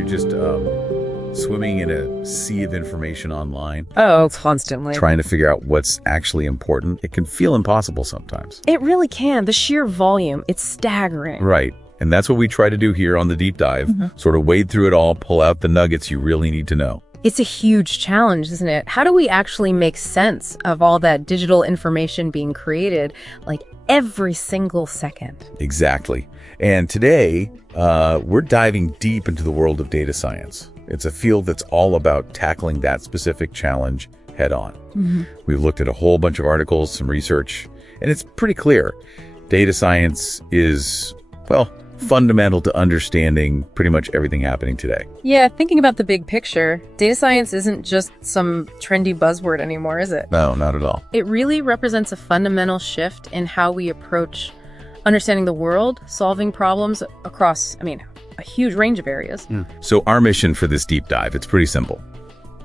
you're just swimming in a sea of information online, Oh, constantly. trying to figure out what's actually important. It can feel impossible sometimes. It really can. The sheer volume, it's staggering. Right. And that's what we try to do here on the deep dive, sort of wade through it all, pull out the nuggets you really need to know. It's a huge challenge, isn't it? How do we actually make sense of all that digital information being created, like every single second? Exactly. And today, we're diving deep into the world of data science. It's a field that's all about tackling that specific challenge head on. We've looked at a whole bunch of articles, some research, and it's pretty clear. Data science is, well, fundamental to understanding pretty much everything happening today. Yeah, thinking about the big picture, data science isn't just some trendy buzzword anymore, is it? No, not at all. It really represents a fundamental shift in how we approach understanding the world, solving problems across, a huge range of areas. So our mission for this deep dive, it's pretty simple.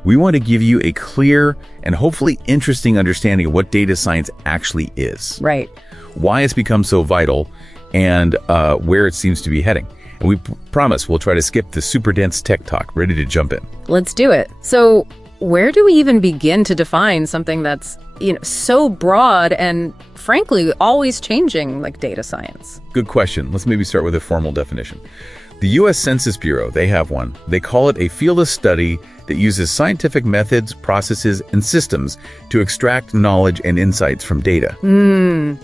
We want to give you a clear and hopefully interesting understanding of what data science actually is, Right. why it's become so vital, and where it seems to be heading. And we promise we'll try to skip the super dense tech talk, ready to jump in. Let's do it. So where do we even begin to define something that's, so broad and frankly, always changing like data science? Good question. Let's maybe start with a formal definition. The U.S. Census Bureau, they have one. They call it a field of study that uses scientific methods, processes, and systems to extract knowledge and insights from data.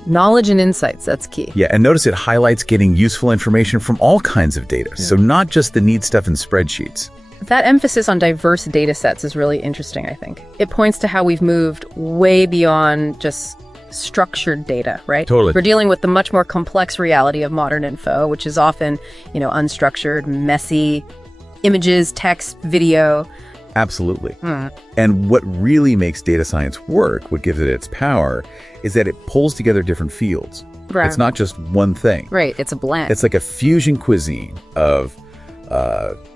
Knowledge and insights, that's key. Yeah, and notice it highlights getting useful information from all kinds of data. So not just the neat stuff in spreadsheets. That emphasis on diverse data sets is really interesting, I think. It points to how we've moved way beyond just structured data, right? Totally. We're dealing with the much more complex reality of modern info, which is often, unstructured, messy, images, text, video. Absolutely. And what really makes data science work, what gives it its power, is that it pulls together different fields. Right. It's not just one thing. Right, it's a blend. It's like a fusion cuisine of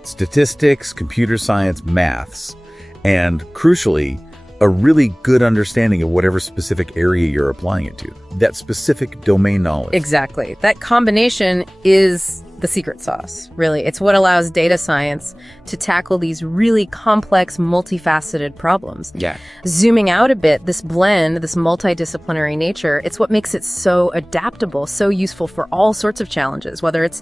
statistics, computer science, maths, and crucially, a really good understanding of whatever specific area you're applying it to, that specific domain knowledge. Exactly. That combination is the secret sauce, really. It's what allows data science to tackle these really complex, multifaceted problems. Yeah. Zooming out a bit, this blend, this multidisciplinary nature, it's what makes it so adaptable, so useful for all sorts of challenges, whether it's,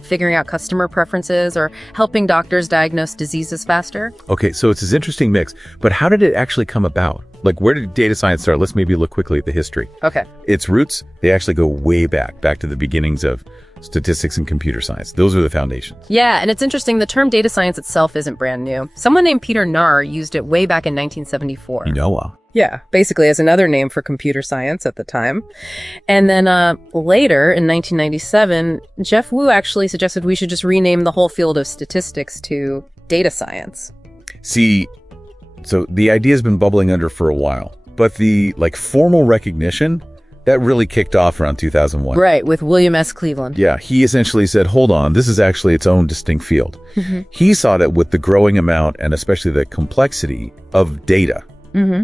figuring out customer preferences or helping doctors diagnose diseases faster. Okay, so it's this interesting mix, but how did it actually come about? Like, where did data science start? Let's maybe look quickly at the history. Okay. Its roots, they actually go way back to the beginnings of statistics and computer science. Those are the foundations. Yeah, and it's interesting, the term data science itself isn't brand new. Someone named Peter Narr used it way back in 1974. Yeah, basically as another name for computer science at the time. And then later, in 1997, Jeff Wu actually suggested we should just rename the whole field of statistics to data science. See, so the idea's been bubbling under for a while, but the formal recognition, that really kicked off around 2001. Right, with William S. Cleveland. Yeah, he essentially said, hold on, this is actually its own distinct field. He saw that with the growing amount and especially the complexity of data,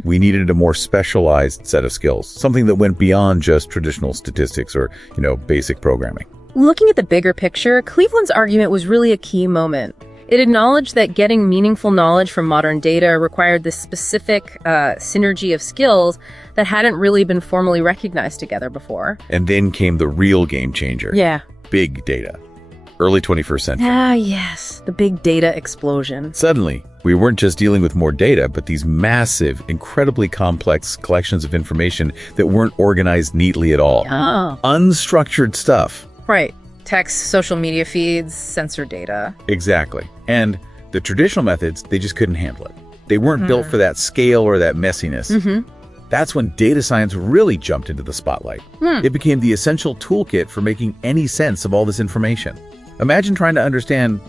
we needed a more specialized set of skills, something that went beyond just traditional statistics or, basic programming. Looking at the bigger picture, Cleveland's argument was really a key moment. It acknowledged that getting meaningful knowledge from modern data required this specific synergy of skills that hadn't really been formally recognized together before. And then came the real game changer. Yeah. Big data. Early 21st century. Ah, yes. The big data explosion. Suddenly, we weren't just dealing with more data, but these massive, incredibly complex collections of information that weren't organized neatly at all. Oh. Unstructured stuff. Right. Text, social media feeds, sensor data. Exactly. And the traditional methods, they just couldn't handle it. They weren't built for that scale or that messiness. That's when data science really jumped into the spotlight. It became the essential toolkit for making any sense of all this information. Imagine trying to understand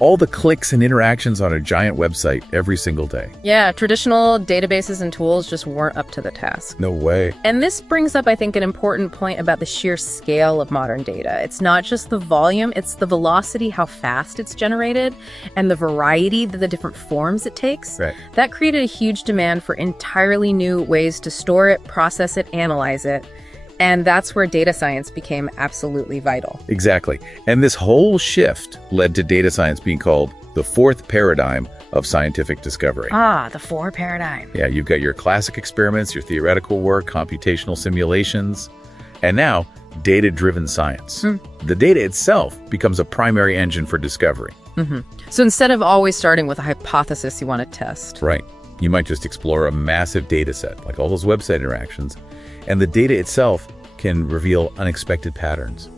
all the clicks and interactions on a giant website every single day. Yeah, traditional databases and tools just weren't up to the task. No way. And this brings up, I think, an important point about the sheer scale of modern data. It's not just the volume, it's the velocity, how fast it's generated, and the variety, the different forms it takes. Right. That created a huge demand for entirely new ways to store it, process it, analyze it. And that's where data science became absolutely vital. Exactly. And this whole shift led to data science being called the fourth paradigm of scientific discovery. Ah, the four paradigm. Yeah, you've got your classic experiments, your theoretical work, computational simulations, and now data-driven science. The data itself becomes a primary engine for discovery. So instead of always starting with a hypothesis you want to test. Right. You might just explore a massive data set, like all those website interactions, and the data itself can reveal unexpected patterns.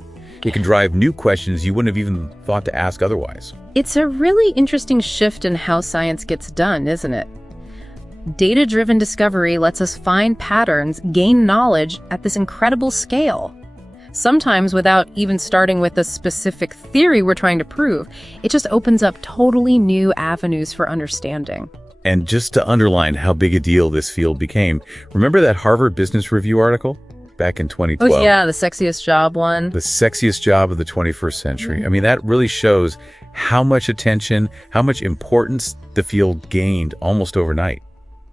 It can drive new questions you wouldn't have even thought to ask otherwise. It's a really interesting shift in how science gets done, isn't it? Data-driven discovery lets us find patterns, gain knowledge at this incredible scale. Sometimes without even starting with a specific theory we're trying to prove. It just opens up totally new avenues for understanding. And just to underline how big a deal this field became, remember that Harvard Business Review article back in 2012? Oh yeah, the sexiest job one. The sexiest job of the 21st century. I mean, that really shows how much attention, how much importance the field gained almost overnight.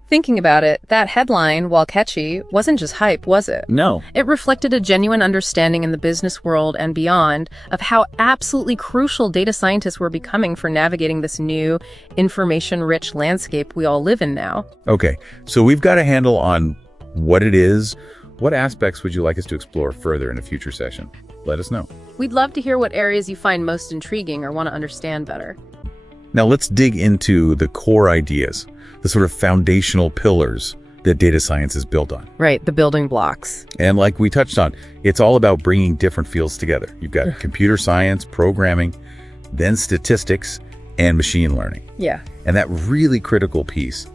Thinking about it, that headline, while catchy, wasn't just hype, was it? No. It reflected a genuine understanding in the business world and beyond of how absolutely crucial data scientists were becoming for navigating this new, information-rich landscape we all live in now. Okay, so we've got a handle on what it is. What aspects would you like us to explore further in a future session? Let us know. We'd love to hear what areas you find most intriguing or want to understand better. Now let's dig into the core ideas, the sort of foundational pillars that data science is built on. Right, the building blocks. And like we touched on, it's all about bringing different fields together. You've got computer science, programming, then statistics, and machine learning. Yeah. And that really critical piece,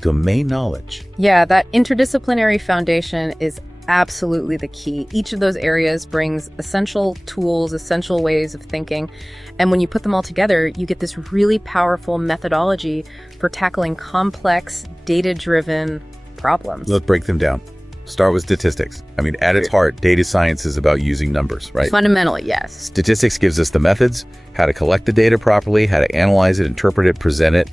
domain knowledge. Yeah, that interdisciplinary foundation is absolutely the key. Each of those areas brings essential tools, essential ways of thinking. And when you put them all together, you get this really powerful methodology for tackling complex, data-driven problems. Let's break them down. Start with statistics. I mean, at its heart, data science is about using numbers, right? Fundamentally, yes. Statistics gives us the methods, how to collect the data properly, how to analyze it, interpret it, present it,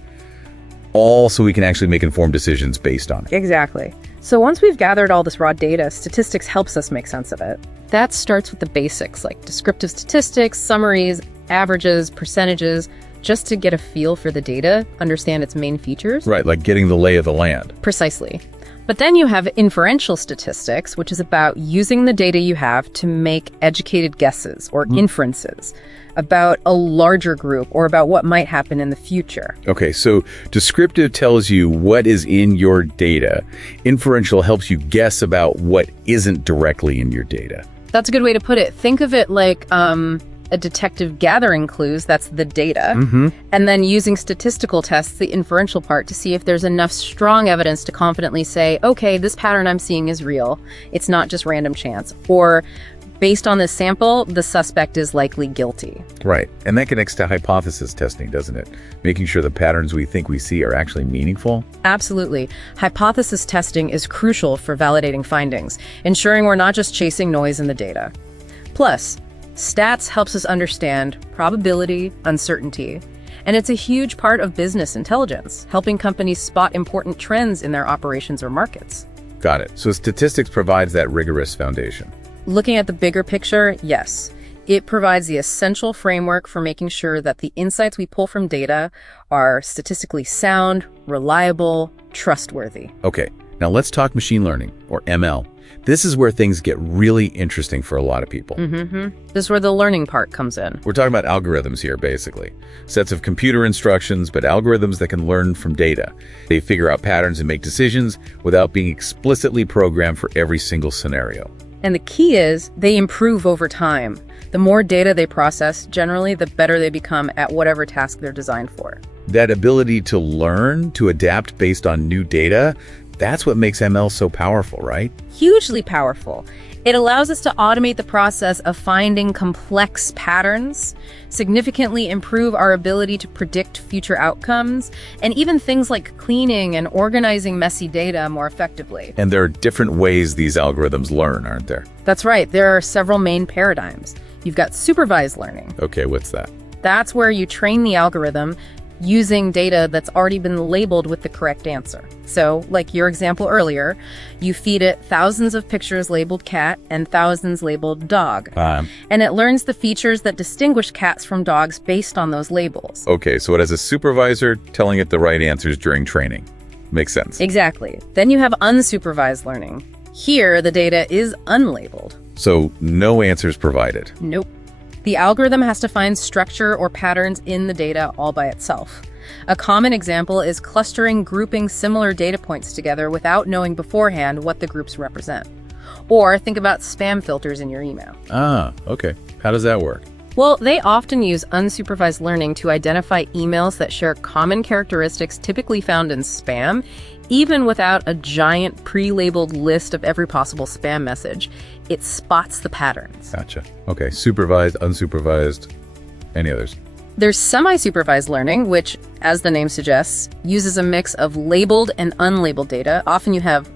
all so we can actually make informed decisions based on it. Exactly. So once we've gathered all this raw data, statistics helps us make sense of it. That starts with the basics, like descriptive statistics, summaries, averages, percentages, just to get a feel for the data, understand its main features. Right, like getting the lay of the land. Precisely. But then you have inferential statistics, which is about using the data you have to make educated guesses or inferences about a larger group or about what might happen in the future. Okay, so descriptive tells you what is in your data. Inferential helps you guess about what isn't directly in your data. That's a good way to put it. Think of it like a detective gathering clues, that's the data, and then using statistical tests, the inferential part, to see if there's enough strong evidence to confidently say, okay, this pattern I'm seeing is real. It's not just random chance. Or based on this sample, the suspect is likely guilty. Right. And that connects to hypothesis testing, doesn't it? Making sure the patterns we think we see are actually meaningful. Absolutely. Hypothesis testing is crucial for validating findings, ensuring we're not just chasing noise in the data. Plus, stats helps us understand probability, uncertainty, and it's a huge part of business intelligence, helping companies spot important trends in their operations or markets. Got it. So statistics provides that rigorous foundation. Looking at the bigger picture, yes. It provides the essential framework for making sure that the insights we pull from data are statistically sound, reliable, trustworthy. Okay, now let's talk machine learning, or ML. This is where things get really interesting for a lot of people. This is where the learning part comes in. We're talking about algorithms here, basically. Sets of computer instructions, but algorithms that can learn from data. They figure out patterns and make decisions without being explicitly programmed for every single scenario. And the key is they improve over time. The more data they process, generally, the better they become at whatever task they're designed for. That ability to learn, to adapt based on new data, that's what makes ML so powerful, right? Hugely powerful. It allows us to automate the process of finding complex patterns, significantly improve our ability to predict future outcomes, and even things like cleaning and organizing messy data more effectively. And there are different ways these algorithms learn, aren't there? That's right. There are several main paradigms. You've got supervised learning. Okay, what's that? That's where you train the algorithm using data that's already been labeled with the correct answer. So, like your example earlier, you feed it thousands of pictures labeled cat and thousands labeled dog. And it learns the features that distinguish cats from dogs based on those labels. Okay, so it has a supervisor telling it the right answers during training. Makes sense. Exactly. Then you have unsupervised learning. Here, the data is unlabeled. So no answers provided. Nope. The algorithm has to find structure or patterns in the data all by itself. A common example is clustering, grouping similar data points together without knowing beforehand what the groups represent. Or think about spam filters in your email. Okay. How does that work? Well, they often use unsupervised learning to identify emails that share common characteristics typically found in spam, even without a giant pre-labeled list of every possible spam message. It spots the patterns. Gotcha. Okay, supervised, unsupervised, any others? There's semi-supervised learning, which, as the name suggests, uses a mix of labeled and unlabeled data. Often you have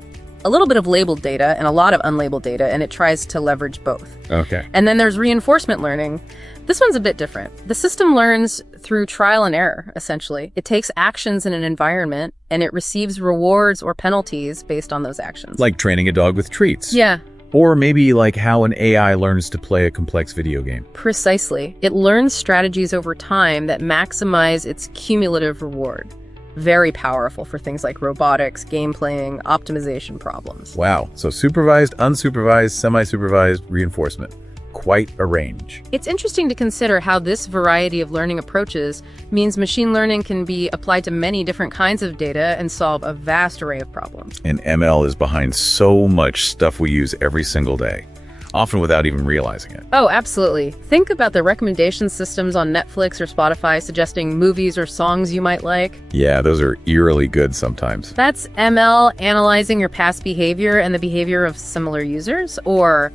a little bit of labeled data and a lot of unlabeled data, and it tries to leverage both. Okay. And then there's reinforcement learning. This one's a bit different. The system learns through trial and error, essentially. It takes actions in an environment, and it receives rewards or penalties based on those actions. Like training a dog with treats. Yeah. Or maybe like how an AI learns to play a complex video game. Precisely. It learns strategies over time that maximize its cumulative reward. Very powerful for things like robotics, game playing, optimization problems. Wow. So supervised, unsupervised, semi-supervised, reinforcement. Quite a range. It's interesting to consider how this variety of learning approaches means machine learning can be applied to many different kinds of data and solve a vast array of problems. And ML is behind so much stuff we use every single day, often without even realizing it. Oh, absolutely. Think about the recommendation systems on Netflix or Spotify suggesting movies or songs you might like. Yeah, those are eerily good sometimes. That's ML analyzing your past behavior and the behavior of similar users. Or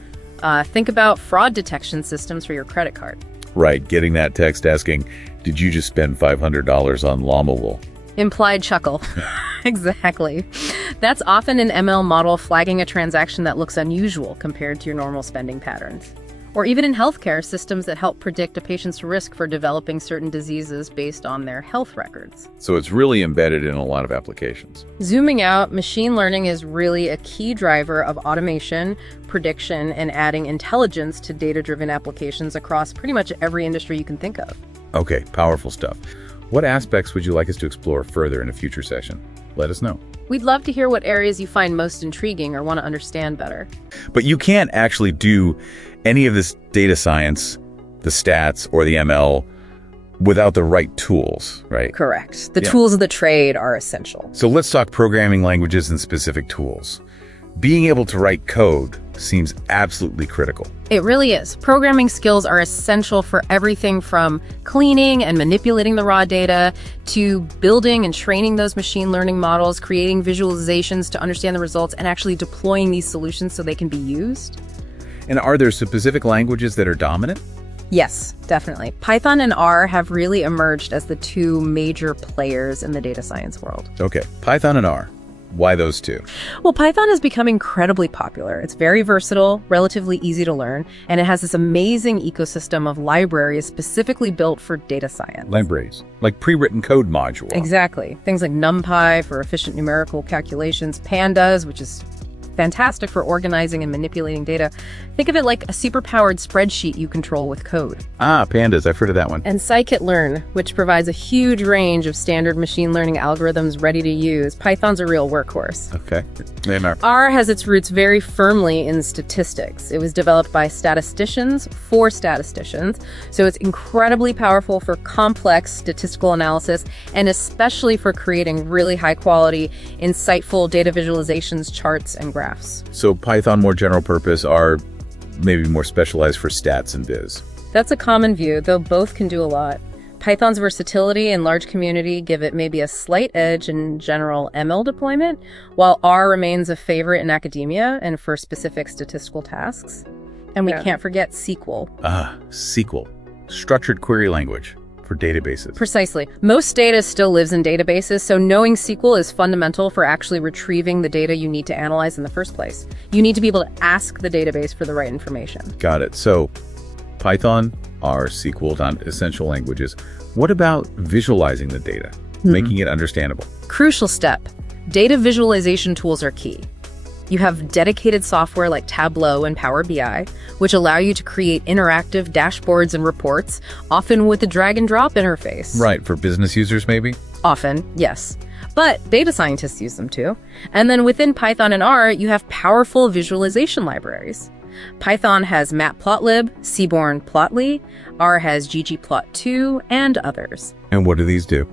think about fraud detection systems for your credit card. Right, getting that text asking, did you just spend $500 on llama wool? Implied chuckle. Exactly. That's often an ML model flagging a transaction that looks unusual compared to your normal spending patterns. Or even in healthcare, systems that help predict a patient's risk for developing certain diseases based on their health records. So it's really embedded in a lot of applications. Zooming out, machine learning is really a key driver of automation, prediction, and adding intelligence to data-driven applications across pretty much every industry you can think of. Okay, powerful stuff. What aspects would you like us to explore further in a future session? Let us know. We'd love to hear what areas you find most intriguing or want to understand better. But you can't actually do any of this data science, the stats, or the ML without the right tools, right? Correct. The tools of the trade are essential. So let's talk programming languages and specific tools. Being able to write code seems absolutely critical. It really is. Programming skills are essential for everything from cleaning and manipulating the raw data to building and training those machine learning models, creating visualizations to understand the results, and actually deploying these solutions so they can be used. And are there specific languages that are dominant? Yes, definitely. Python and R have really emerged as the two major players in the data science world. Okay, Python and R. Why those two? Well, Python has become incredibly popular. It's very versatile, relatively easy to learn, and it has this amazing ecosystem of libraries specifically built for data science. Libraries, like pre-written code module. Exactly. Things like NumPy for efficient numerical calculations, Pandas, which is fantastic for organizing and manipulating data. Think of it like a super-powered spreadsheet you control with code. Pandas, I've heard of that one. And scikit-learn, which provides a huge range of standard machine learning algorithms ready to use. Python's a real workhorse. Okay. And R has its roots very firmly in statistics. It was developed by statisticians for statisticians, so it's incredibly powerful for complex statistical analysis and especially for creating really high-quality, insightful data visualizations, charts, and graphs. So Python, more general purpose, are maybe more specialized for stats and viz. That's a common view, though both can do a lot. Python's versatility and large community give it maybe a slight edge in general ML deployment, while R remains a favorite in academia and for specific statistical tasks. And we can't forget SQL. SQL, structured query language for databases. Precisely. Most data still lives in databases, so knowing SQL is fundamental for actually retrieving the data you need to analyze in the first place. You need to be able to ask the database for the right information. Got it. So Python, R, SQL, non-essential languages. What about visualizing the data, making it understandable? Crucial step. Data visualization tools are key. You have dedicated software like Tableau and Power BI, which allow you to create interactive dashboards and reports, often with a drag and drop interface. Right, for business users maybe? Often, yes. But data scientists use them too. And then within Python and R, you have powerful visualization libraries. Python has Matplotlib, Seaborn Plotly, R has ggplot2, and others. And what do these do?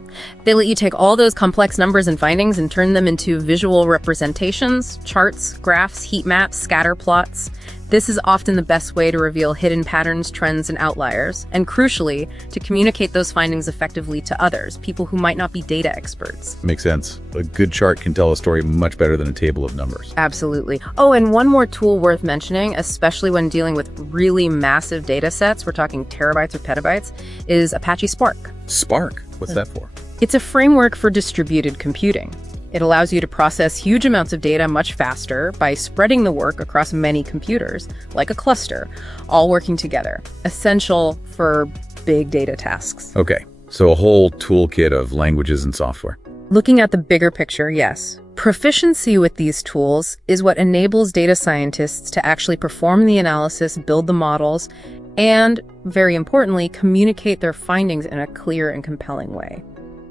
They let you take all those complex numbers and findings and turn them into visual representations, charts, graphs, heat maps, scatter plots. This is often the best way to reveal hidden patterns, trends, and outliers, and crucially, to communicate those findings effectively to others, people who might not be data experts. Makes sense. A good chart can tell a story much better than a table of numbers. Absolutely. Oh, and one more tool worth mentioning, especially when dealing with really massive data sets, we're talking terabytes or petabytes, is Apache Spark. Spark? What's that for? It's a framework for distributed computing. It allows you to process huge amounts of data much faster by spreading the work across many computers, like a cluster, all working together, essential for big data tasks. Okay, so a whole toolkit of languages and software. Looking at the bigger picture, yes. Proficiency with these tools is what enables data scientists to actually perform the analysis, build the models, and, very importantly, communicate their findings in a clear and compelling way.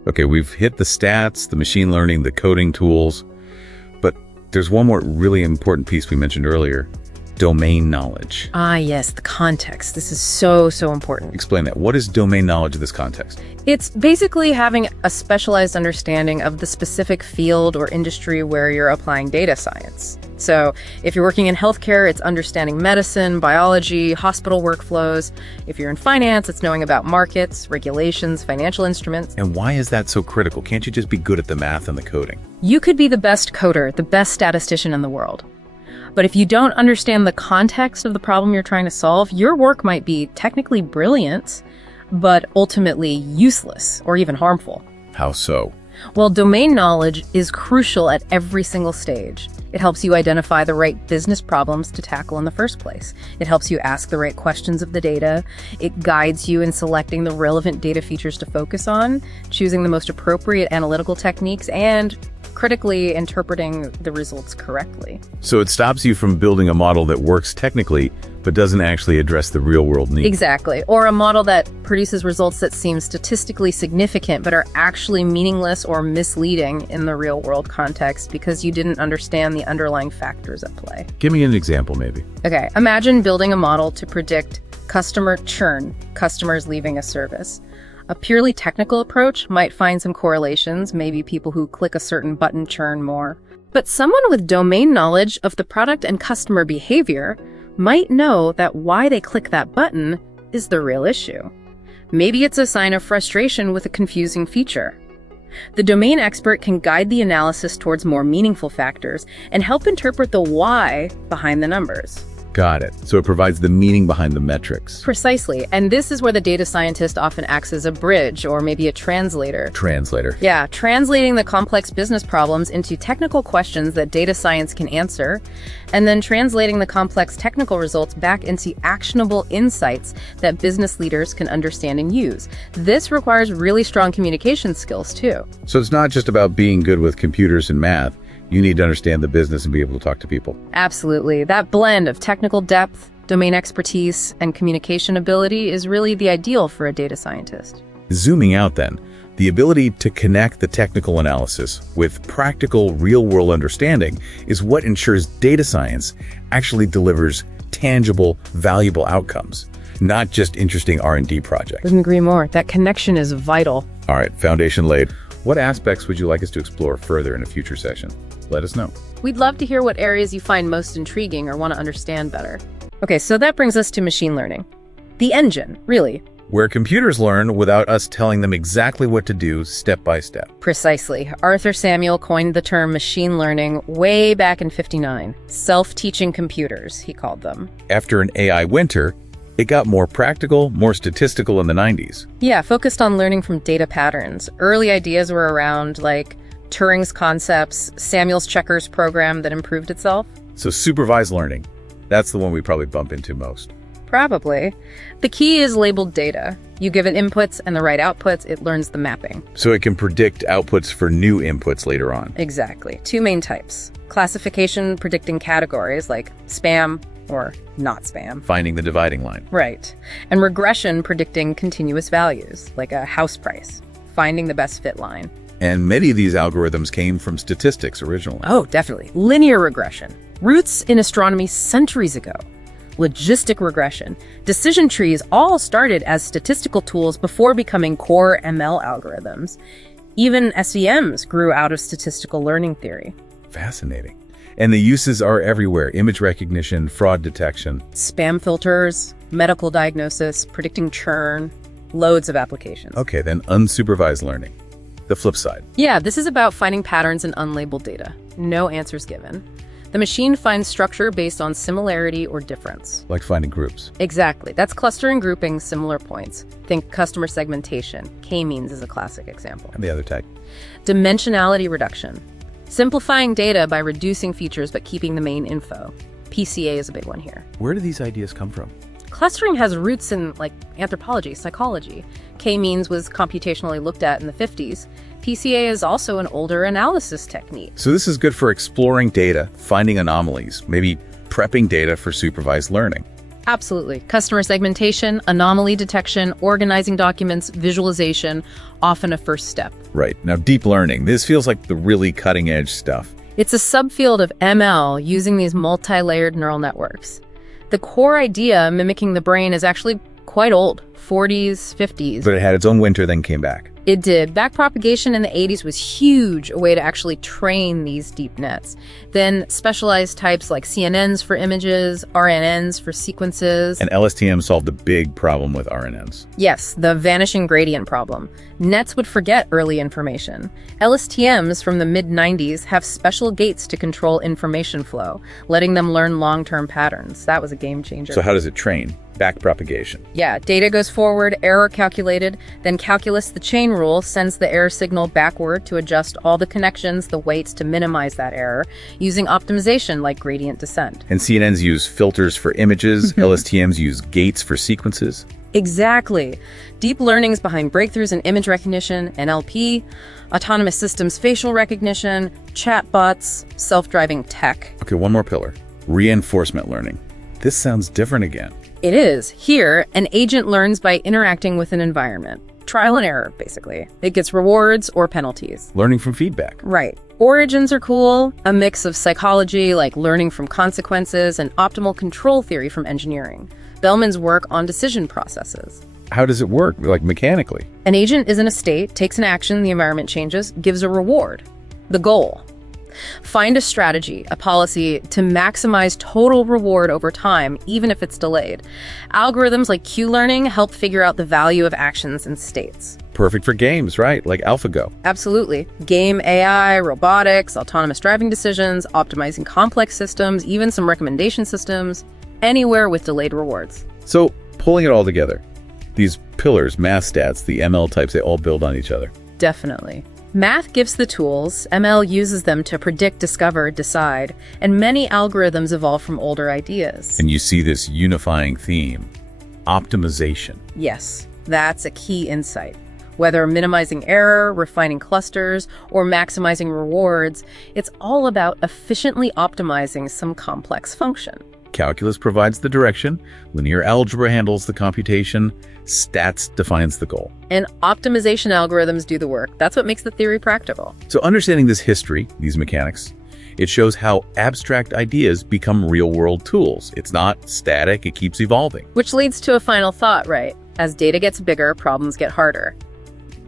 Okay, we've hit the stats, the machine learning, the coding tools, but there's one more really important piece we mentioned earlier, domain knowledge. Ah, yes, the context. This is so important. Explain that. What is domain knowledge in this context? It's basically having a specialized understanding of the specific field or industry where you're applying data science. So if you're working in healthcare, it's understanding medicine, biology, hospital workflows. If you're in finance, it's knowing about markets, regulations, financial instruments. And why is that so critical? Can't you just be good at the math and the coding? You could be the best coder, the best statistician in the world. But if you don't understand the context of the problem you're trying to solve, your work might be technically brilliant, but ultimately useless or even harmful. How so? Well, domain knowledge is crucial at every single stage. It helps you identify the right business problems to tackle in the first place. It helps you ask the right questions of the data. It guides you in selecting the relevant data features to focus on, choosing the most appropriate analytical techniques, and critically interpreting the results correctly. So it stops you from building a model that works technically, but doesn't actually address the real-world needs. Exactly. Or a model that produces results that seem statistically significant, but are actually meaningless or misleading in the real-world context because you didn't understand the underlying factors at play. Give me an example, maybe. Okay, imagine building a model to predict customer churn, customers leaving a service. A purely technical approach might find some correlations, maybe people who click a certain button churn more. But someone with domain knowledge of the product and customer behavior might know that why they click that button is the real issue. Maybe it's a sign of frustration with a confusing feature. The domain expert can guide the analysis towards more meaningful factors and help interpret the why behind the numbers. Got it. So it provides the meaning behind the metrics. Precisely. And this is where the data scientist often acts as a bridge or maybe a translator. Translator. Yeah, translating the complex business problems into technical questions that data science can answer, and then translating the complex technical results back into actionable insights that business leaders can understand and use. This requires really strong communication skills too. So it's not just about being good with computers and math. You need to understand the business and be able to talk to people. Absolutely. That blend of technical depth, domain expertise, and communication ability is really the ideal for a data scientist. Zooming out then, the ability to connect the technical analysis with practical, real-world understanding is what ensures data science actually delivers tangible, valuable outcomes, not just interesting R&D projects. Couldn't agree more. That connection is vital. All right, foundation laid. What aspects would you like us to explore further in a future session? Let us know. We'd love to hear what areas you find most intriguing or want to understand better. Okay, so that brings us to machine learning. The engine, really. Where computers learn without us telling them exactly what to do step by step. Precisely. Arthur Samuel coined the term machine learning way back in '59. Self-teaching computers, he called them. After an AI winter, it got more practical, more statistical in the 90s. Yeah, focused on learning from data patterns. Early ideas were around like Turing's concepts, Samuel's checkers program that improved itself. So supervised learning, that's the one we probably bump into most. Probably. The key is labeled data. You give it inputs and the right outputs, it learns the mapping. So it can predict outputs for new inputs later on. Exactly. Two main types. Classification predicting categories like spam or not spam. Finding the dividing line. Right. And regression predicting continuous values, like a house price. Finding the best fit line. And many of these algorithms came from statistics originally. Oh, definitely. Linear regression. Roots in astronomy centuries ago. Logistic regression. Decision trees all started as statistical tools before becoming core ML algorithms. Even SVMs grew out of statistical learning theory. Fascinating. And the uses are everywhere. Image recognition, fraud detection. Spam filters, medical diagnosis, predicting churn, loads of applications. Okay, then unsupervised learning. The flip side. Yeah, this is about finding patterns in unlabeled data. No answers given. The machine finds structure based on similarity or difference. Like finding groups. Exactly. That's clustering grouping similar points. Think customer segmentation. K-means is a classic example. And the other tag. Dimensionality reduction. Simplifying data by reducing features but keeping the main info. PCA is a big one here. Where do these ideas come from? Clustering has roots in anthropology, psychology. K-means was computationally looked at in the 50s. PCA is also an older analysis technique. So this is good for exploring data, finding anomalies, maybe prepping data for supervised learning. Absolutely. Customer segmentation, anomaly detection, organizing documents, visualization, often a first step. Right. Now, deep learning. This feels like the really cutting edge stuff. It's a subfield of ML using these multi-layered neural networks. The core idea, mimicking the brain, is actually quite old, 40s, 50s. But it had its own winter, then came back. It did. Backpropagation in the 80s was huge, a way to actually train these deep nets. Then specialized types like CNNs for images, RNNs for sequences. And LSTM solved a big problem with RNNs. Yes, the vanishing gradient problem. Nets would forget early information. LSTMs from the mid-90s have special gates to control information flow, letting them learn long-term patterns. That was a game changer. So how does it train? Backpropagation. Yeah, data goes forward, error calculated, then calculus, the chain rule, sends the error signal backward to adjust all the connections, the weights to minimize that error, using optimization like gradient descent. And CNNs use filters for images, LSTMs use gates for sequences. Exactly. Deep learning's behind breakthroughs in image recognition, NLP, autonomous systems facial recognition, chatbots, self-driving tech. Okay, one more pillar. Reinforcement learning. This sounds different again. It is. Here, an agent learns by interacting with an environment. Trial and error, basically. It gets rewards or penalties. Learning from feedback. Right. Origins are cool, a mix of psychology, like learning from consequences, and optimal control theory from engineering. Bellman's work on decision processes. How does it work, like mechanically? An agent is in a state, takes an action, the environment changes, gives a reward. The goal. Find a strategy, a policy to maximize total reward over time, even if it's delayed. Algorithms like Q-learning help figure out the value of actions and states. Perfect for games, right? Like AlphaGo. Absolutely. Game AI, robotics, autonomous driving decisions, optimizing complex systems, even some recommendation systems, anywhere with delayed rewards. So, pulling it all together, these pillars, math stats, the ML types, they all build on each other. Definitely. Math gives the tools, ML uses them to predict, discover, decide, and many algorithms evolve from older ideas. And you see this unifying theme, optimization. Yes, that's a key insight. Whether minimizing error, refining clusters, or maximizing rewards, it's all about efficiently optimizing some complex function. Calculus provides the direction, linear algebra handles the computation, stats defines the goal. And optimization algorithms do the work. That's what makes the theory practical. So understanding this history, these mechanics, it shows how abstract ideas become real-world tools. It's not static, it keeps evolving. Which leads to a final thought, right? As data gets bigger, problems get harder.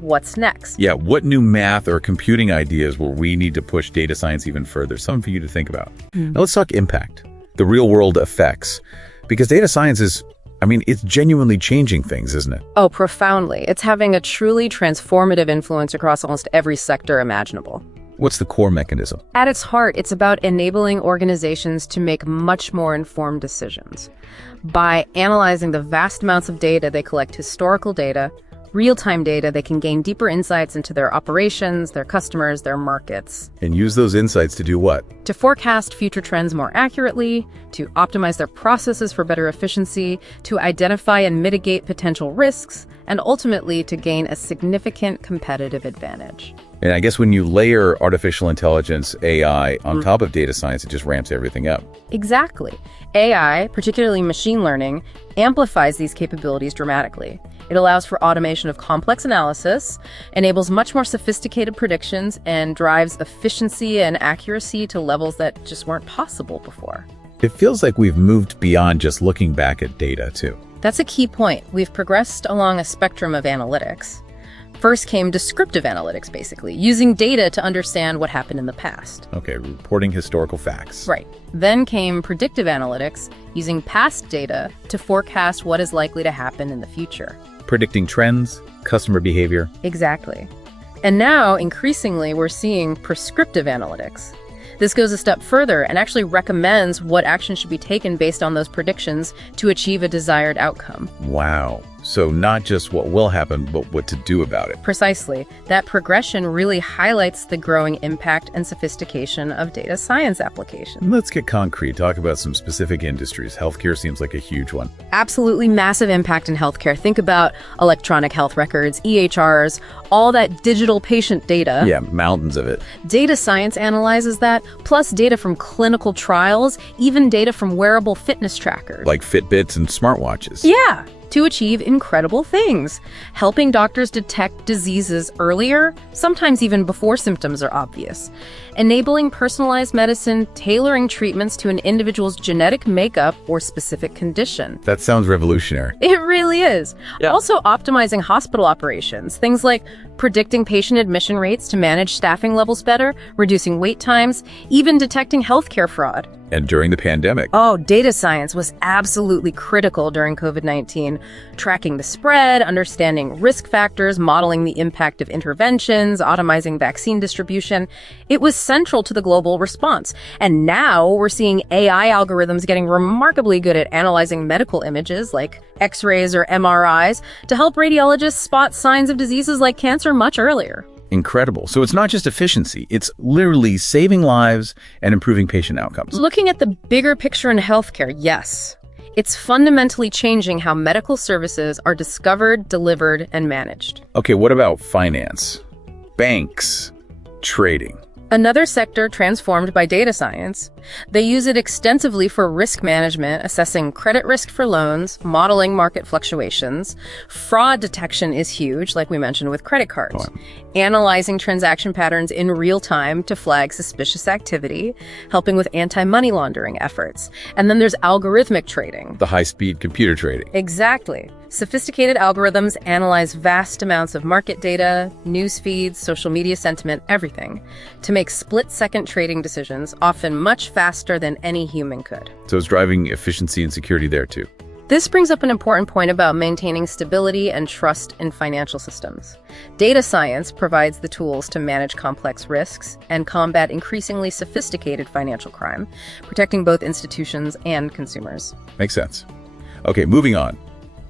What's next? Yeah, what new math or computing ideas will we need to push data science even further? Something for you to think about. Now let's talk impact. The real world effects, because data science is, it's genuinely changing things, isn't it? Oh, profoundly. It's having a truly transformative influence across almost every sector imaginable. What's the core mechanism? At its heart, it's about enabling organizations to make much more informed decisions. By analyzing the vast amounts of data they collect, historical data, real-time data, they can gain deeper insights into their operations, their customers, their markets. And use those insights to do what? To forecast future trends more accurately, to optimize their processes for better efficiency, to identify and mitigate potential risks, and ultimately to gain a significant competitive advantage. And I guess when you layer artificial intelligence, AI, on top of data science, it just ramps everything up. Exactly. AI, particularly machine learning, amplifies these capabilities dramatically. It allows for automation of complex analysis, enables much more sophisticated predictions, and drives efficiency and accuracy to levels that just weren't possible before. It feels like we've moved beyond just looking back at data, too. That's a key point. We've progressed along a spectrum of analytics. First came descriptive analytics, basically, using data to understand what happened in the past. Okay, reporting historical facts. Right. Then came predictive analytics, using past data to forecast what is likely to happen in the future. Predicting trends, customer behavior. Exactly. And now, increasingly, we're seeing prescriptive analytics. This goes a step further and actually recommends what action should be taken based on those predictions to achieve a desired outcome. Wow. So not just what will happen, but what to do about it. Precisely. That progression really highlights the growing impact and sophistication of data science applications. Let's get concrete. Talk about some specific industries. Healthcare seems like a huge one. Absolutely massive impact in healthcare. Think about electronic health records, EHRs, all that digital patient data. Yeah, mountains of it. Data science analyzes that, plus data from clinical trials, even data from wearable fitness trackers. Like Fitbits and smartwatches. Yeah. To achieve incredible things, helping doctors detect diseases earlier, sometimes even before symptoms are obvious, enabling personalized medicine, tailoring treatments to an individual's genetic makeup or specific condition. That sounds revolutionary. It really is. Yeah. Also optimizing hospital operations, things like predicting patient admission rates to manage staffing levels better, reducing wait times, even detecting healthcare fraud. And during the pandemic. Oh, data science was absolutely critical during COVID-19. Tracking the spread, understanding risk factors, modeling the impact of interventions, optimizing vaccine distribution. It was central to the global response. And now we're seeing AI algorithms getting remarkably good at analyzing medical images like X-rays or MRIs to help radiologists spot signs of diseases like cancer much earlier. Incredible. So it's not just efficiency, it's literally saving lives and improving patient outcomes. Looking at the bigger picture in healthcare, yes. It's fundamentally changing how medical services are discovered, delivered, and managed. Okay, what about finance? Banks, trading. Another sector transformed by data science. They use it extensively for risk management, assessing credit risk for loans, modeling market fluctuations. Fraud detection is huge, like we mentioned with credit cards. Analyzing transaction patterns in real time to flag suspicious activity, helping with anti-money laundering efforts. And then there's algorithmic trading. The high-speed computer trading. Exactly. Sophisticated algorithms analyze vast amounts of market data, news feeds, social media sentiment, everything, to make split-second trading decisions, often much faster than any human could. So it's driving efficiency and security there too. This brings up an important point about maintaining stability and trust in financial systems. Data science provides the tools to manage complex risks and combat increasingly sophisticated financial crime, protecting both institutions and consumers. Makes sense. Okay, moving on.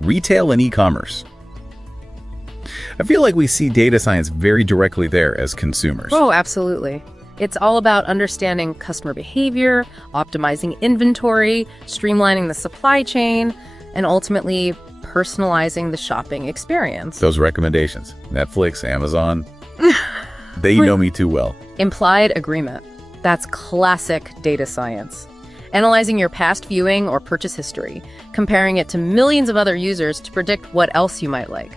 Retail and e-commerce. I feel like we see data science very directly there as consumers. Oh, absolutely. It's all about understanding customer behavior, optimizing inventory, streamlining the supply chain, and ultimately personalizing the shopping experience. Those recommendations, Netflix, Amazon, they know me too well. Implied agreement. That's classic data science. Analyzing your past viewing or purchase history, comparing it to millions of other users to predict what else you might like.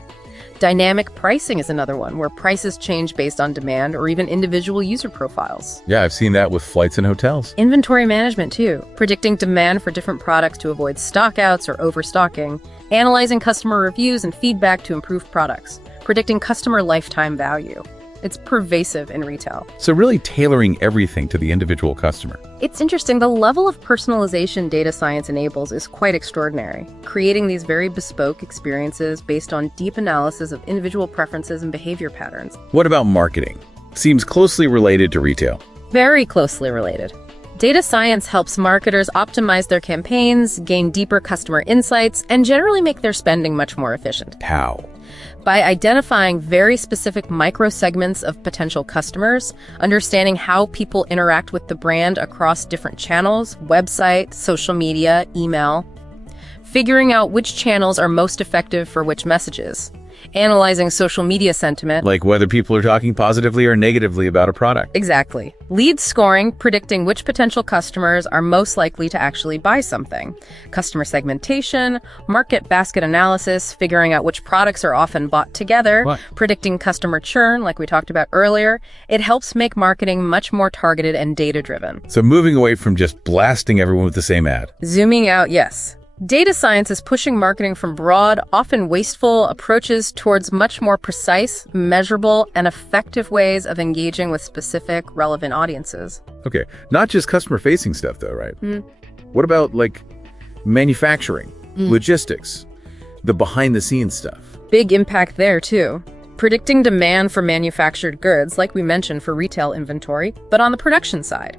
Dynamic pricing is another one, where prices change based on demand or even individual user profiles. Yeah, I've seen that with flights and hotels. Inventory management, too, predicting demand for different products to avoid stockouts or overstocking. Analyzing customer reviews and feedback to improve products. Predicting customer lifetime value. It's pervasive in retail. So really tailoring everything to the individual customer. It's interesting, the level of personalization data science enables is quite extraordinary, creating these very bespoke experiences based on deep analysis of individual preferences and behavior patterns. What about marketing? Seems closely related to retail. Very closely related. Data science helps marketers optimize their campaigns, gain deeper customer insights, and generally make their spending much more efficient. How? By identifying very specific microsegments of potential customers, understanding how people interact with the brand across different channels, website, social media, email, figuring out which channels are most effective for which messages, analyzing social media sentiment. Like whether people are talking positively or negatively about a product. Exactly. Lead scoring, predicting which potential customers are most likely to actually buy something. Customer segmentation, market basket analysis, figuring out which products are often bought together, predicting customer churn, like we talked about earlier. It helps make marketing much more targeted and data-driven. So moving away from just blasting everyone with the same ad. Zooming out, yes. Data science is pushing marketing from broad, often wasteful approaches towards much more precise, measurable, and effective ways of engaging with specific, relevant audiences. Okay, not just customer-facing stuff, though, right? What about, like, manufacturing, logistics, the behind-the-scenes stuff? Big impact there, too. Predicting demand for manufactured goods, like we mentioned for retail inventory, but on the production side.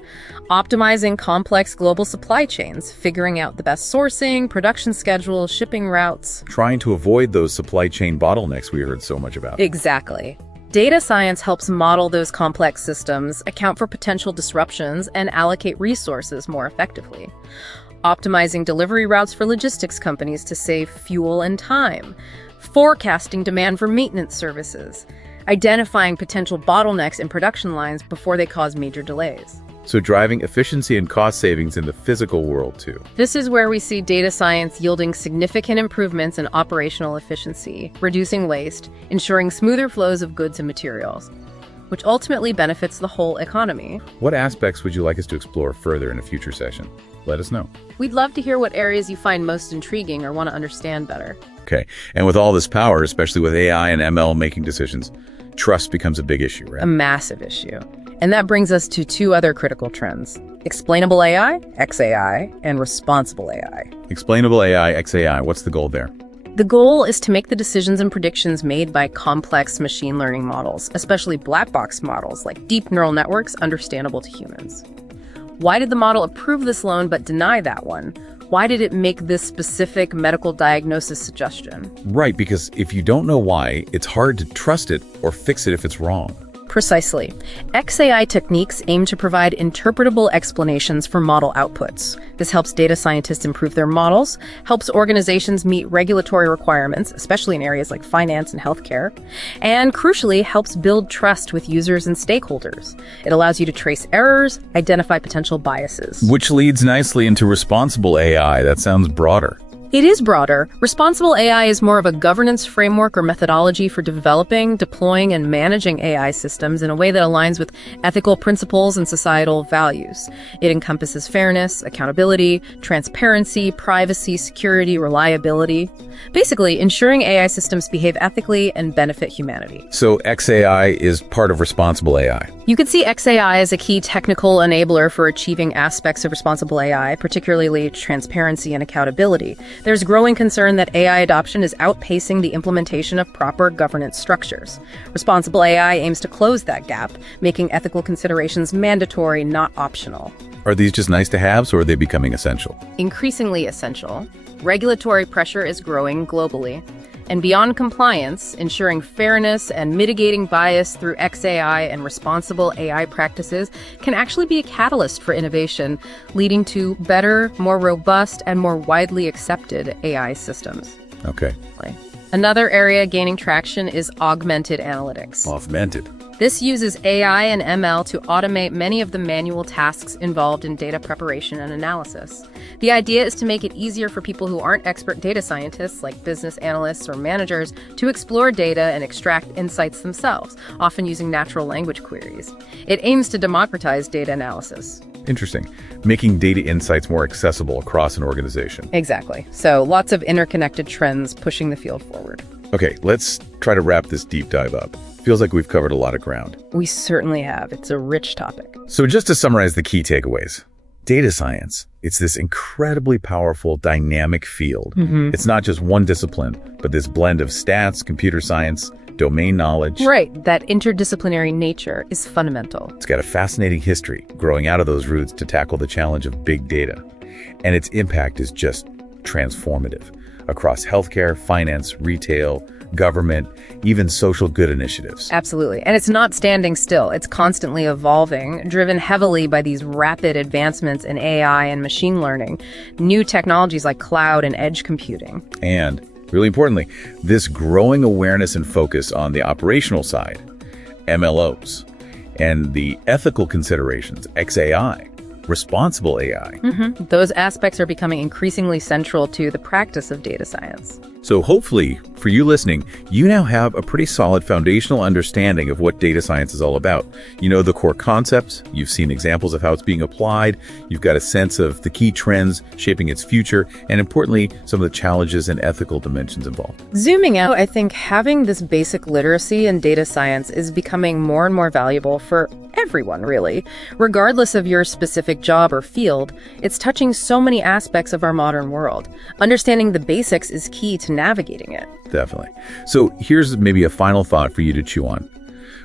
Optimizing complex global supply chains, figuring out the best sourcing, production schedules, shipping routes. Trying to avoid those supply chain bottlenecks we heard so much about. Exactly. Data science helps model those complex systems, account for potential disruptions, and allocate resources more effectively. Optimizing delivery routes for logistics companies to save fuel and time. Forecasting demand for maintenance services, identifying potential bottlenecks in production lines before they cause major delays. So driving efficiency and cost savings in the physical world, too. This is where we see data science yielding significant improvements in operational efficiency, reducing waste, ensuring smoother flows of goods and materials, which ultimately benefits the whole economy. What aspects would you like us to explore further in a future session? Let us know. We'd love to hear what areas you find most intriguing or want to understand better. Okay, and with all this power, especially with AI and ML making decisions, trust becomes a big issue, right? A massive issue. And that brings us to two other critical trends: explainable AI, XAI, and responsible AI. Explainable AI, XAI, what's the goal there? The goal is to make the decisions and predictions made by complex machine learning models, especially black box models like deep neural networks, understandable to humans. Why did the model approve this loan but deny that one? Why did it make this specific medical diagnosis suggestion? Right, because if you don't know why, it's hard to trust it or fix it if it's wrong. Precisely. XAI techniques aim to provide interpretable explanations for model outputs. This helps data scientists improve their models, helps organizations meet regulatory requirements, especially in areas like finance and healthcare, and crucially helps build trust with users and stakeholders. It allows you to trace errors, identify potential biases. Which leads nicely into responsible AI. That sounds broader. It is broader. Responsible AI is more of a governance framework or methodology for developing, deploying, and managing AI systems in a way that aligns with ethical principles and societal values. It encompasses fairness, accountability, transparency, privacy, security, reliability. Basically, ensuring AI systems behave ethically and benefit humanity. So XAI is part of responsible AI. You could see XAI as a key technical enabler for achieving aspects of responsible AI, particularly transparency and accountability. There's growing concern that AI adoption is outpacing the implementation of proper governance structures. Responsible AI aims to close that gap, making ethical considerations mandatory, not optional. Are these just nice to haves, or are they becoming essential? Increasingly essential. Regulatory pressure is growing globally. And beyond compliance, ensuring fairness and mitigating bias through XAI and responsible AI practices can actually be a catalyst for innovation, leading to better, more robust, and more widely accepted AI systems. Okay. Another area gaining traction is augmented analytics. Augmented. This uses AI and ML to automate many of the manual tasks involved in data preparation and analysis. The idea is to make it easier for people who aren't expert data scientists, like business analysts or managers, to explore data and extract insights themselves, often using natural language queries. It aims to democratize data analysis. Interesting. Making data insights more accessible across an organization. Exactly. So lots of interconnected trends pushing the field forward. Okay, let's try to wrap this deep dive up. Feels like we've covered a lot of ground. We certainly have. It's a rich topic. So just to summarize the key takeaways. Data science, it's this incredibly powerful, dynamic field. It's not just one discipline, but this blend of stats, computer science, domain knowledge. Right, that interdisciplinary nature is fundamental. It's got a fascinating history, growing out of those roots to tackle the challenge of big data. And its impact is just transformative across healthcare, finance, retail, government, even social good initiatives. Absolutely. And it's not standing still. It's constantly evolving, driven heavily by these rapid advancements in AI and machine learning, new technologies like cloud and edge computing. And, really importantly, this growing awareness and focus on the operational side, MLOs, and the ethical considerations, XAI, responsible AI. Those aspects are becoming increasingly central to the practice of data science. So hopefully, for you listening, you now have a pretty solid foundational understanding of what data science is all about. You know the core concepts, you've seen examples of how it's being applied, you've got a sense of the key trends shaping its future, and importantly, some of the challenges and ethical dimensions involved. Zooming out, I think having this basic literacy in data science is becoming more and more valuable for everyone, really. Regardless of your specific job or field, it's touching so many aspects of our modern world. Understanding the basics is key to navigating it. Definitely. So here's maybe a final thought for you to chew on.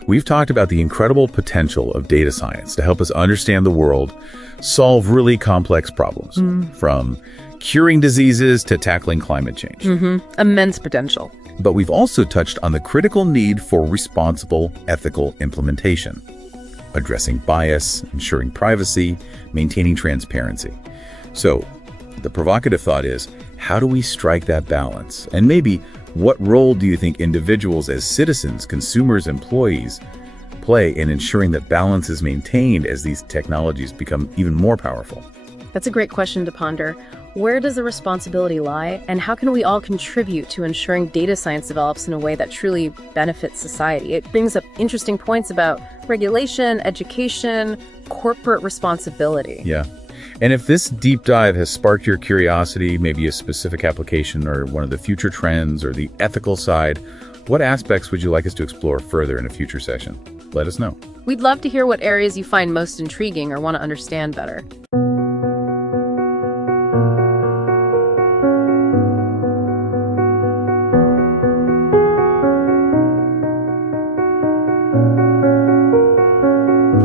We've talked about the incredible potential of data science to help us understand the world, solve really complex problems, from curing diseases to tackling climate change. Immense potential. But we've also touched on the critical need for responsible, ethical implementation, addressing bias, ensuring privacy, maintaining transparency. So the provocative thought is, how do we strike that balance? And maybe what role do you think individuals as citizens, consumers, employees play in ensuring that balance is maintained as these technologies become even more powerful? That's a great question to ponder. Where does the responsibility lie, and how can we all contribute to ensuring data science develops in a way that truly benefits society? It brings up interesting points about regulation, education, corporate responsibility. Yeah. And if this deep dive has sparked your curiosity, maybe a specific application or one of the future trends or the ethical side, what aspects would you like us to explore further in a future session? Let us know. We'd love to hear what areas you find most intriguing or want to understand better.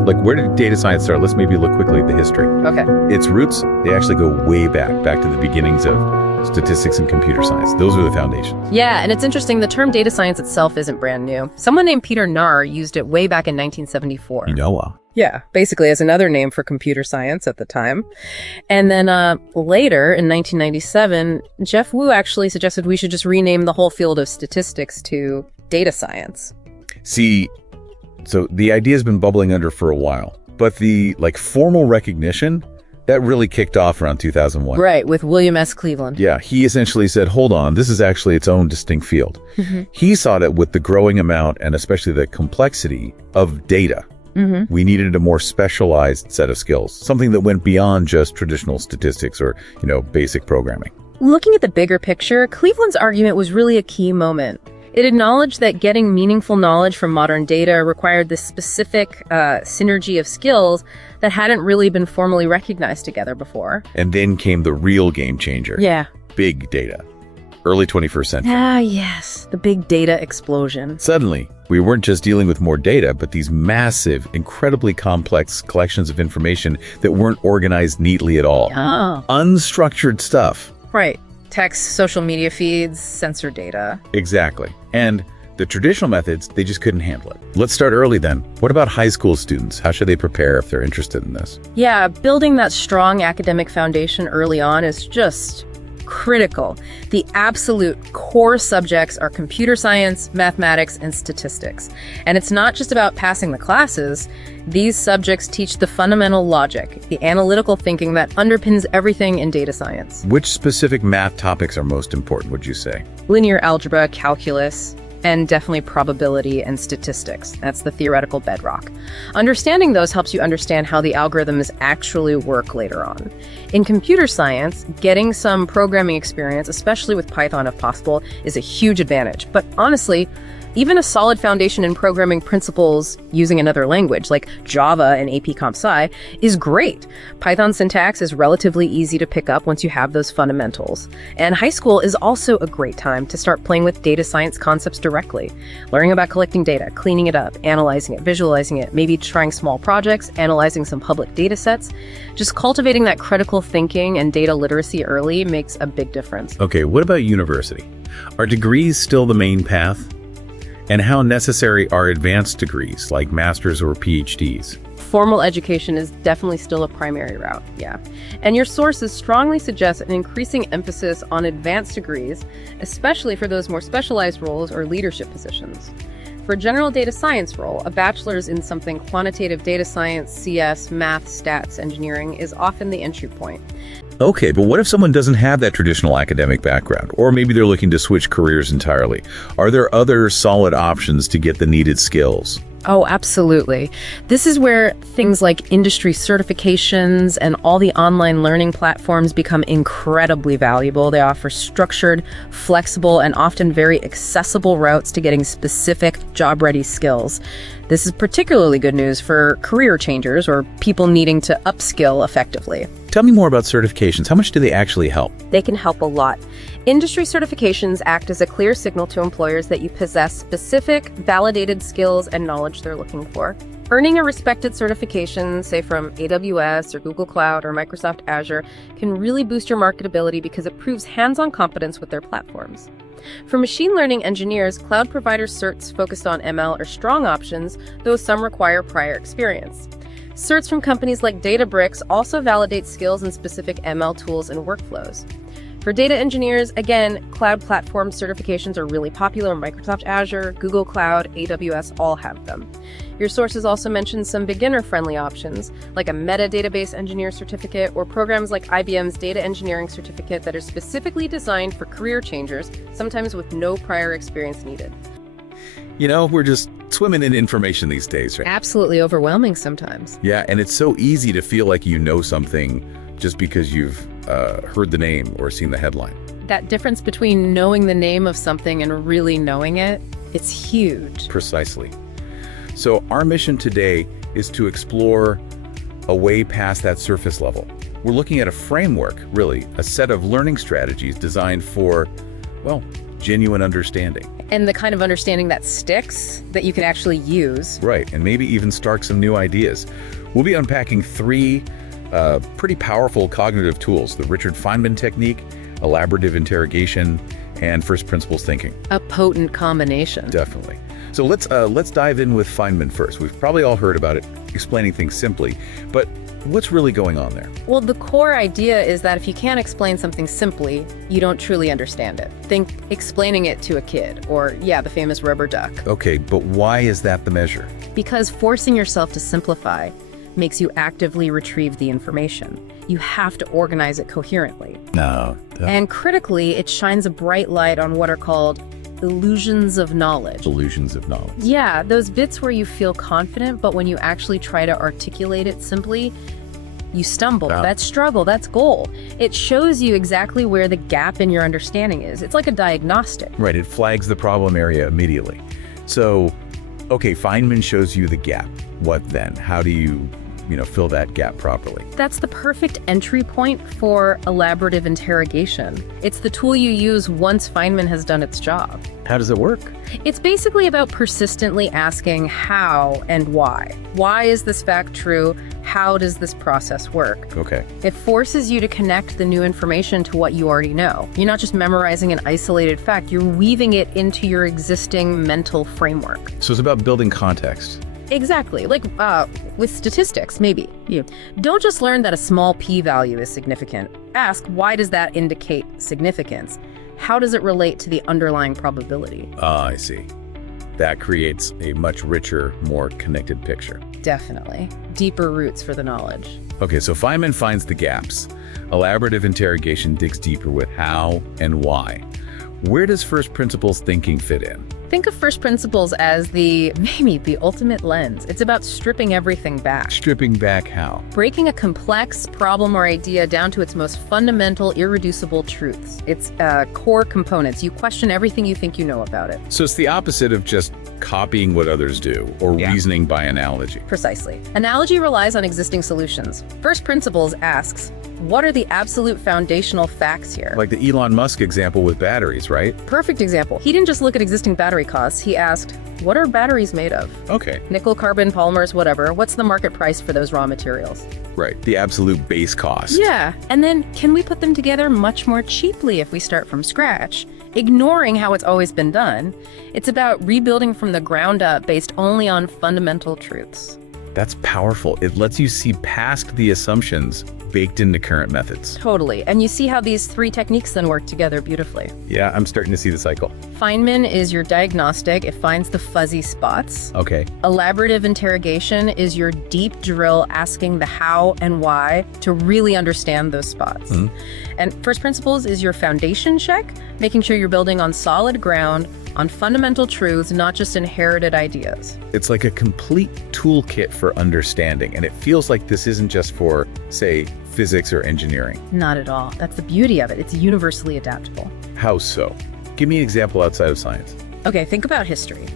Like, where did data science start? Let's maybe look quickly at the history. Okay. Its roots, they actually go way back to the beginnings of statistics and computer science. Those are the foundations. Yeah, and it's interesting, the term data science itself isn't brand new. Someone named Peter Narr used it way back in 1974. Yeah, basically as another name for computer science at the time. And then later, in 1997, Jeff Wu actually suggested we should just rename the whole field of statistics to data science. See, so the idea's been bubbling under for a while, but the formal recognition, that really kicked off around 2001. Right, with William S. Cleveland. Yeah, he essentially said, hold on, this is actually its own distinct field. He saw that with the growing amount and especially the complexity of data, we needed a more specialized set of skills, something that went beyond just traditional statistics or, basic programming. Looking at the bigger picture, Cleveland's argument was really a key moment. It acknowledged that getting meaningful knowledge from modern data required this specific synergy of skills that hadn't really been formally recognized together before. And then came the real game changer. Yeah. Big data. Early 21st century. Ah, yes. The big data explosion. Suddenly, we weren't just dealing with more data, but these massive, incredibly complex collections of information that weren't organized neatly at all. Oh. Unstructured stuff. Right. Text, social media feeds, sensor data. Exactly. And the traditional methods, they just couldn't handle it. Let's start early then. What about high school students? How should they prepare if they're interested in this? Yeah, building that strong academic foundation early on is just critical. The absolute core subjects are computer science, mathematics, and statistics. And it's not just about passing the classes. These subjects teach the fundamental logic, the analytical thinking that underpins everything in data science. Which specific math topics are most important, would you say? Linear algebra, calculus, and definitely probability and statistics. That's the theoretical bedrock. Understanding those helps you understand how the algorithms actually work later on. In computer science, getting some programming experience, especially with Python if possible, is a huge advantage. But honestly, Even a solid foundation in programming principles using another language, like Java and AP Comp Sci, is great. Python syntax is relatively easy to pick up once you have those fundamentals. And high school is also a great time to start playing with data science concepts directly. Learning about collecting data, cleaning it up, analyzing it, visualizing it, maybe trying small projects, analyzing some public data sets. Just cultivating that critical thinking and data literacy early makes a big difference. Okay, what about university? Are degrees still the main path? And how necessary are advanced degrees like masters or PhDs? Formal education is definitely still a primary route, yeah. And your sources strongly suggest an increasing emphasis on advanced degrees, especially for those more specialized roles or leadership positions. For a general data science role, a bachelor's in something quantitative data science, CS, math, stats, engineering is often the entry point. Okay, but what if someone doesn't have that traditional academic background? Or maybe they're looking to switch careers entirely. Are there other solid options to get the needed skills? Oh, absolutely. This is where things like industry certifications and all the online learning platforms become incredibly valuable. They offer structured, flexible, and often very accessible routes to getting specific job-ready skills. This is particularly good news for career changers or people needing to upskill effectively. Tell me more about certifications. How much do they actually help? They can help a lot. Industry certifications act as a clear signal to employers that you possess specific, validated skills and knowledge they're looking for. Earning a respected certification, say from AWS or Google Cloud or Microsoft Azure, can really boost your marketability because it proves hands-on competence with their platforms. For machine learning engineers, cloud provider certs focused on ML are strong options, though some require prior experience. Certs from companies like Databricks also validate skills in specific ML tools and workflows. For data engineers, again, cloud platform certifications are really popular. Microsoft Azure, Google Cloud, AWS all have them. Your sources also mention some beginner-friendly options, like a metadatabase engineer certificate or programs like IBM's data engineering certificate that are specifically designed for career changers, sometimes with no prior experience needed. You know, we're just swimming in information these days, right? Absolutely overwhelming sometimes. Yeah, and it's so easy to feel like you know something just because you've heard the name or seen the headline. That difference between knowing the name of something and really knowing it, it's huge. Precisely. So our mission today is to explore a way past that surface level. We're looking at a framework, really, a set of learning strategies designed for, well, genuine understanding. And the kind of understanding that sticks, that you can actually use. Right, and maybe even spark some new ideas. We'll be unpacking three pretty powerful cognitive tools: the Richard Feynman technique, elaborative interrogation, and first principles thinking. A potent combination. Definitely. So let's dive in with Feynman first. We've probably all heard about it, explaining things simply, but what's really going on there? Well, the core idea is that if you can't explain something simply, you don't truly understand it. Think explaining it to a kid, or the famous rubber duck. Okay, but why is that the measure? Because forcing yourself to simplify makes you actively retrieve the information. You have to organize it coherently. No. And critically, it shines a bright light on what are called illusions of knowledge. Illusions of knowledge. Yeah, those bits where you feel confident, but when you actually try to articulate it simply, you stumble. Wow. That's struggle, that's goal. It shows you exactly where the gap in your understanding is. It's like a diagnostic. Right, it flags the problem area immediately. So, okay, Feynman shows you the gap. What then? How do you fill that gap properly? That's the perfect entry point for elaborative interrogation. It's the tool you use once Feynman has done its job. How does it work? It's basically about persistently asking how and why. Why is this fact true? How does this process work? Okay. It forces you to connect the new information to what you already know. You're not just memorizing an isolated fact, you're weaving it into your existing mental framework. So it's about building context. Exactly, like with statistics, maybe. Don't just learn that a small p-value is significant. Ask, why does that indicate significance? How does it relate to the underlying probability? I see. That creates a much richer, more connected picture. Definitely. Deeper roots for the knowledge. Okay, so Feynman finds the gaps. Elaborative interrogation digs deeper with how and why. Where does first principles thinking fit in? Think of first principles as maybe the ultimate lens. It's about stripping everything back. Stripping back how? Breaking a complex problem or idea down to its most fundamental, irreducible truths. Its core components. You question everything you think you know about it. So it's the opposite of just copying what others do or reasoning by analogy. Precisely. Analogy relies on existing solutions. First principles asks, what are the absolute foundational facts here? Like the Elon Musk example with batteries, right? Perfect example. He didn't just look at existing battery costs. He asked, what are batteries made of? Okay. Nickel, carbon, polymers, whatever. What's the market price for those raw materials? Right. The absolute base cost. Yeah. And then can we put them together much more cheaply if we start from scratch? Ignoring how it's always been done. It's about rebuilding from the ground up based only on fundamental truths. That's powerful. It lets you see past the assumptions baked into current methods. Totally. And you see how these three techniques then work together beautifully. Yeah, I'm starting to see the cycle. Feynman is your diagnostic. It finds the fuzzy spots. Okay. Elaborative interrogation is your deep drill asking the how and why to really understand those spots. And first principles is your foundation check, making sure you're building on solid ground, on fundamental truths, not just inherited ideas. It's like a complete toolkit for understanding, and it feels like this isn't just for, say, physics or engineering. Not at all. That's the beauty of it. It's universally adaptable. How so? Give me an example outside of science. Okay, think about history.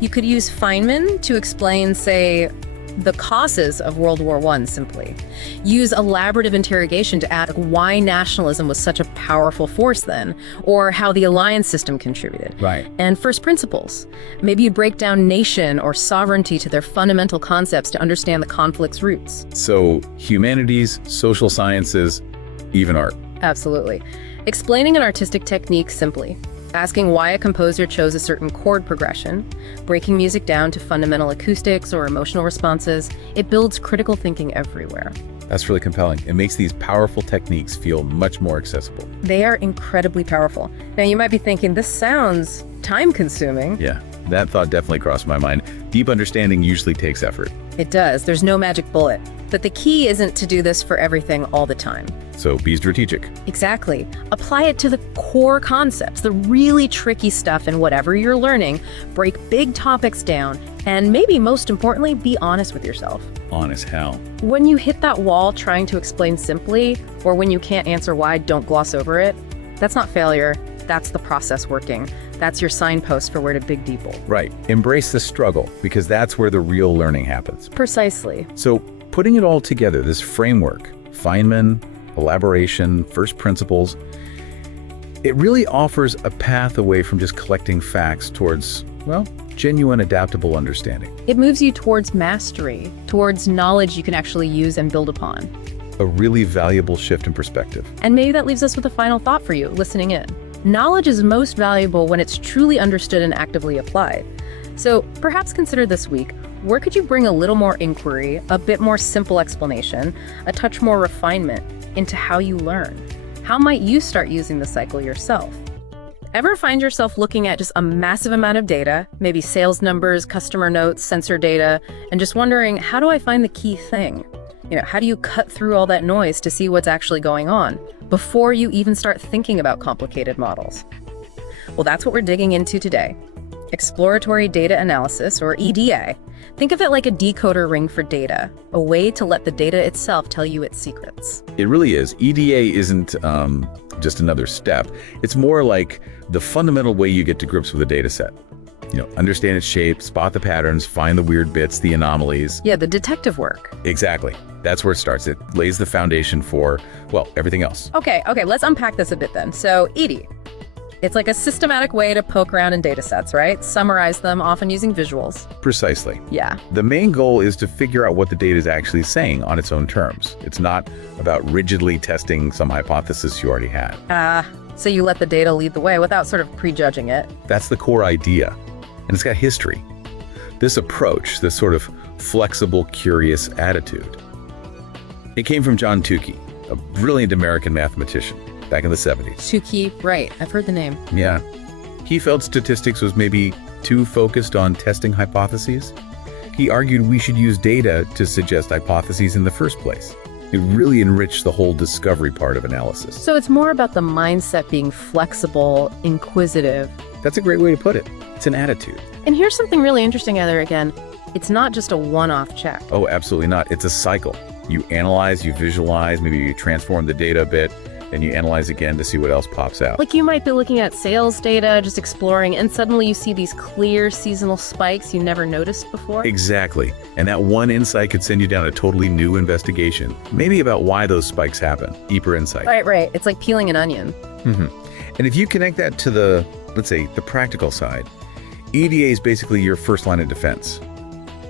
You could use Feynman to explain, say, the causes of World War I simply. Use elaborative interrogation to ask why nationalism was such a powerful force then, or how the alliance system contributed. Right. And first principles. Maybe you break down nation or sovereignty to their fundamental concepts to understand the conflict's roots. So humanities, social sciences, even art. Absolutely. Explaining an artistic technique simply. Asking why a composer chose a certain chord progression, breaking music down to fundamental acoustics or emotional responses, it builds critical thinking everywhere. That's really compelling. It makes these powerful techniques feel much more accessible. They are incredibly powerful. Now, you might be thinking, this sounds time-consuming. Yeah, that thought definitely crossed my mind. Deep understanding usually takes effort. It does. There's no magic bullet. But the key isn't to do this for everything all the time. So be strategic. Exactly. Apply it to the core concepts, the really tricky stuff in whatever you're learning. Break big topics down, and maybe most importantly, be honest with yourself. Honest how? When you hit that wall trying to explain simply, or when you can't answer why, don't gloss over it. That's not failure. That's the process working. That's your signpost for where to dig deeper. Right. Embrace the struggle, because that's where the real learning happens. Precisely. So putting it all together, this framework, Feynman, elaboration, first principles, it really offers a path away from just collecting facts towards, well, genuine adaptable understanding. It moves you towards mastery, towards knowledge you can actually use and build upon. A really valuable shift in perspective. And maybe that leaves us with a final thought for you listening in. Knowledge is most valuable when it's truly understood and actively applied. So perhaps consider this week, where could you bring a little more inquiry, a bit more simple explanation, a touch more refinement into how you learn? How might you start using the cycle yourself? Ever find yourself looking at just a massive amount of data, maybe sales numbers, customer notes, sensor data, and just wondering, how do I find the key thing? How do you cut through all that noise to see what's actually going on before you even start thinking about complicated models? Well, that's what we're digging into today. Exploratory data analysis, or EDA. Think of it like a decoder ring for data, a way to let the data itself tell you its secrets. It really is. EDA isn't just another step. It's more like the fundamental way you get to grips with a data set. Understand its shape, spot the patterns, find the weird bits, the anomalies. Yeah, the detective work. Exactly. That's where it starts. It lays the foundation for, well, everything else. Okay, let's unpack this a bit then. So, ED. It's like a systematic way to poke around in data sets, right? Summarize them, often using visuals. Precisely. Yeah. The main goal is to figure out what the data is actually saying on its own terms. It's not about rigidly testing some hypothesis you already had. So you let the data lead the way without sort of prejudging it. That's the core idea. And it's got history. This approach, this sort of flexible, curious attitude, it came from John Tukey, a brilliant American mathematician back in the 70s. Tukey, right. I've heard the name. Yeah. He felt statistics was maybe too focused on testing hypotheses. He argued we should use data to suggest hypotheses in the first place. It really enriched the whole discovery part of analysis. So it's more about the mindset being flexible, inquisitive, That's a great way to put it. It's an attitude. And here's something really interesting, Heather, again. It's not just a one-off check. Oh, absolutely not. It's a cycle. You analyze, you visualize, maybe you transform the data a bit, then you analyze again to see what else pops out. Like you might be looking at sales data, just exploring, and suddenly you see these clear seasonal spikes you never noticed before. Exactly. And that one insight could send you down a totally new investigation, maybe about why those spikes happen. Deeper insight. Right. It's like peeling an onion. Mm-hmm. And if you connect that to the, let's say, the practical side, EDA is basically your first line of defense.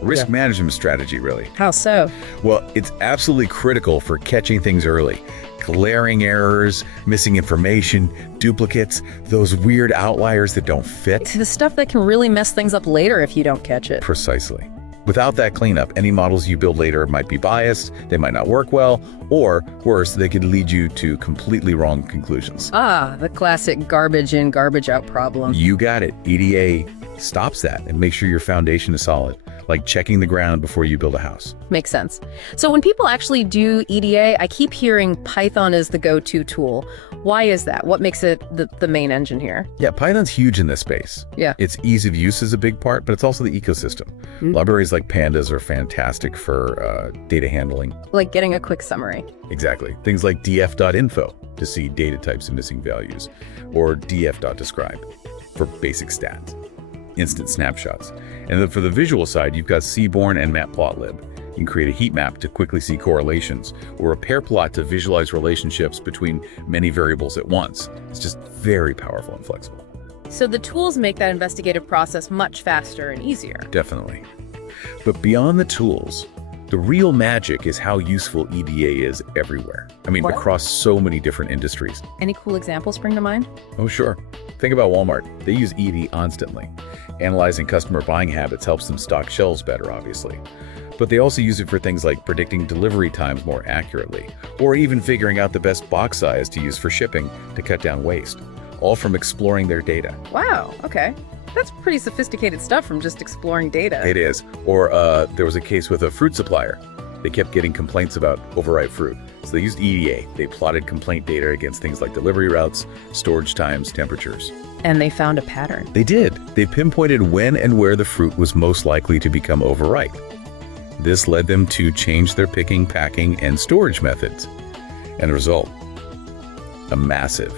Risk management strategy, really. How so? Well, it's absolutely critical for catching things early. Glaring errors, missing information, duplicates, those weird outliers that don't fit. The stuff that can really mess things up later if you don't catch it. Precisely. Without that cleanup, any models you build later might be biased, they might not work well, or worse, they could lead you to completely wrong conclusions. The classic garbage in, garbage out problem. You got it. EDA stops that and makes sure your foundation is solid, like checking the ground before you build a house. Makes sense. So when people actually do EDA, I keep hearing Python is the go-to tool. Why is that? What makes it the main engine here? Yeah, Python's huge in this space. Yeah. Its ease of use is a big part, but it's also the ecosystem. Libraries like Pandas are fantastic for data handling. Like getting a quick summary. Exactly. Things like df.info to see data types and missing values, or df.describe for basic stats. Instant snapshots. And then for the visual side, you've got Seaborn and Matplotlib. You can create a heat map to quickly see correlations, or a pair plot to visualize relationships between many variables at once. It's just very powerful and flexible. So the tools make that investigative process much faster and easier. Definitely. But beyond the tools, the real magic is how useful EDA is everywhere. I mean, across so many different industries. Any cool examples spring to mind? Oh, sure. Think about Walmart. They use EDA constantly. Analyzing customer buying habits helps them stock shelves better, obviously. But they also use it for things like predicting delivery times more accurately, or even figuring out the best box size to use for shipping to cut down waste, all from exploring their data. Wow, okay. That's pretty sophisticated stuff from just exploring data. It is. Or there was a case with a fruit supplier. They kept getting complaints about overripe fruit. So they used EDA. They plotted complaint data against things like delivery routes, storage times, temperatures. And they found a pattern. They did. They pinpointed when and where the fruit was most likely to become overripe. This led them to change their picking, packing, and storage methods. And the result, a massive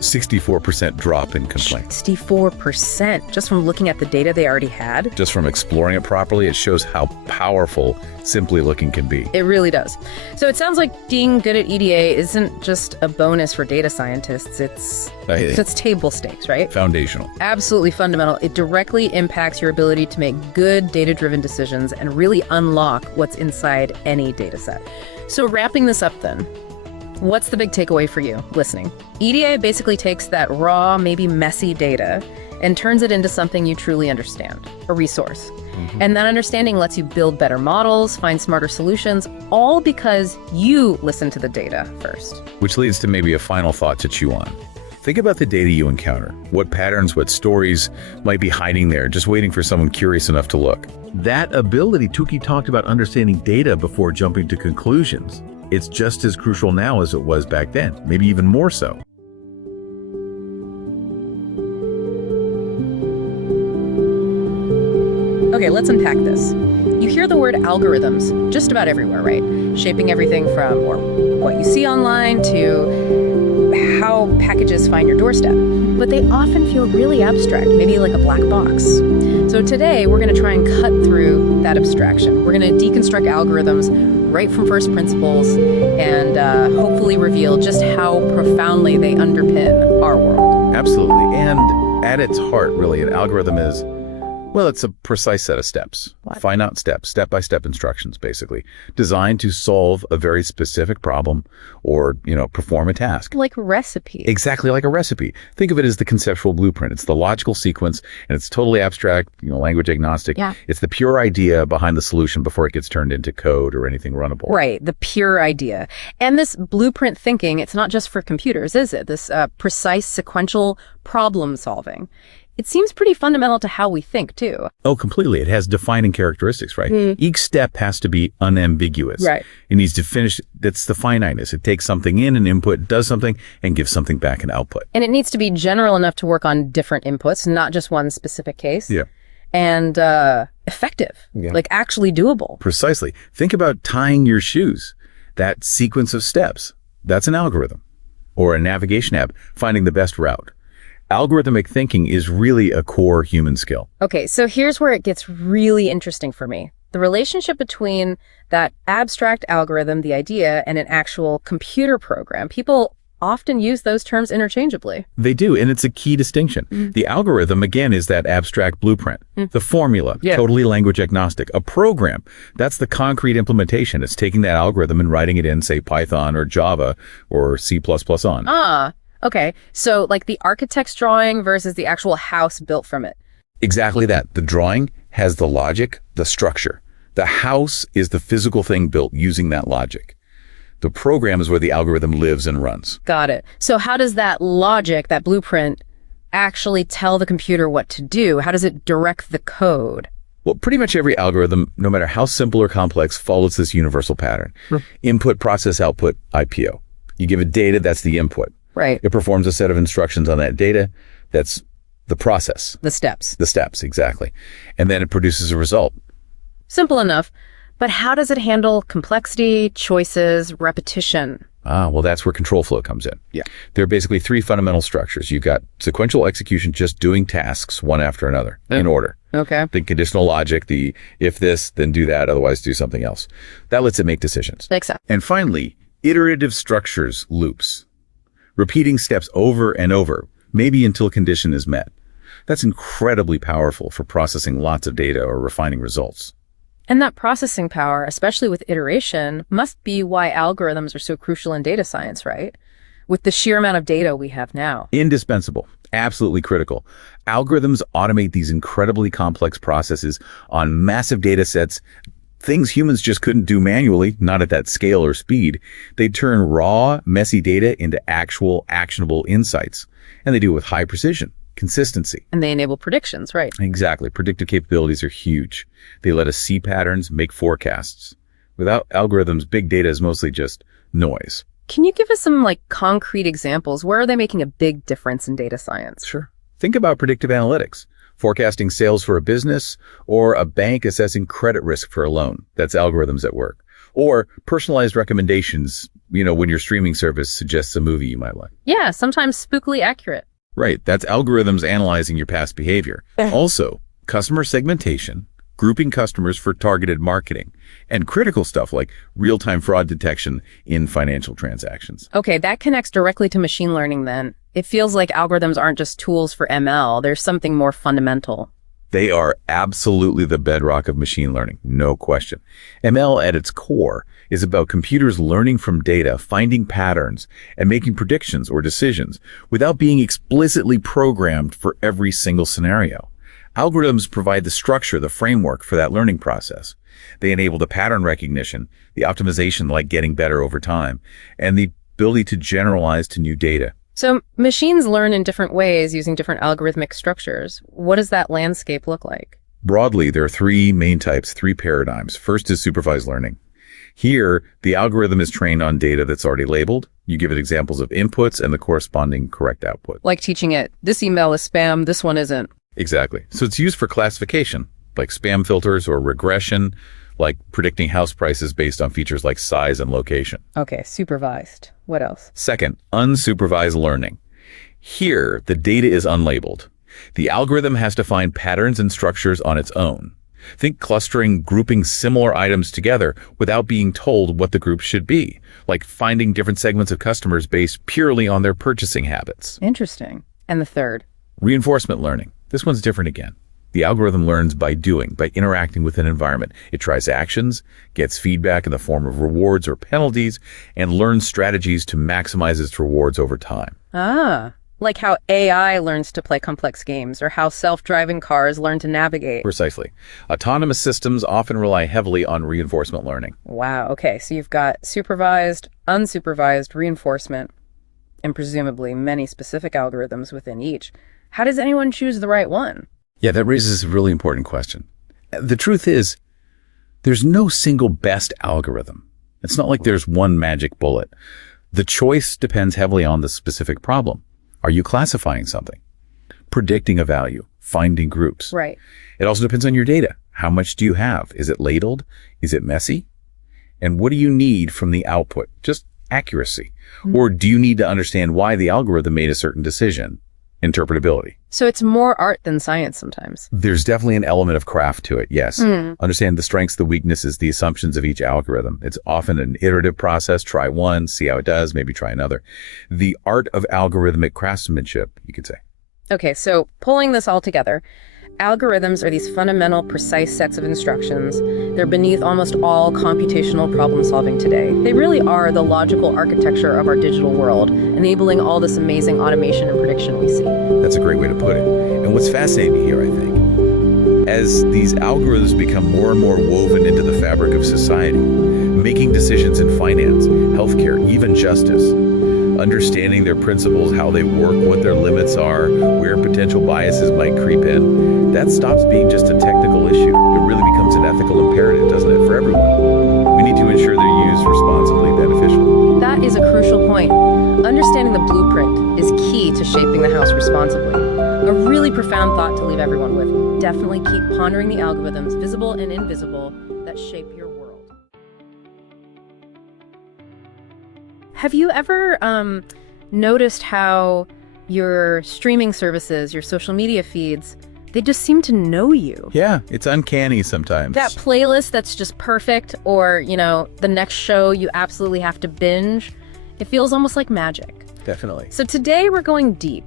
64% drop in complaints. 64%, just from looking at the data they already had? Just from exploring it properly, it shows how powerful simply looking can be. It really does. So it sounds like being good at EDA isn't just a bonus for data scientists, it's table stakes, right? Foundational. Absolutely fundamental. It directly impacts your ability to make good data-driven decisions and really unlock what's inside any data set. So wrapping this up then, what's the big takeaway for you listening? EDA basically takes that raw, maybe messy data and turns it into something you truly understand, a resource. And that understanding lets you build better models, find smarter solutions, all because you listen to the data first. Which leads to maybe a final thought to chew on. Think about the data you encounter. What patterns, what stories might be hiding there, just waiting for someone curious enough to look. That ability, Tukey talked about understanding data before jumping to conclusions. It's just as crucial now as it was back then, maybe even more so. Okay, let's unpack this. You hear the word algorithms just about everywhere, right? Shaping everything from what you see online to how packages find your doorstep. But they often feel really abstract, maybe like a black box. So today, we're going to try and cut through that abstraction. We're going to deconstruct algorithms right from first principles and hopefully reveal just how profoundly they underpin our world. Absolutely. And at its heart, really, an algorithm is, well, it's a precise set of steps, finite steps, step-by-step instructions, basically, designed to solve a very specific problem or, perform a task. Like recipes. Exactly like a recipe. Think of it as the conceptual blueprint. It's the logical sequence, and it's totally abstract, language agnostic. Yeah. It's the pure idea behind the solution before it gets turned into code or anything runnable. Right, the pure idea. And this blueprint thinking, it's not just for computers, is it? This precise sequential problem solving it seems pretty fundamental to how we think, too. Oh, completely. It has defining characteristics, right? Each step has to be unambiguous. Right. It needs to finish. That's the finiteness. It takes something in, an input, does something, and gives something back, an output. And it needs to be general enough to work on different inputs, not just one specific case. Yeah. And effective, like actually doable. Precisely. Think about tying your shoes. That sequence of steps, that's an algorithm. Or a navigation app, finding the best route. Algorithmic thinking is really a core human skill. Okay, so here's where it gets really interesting for me. The relationship between that abstract algorithm, the idea, and an actual computer program. People often use those terms interchangeably. They do, and it's a key distinction. The algorithm, again, is that abstract blueprint. The formula, totally language agnostic. A program, that's the concrete implementation. It's taking that algorithm and writing it in, say, Python or Java or C++ on. Okay, so like the architect's drawing versus the actual house built from it. Exactly that. The drawing has the logic, the structure. The house is the physical thing built using that logic. The program is where the algorithm lives and runs. Got it. So how does that logic, that blueprint, actually tell the computer what to do? How does it direct the code? Well, pretty much every algorithm, no matter how simple or complex, follows this universal pattern. Input, process, output, IPO. You give it data, that's the input. Right. It performs a set of instructions on that data. That's the process. The steps. The steps, exactly. And then it produces a result. Simple enough. But how does it handle complexity, choices, repetition? Well, that's where control flow comes in. Yeah. There are basically three fundamental structures. You've got sequential execution, just doing tasks one after another in order. Okay. The conditional logic, the if this, then do that, otherwise do something else. That lets it make decisions. Makes sense. And finally, iterative structures, loops. Repeating steps over and over, maybe until a condition is met. That's incredibly powerful for processing lots of data or refining results. And that processing power, especially with iteration, must be why algorithms are so crucial in data science, right? With the sheer amount of data we have now. Indispensable. Absolutely critical. Algorithms automate these incredibly complex processes on massive data sets, things humans just couldn't do manually, not at that scale or speed. They turn raw, messy data into actual, actionable insights. And they do it with high precision, consistency. And they enable predictions, right? Exactly. Predictive capabilities are huge. They let us see patterns, make forecasts. Without algorithms, big data is mostly just noise. Can you give us some concrete examples? Where are they making a big difference in data science? Sure. Think about predictive analytics. Forecasting sales for a business, or a bank assessing credit risk for a loan. That's algorithms at work. Or personalized recommendations, when your streaming service suggests a movie you might like. Yeah, sometimes spookily accurate. Right, that's algorithms analyzing your past behavior. Also, customer segmentation, grouping customers for targeted marketing, and critical stuff like real-time fraud detection in financial transactions. Okay, that connects directly to machine learning then. It feels like algorithms aren't just tools for ML. There's something more fundamental. They are absolutely the bedrock of machine learning, no question. ML at its core is about computers learning from data, finding patterns, and making predictions or decisions without being explicitly programmed for every single scenario. Algorithms provide the structure, the framework for that learning process. They enable the pattern recognition, the optimization like getting better over time, and the ability to generalize to new data. So machines learn in different ways using different algorithmic structures. What does that landscape look like? Broadly, there are three main types, three paradigms. First is supervised learning. Here, the algorithm is trained on data that's already labeled. You give it examples of inputs and the corresponding correct output. Like teaching it, this email is spam, this one isn't. Exactly. So it's used for classification, like spam filters, or regression, like predicting house prices based on features like size and location. Okay, supervised. What else? Second, unsupervised learning. Here, the data is unlabeled. The algorithm has to find patterns and structures on its own. Think clustering, grouping similar items together without being told what the group should be, like finding different segments of customers based purely on their purchasing habits. Interesting. And the third? Reinforcement learning. This one's different again. The algorithm learns by doing, by interacting with an environment. It tries actions, gets feedback in the form of rewards or penalties, and learns strategies to maximize its rewards over time. Like how AI learns to play complex games, or how self-driving cars learn to navigate. Precisely. Autonomous systems often rely heavily on reinforcement learning. Wow, okay, so you've got supervised, unsupervised reinforcement, and presumably many specific algorithms within each. how does anyone choose the right one? Yeah, that raises a really important question. The truth is, there's no single best algorithm. It's not like there's one magic bullet. The choice depends heavily on the specific problem. Are you classifying something? Predicting a value? Finding groups? Right. It also depends on your data. How much do you have? Is it ladled? Is it messy? And what do you need from the output? Just accuracy. Or do you need to understand why the algorithm made a certain decision? Interpretability. So it's more art than science sometimes. There's definitely an element of craft to it, yes. Understand the strengths, the weaknesses, the assumptions of each algorithm. It's often an iterative process. Try one, see how it does, maybe try another. The art of algorithmic craftsmanship, you could say. Okay, so pulling this all together, algorithms are these fundamental, precise sets of instructions. They're beneath almost all computational problem solving today. They really are the logical architecture of our digital world, enabling all this amazing automation and prediction we see. That's a great way to put it. And what's fascinating here, I think, as these algorithms become more and more woven into the fabric of society, making decisions in finance, healthcare, even justice, understanding their principles, how they work, what their limits are, where potential biases might creep in, that stops being just a technical issue. It really becomes an ethical imperative, doesn't it, for everyone? We need to ensure they're used responsibly, beneficial. That is a crucial point. Understanding the blueprint is key to shaping the house responsibly. A really profound thought to leave everyone with. Definitely keep pondering the algorithms, visible and invisible, that shape your world. Have you ever noticed how your streaming services, your social media feeds, they just seem to know you? Yeah, it's uncanny sometimes. That playlist that's just perfect, or, the next show you absolutely have to binge, it feels almost like magic. Definitely. So today we're going deep.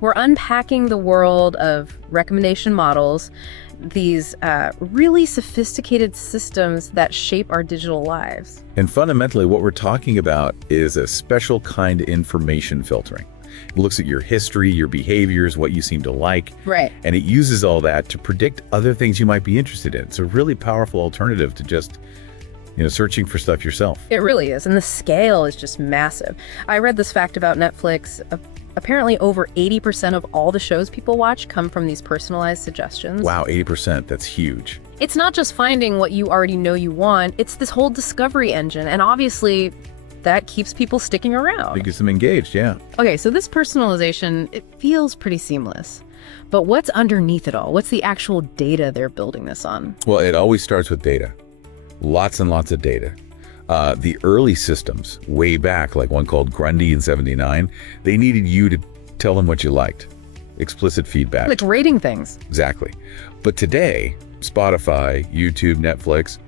We're unpacking the world of recommendation models, these really sophisticated systems that shape our digital lives. And fundamentally, what we're talking about is a special kind of information filtering. It looks at your history, your behaviors, what you seem to like. Right. And it uses all that to predict other things you might be interested in. It's a really powerful alternative to just searching for stuff yourself. It really is. And the scale is just massive. I read this fact about Netflix. Apparently over 80% of all the shows people watch come from these personalized suggestions. Wow, 80%. That's huge. It's not just finding what you already know you want. It's this whole discovery engine. And obviously, that keeps people sticking around. It gets them engaged, yeah. Okay, so this personalization, it feels pretty seamless. But what's underneath it all? What's the actual data they're building this on? Well, it always starts with data. Lots and lots of data. The early systems, way back, like one called Grundy in '79, they needed you to tell them what you liked. Explicit feedback. Like rating things. Exactly. But today, Spotify, YouTube, Netflix,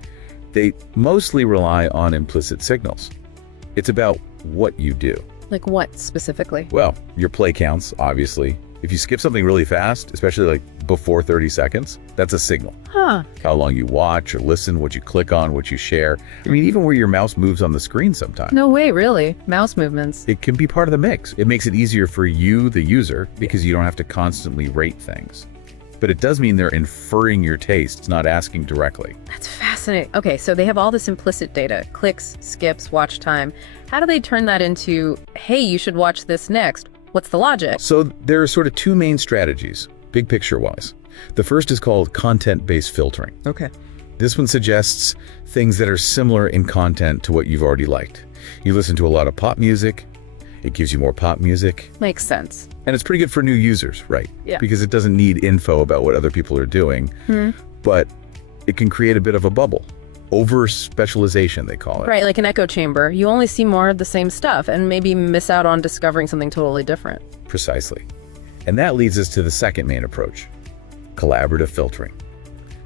they mostly rely on implicit signals. It's about what you do. Like what specifically? Well, your play counts, obviously. If you skip something really fast, especially like before 30 seconds, that's a signal. Huh. How long you watch or listen, what you click on, what you share. I mean, even where your mouse moves on the screen sometimes. No way, really. Mouse movements. It can be part of the mix. It makes it easier for you, the user, because you don't have to constantly rate things. But it does mean they're inferring your tastes, not asking directly. That's fascinating. Okay, so they have all this implicit data, clicks, skips, watch time. How do they turn that into, hey, you should watch this next? What's the logic? So there are sort of two main strategies, big picture-wise. The first is called content-based filtering. Okay. This one suggests things that are similar in content to what you've already liked. You listen to a lot of pop music, it gives you more pop music. Makes sense. And it's pretty good for new users, right? Yeah. Because it doesn't need info about what other people are doing, but it can create a bit of a bubble. Over-specialization, they call it. Right, like an echo chamber. You only see more of the same stuff and maybe miss out on discovering something totally different. Precisely. And that leads us to the second main approach, collaborative filtering.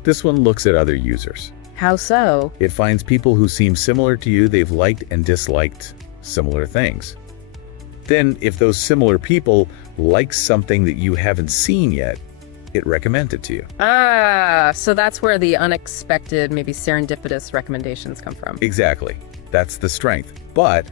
This one looks at other users. How so? It finds people who seem similar to you, they've liked and disliked similar things. Then, if those similar people like something that you haven't seen yet, it recommends it to you. So that's where the unexpected, maybe serendipitous recommendations come from. Exactly. That's the strength. But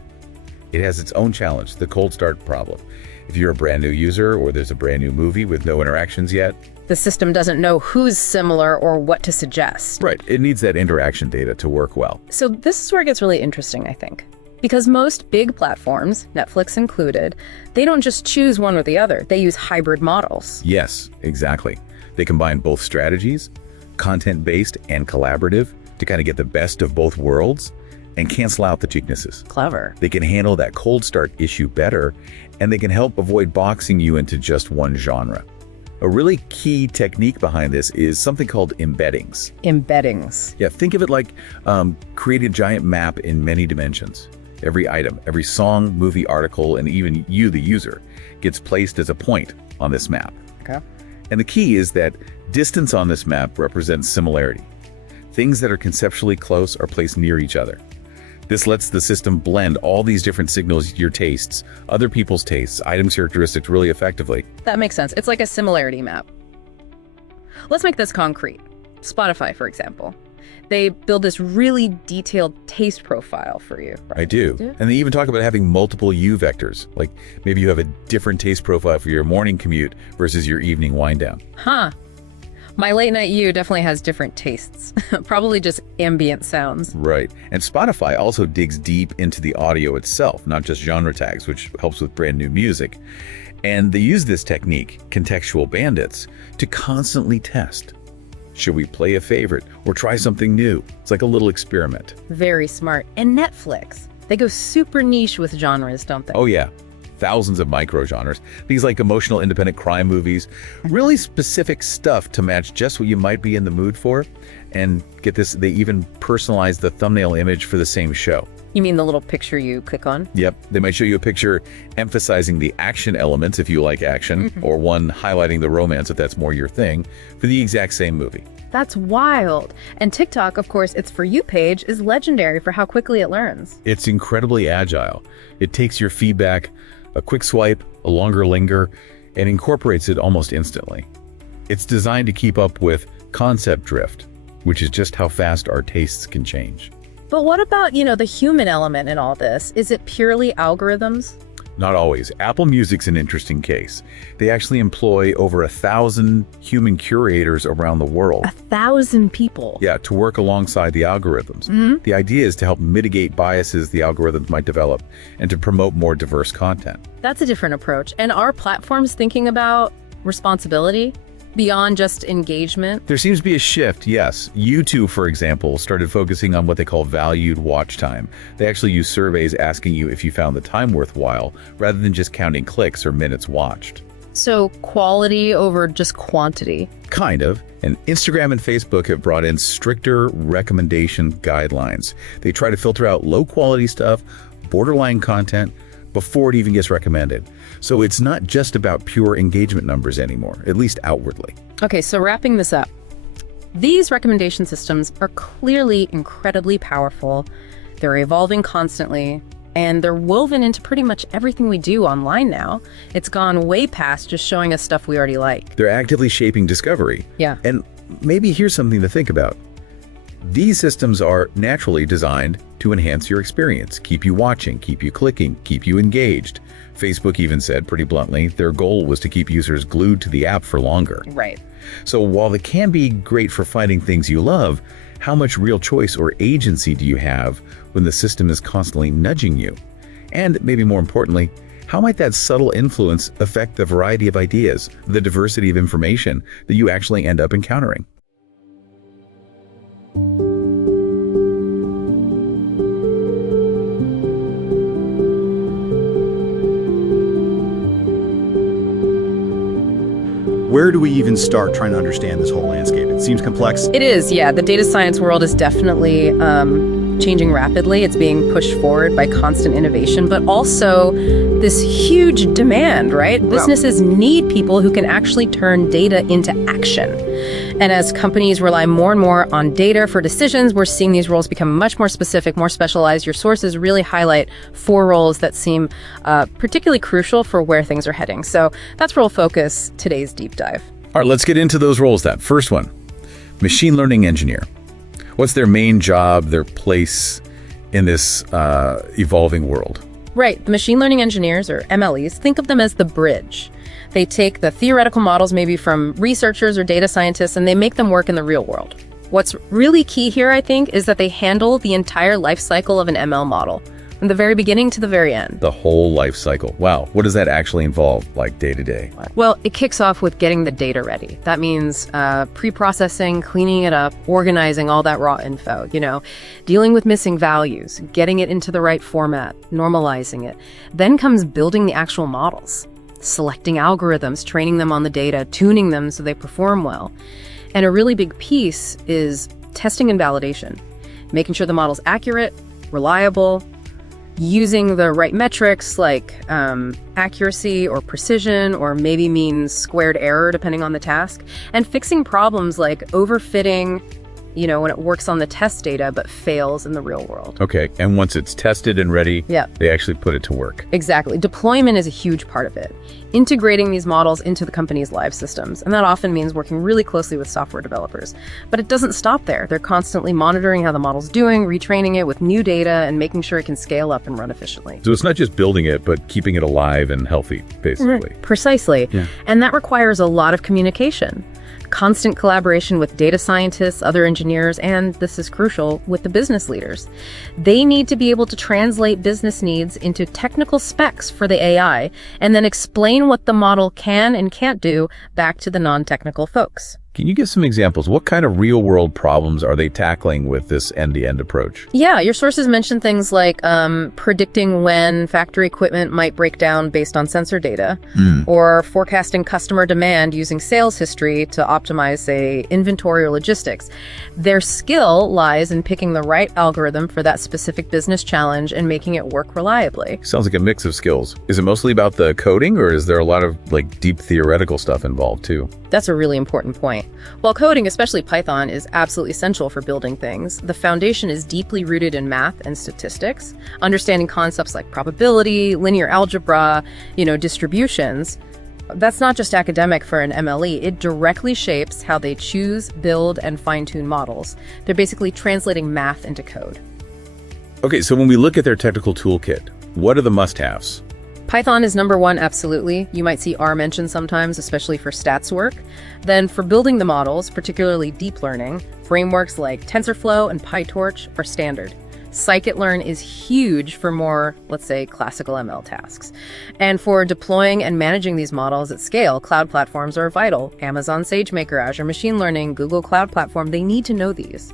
it has its own challenge, the cold start problem. If you're a brand new user or there's a brand new movie with no interactions yet, the system doesn't know who's similar or what to suggest. Right. It needs that interaction data to work well. So this is where it gets really interesting, I think. Because most big platforms, Netflix included, they don't just choose one or the other. They use hybrid models. Yes, exactly. They combine both strategies, content-based and collaborative, to kind of get the best of both worlds and cancel out the weaknesses. Clever. They can handle that cold start issue better, and they can help avoid boxing you into just one genre. A really key technique behind this is something called embeddings. Embeddings. Yeah, think of it like creating a giant map in many dimensions. Every item, every song, movie, article, and even you, the user, gets placed as a point on this map. Okay. And the key is that distance on this map represents similarity. Things that are conceptually close are placed near each other. This lets the system blend all these different signals, your tastes, other people's tastes, items characteristics really effectively. That makes sense. It's like a similarity map. Let's make this concrete. Spotify, for example. They build this really detailed taste profile for you. I do. And they even talk about having multiple U vectors. Like maybe you have a different taste profile for your morning commute versus your evening wind down. Huh. My late night you definitely has different tastes. Probably just ambient sounds. Right. And Spotify also digs deep into the audio itself, not just genre tags, which helps with brand new music. And they use this technique, contextual bandits, to constantly test. Should we play a favorite or try something new? It's like a little experiment. Very smart. And Netflix, they go super niche with genres, don't they? Oh yeah, thousands of micro genres. Things like emotional independent crime movies, really specific stuff to match just what you might be in the mood for. And get this, they even personalize the thumbnail image for the same show. You mean the little picture you click on? Yep. They might show you a picture emphasizing the action elements if you like action, or one highlighting the romance if that's more your thing, for the exact same movie. That's wild. And TikTok, of course, its For You page is legendary for how quickly it learns. It's incredibly agile. It takes your feedback, a quick swipe, a longer linger, and incorporates it almost instantly. It's designed to keep up with concept drift, which is just how fast our tastes can change. But what about, the human element in all this? Is it purely algorithms? Not always. Apple Music's an interesting case. They actually employ over 1,000 human curators around the world. 1,000 people? Yeah, to work alongside the algorithms. The idea is to help mitigate biases the algorithms might develop and to promote more diverse content. That's a different approach. And are platforms thinking about responsibility beyond just engagement? There seems to be a shift, yes. YouTube, for example, started focusing on what they call valued watch time. They actually use surveys asking you if you found the time worthwhile, rather than just counting clicks or minutes watched. So quality over just quantity? Kind of. And Instagram and Facebook have brought in stricter recommendation guidelines. They try to filter out low-quality stuff, borderline content, before it even gets recommended. So it's not just about pure engagement numbers anymore, at least outwardly. Okay, so wrapping this up, these recommendation systems are clearly incredibly powerful. They're evolving constantly, and they're woven into pretty much everything we do online now. It's gone way past just showing us stuff we already like. They're actively shaping discovery. Yeah. And maybe here's something to think about. These systems are naturally designed to enhance your experience, keep you watching, keep you clicking, keep you engaged. Facebook even said, pretty bluntly, their goal was to keep users glued to the app for longer. Right. So while they can be great for finding things you love, how much real choice or agency do you have when the system is constantly nudging you? And maybe more importantly, how might that subtle influence affect the variety of ideas, the diversity of information that you actually end up encountering? Where do we even start trying to understand this whole landscape? It seems complex. It is, yeah. The data science world is definitely changing rapidly. It's being pushed forward by constant innovation, but also this huge demand, right? Businesses need people who can actually turn data into action. And as companies rely more and more on data for decisions, we're seeing these roles become much more specific, more specialized. Your sources really highlight 4 roles that seem particularly crucial for where things are heading. So that's where we'll focus today's deep dive. All right, let's get into those roles then. First one, machine learning engineer. What's their main job, their place in this evolving world? Right. The machine learning engineers, or MLEs, think of them as the bridge. They take the theoretical models maybe from researchers or data scientists, and they make them work in the real world. What's really key here, I think, is that they handle the entire life cycle of an ML model, from the very beginning to the very end. The whole life cycle. Wow. What does that actually involve, like day to day? Well, it kicks off with getting the data ready. That means pre-processing, cleaning it up, organizing all that raw info, dealing with missing values, getting it into the right format, normalizing it. Then comes building the actual models, selecting algorithms, training them on the data, tuning them so they perform well. And a really big piece is testing and validation, making sure the model's accurate, reliable, using the right metrics like accuracy or precision, or maybe means squared error depending on the task, and fixing problems like overfitting, when it works on the test data but fails in the real world. Okay, and once it's tested and ready, they actually put it to work. Exactly. Deployment is a huge part of it. Integrating these models into the company's live systems, and that often means working really closely with software developers. But it doesn't stop there. They're constantly monitoring how the model's doing, retraining it with new data, and making sure it can scale up and run efficiently. So it's not just building it, but keeping it alive and healthy, basically. Precisely. Yeah. And that requires a lot of communication. Constant collaboration with data scientists, other engineers, and this is crucial, with the business leaders. They need to be able to translate business needs into technical specs for the AI and then explain what the model can and can't do back to the non-technical folks. Can you give some examples? What kind of real-world problems are they tackling with this end-to-end approach? Yeah, your sources mention things like predicting when factory equipment might break down based on sensor data, or forecasting customer demand using sales history to optimize, say, inventory or logistics. Their skill lies in picking the right algorithm for that specific business challenge and making it work reliably. Sounds like a mix of skills. Is it mostly about the coding, or is there a lot of deep theoretical stuff involved too? That's a really important point. While coding, especially Python, is absolutely essential for building things, the foundation is deeply rooted in math and statistics. Understanding concepts like probability, linear algebra, distributions. That's not just academic for an MLE. It directly shapes how they choose, build, and fine-tune models. They're basically translating math into code. Okay, so when we look at their technical toolkit, what are the must-haves? Python is number one, absolutely. You might see R mentioned sometimes, especially for stats work. Then for building the models, particularly deep learning, frameworks like TensorFlow and PyTorch are standard. Scikit-learn is huge for more, let's say, classical ML tasks. And for deploying and managing these models at scale, cloud platforms are vital. Amazon SageMaker, Azure Machine Learning, Google Cloud Platform, they need to know these.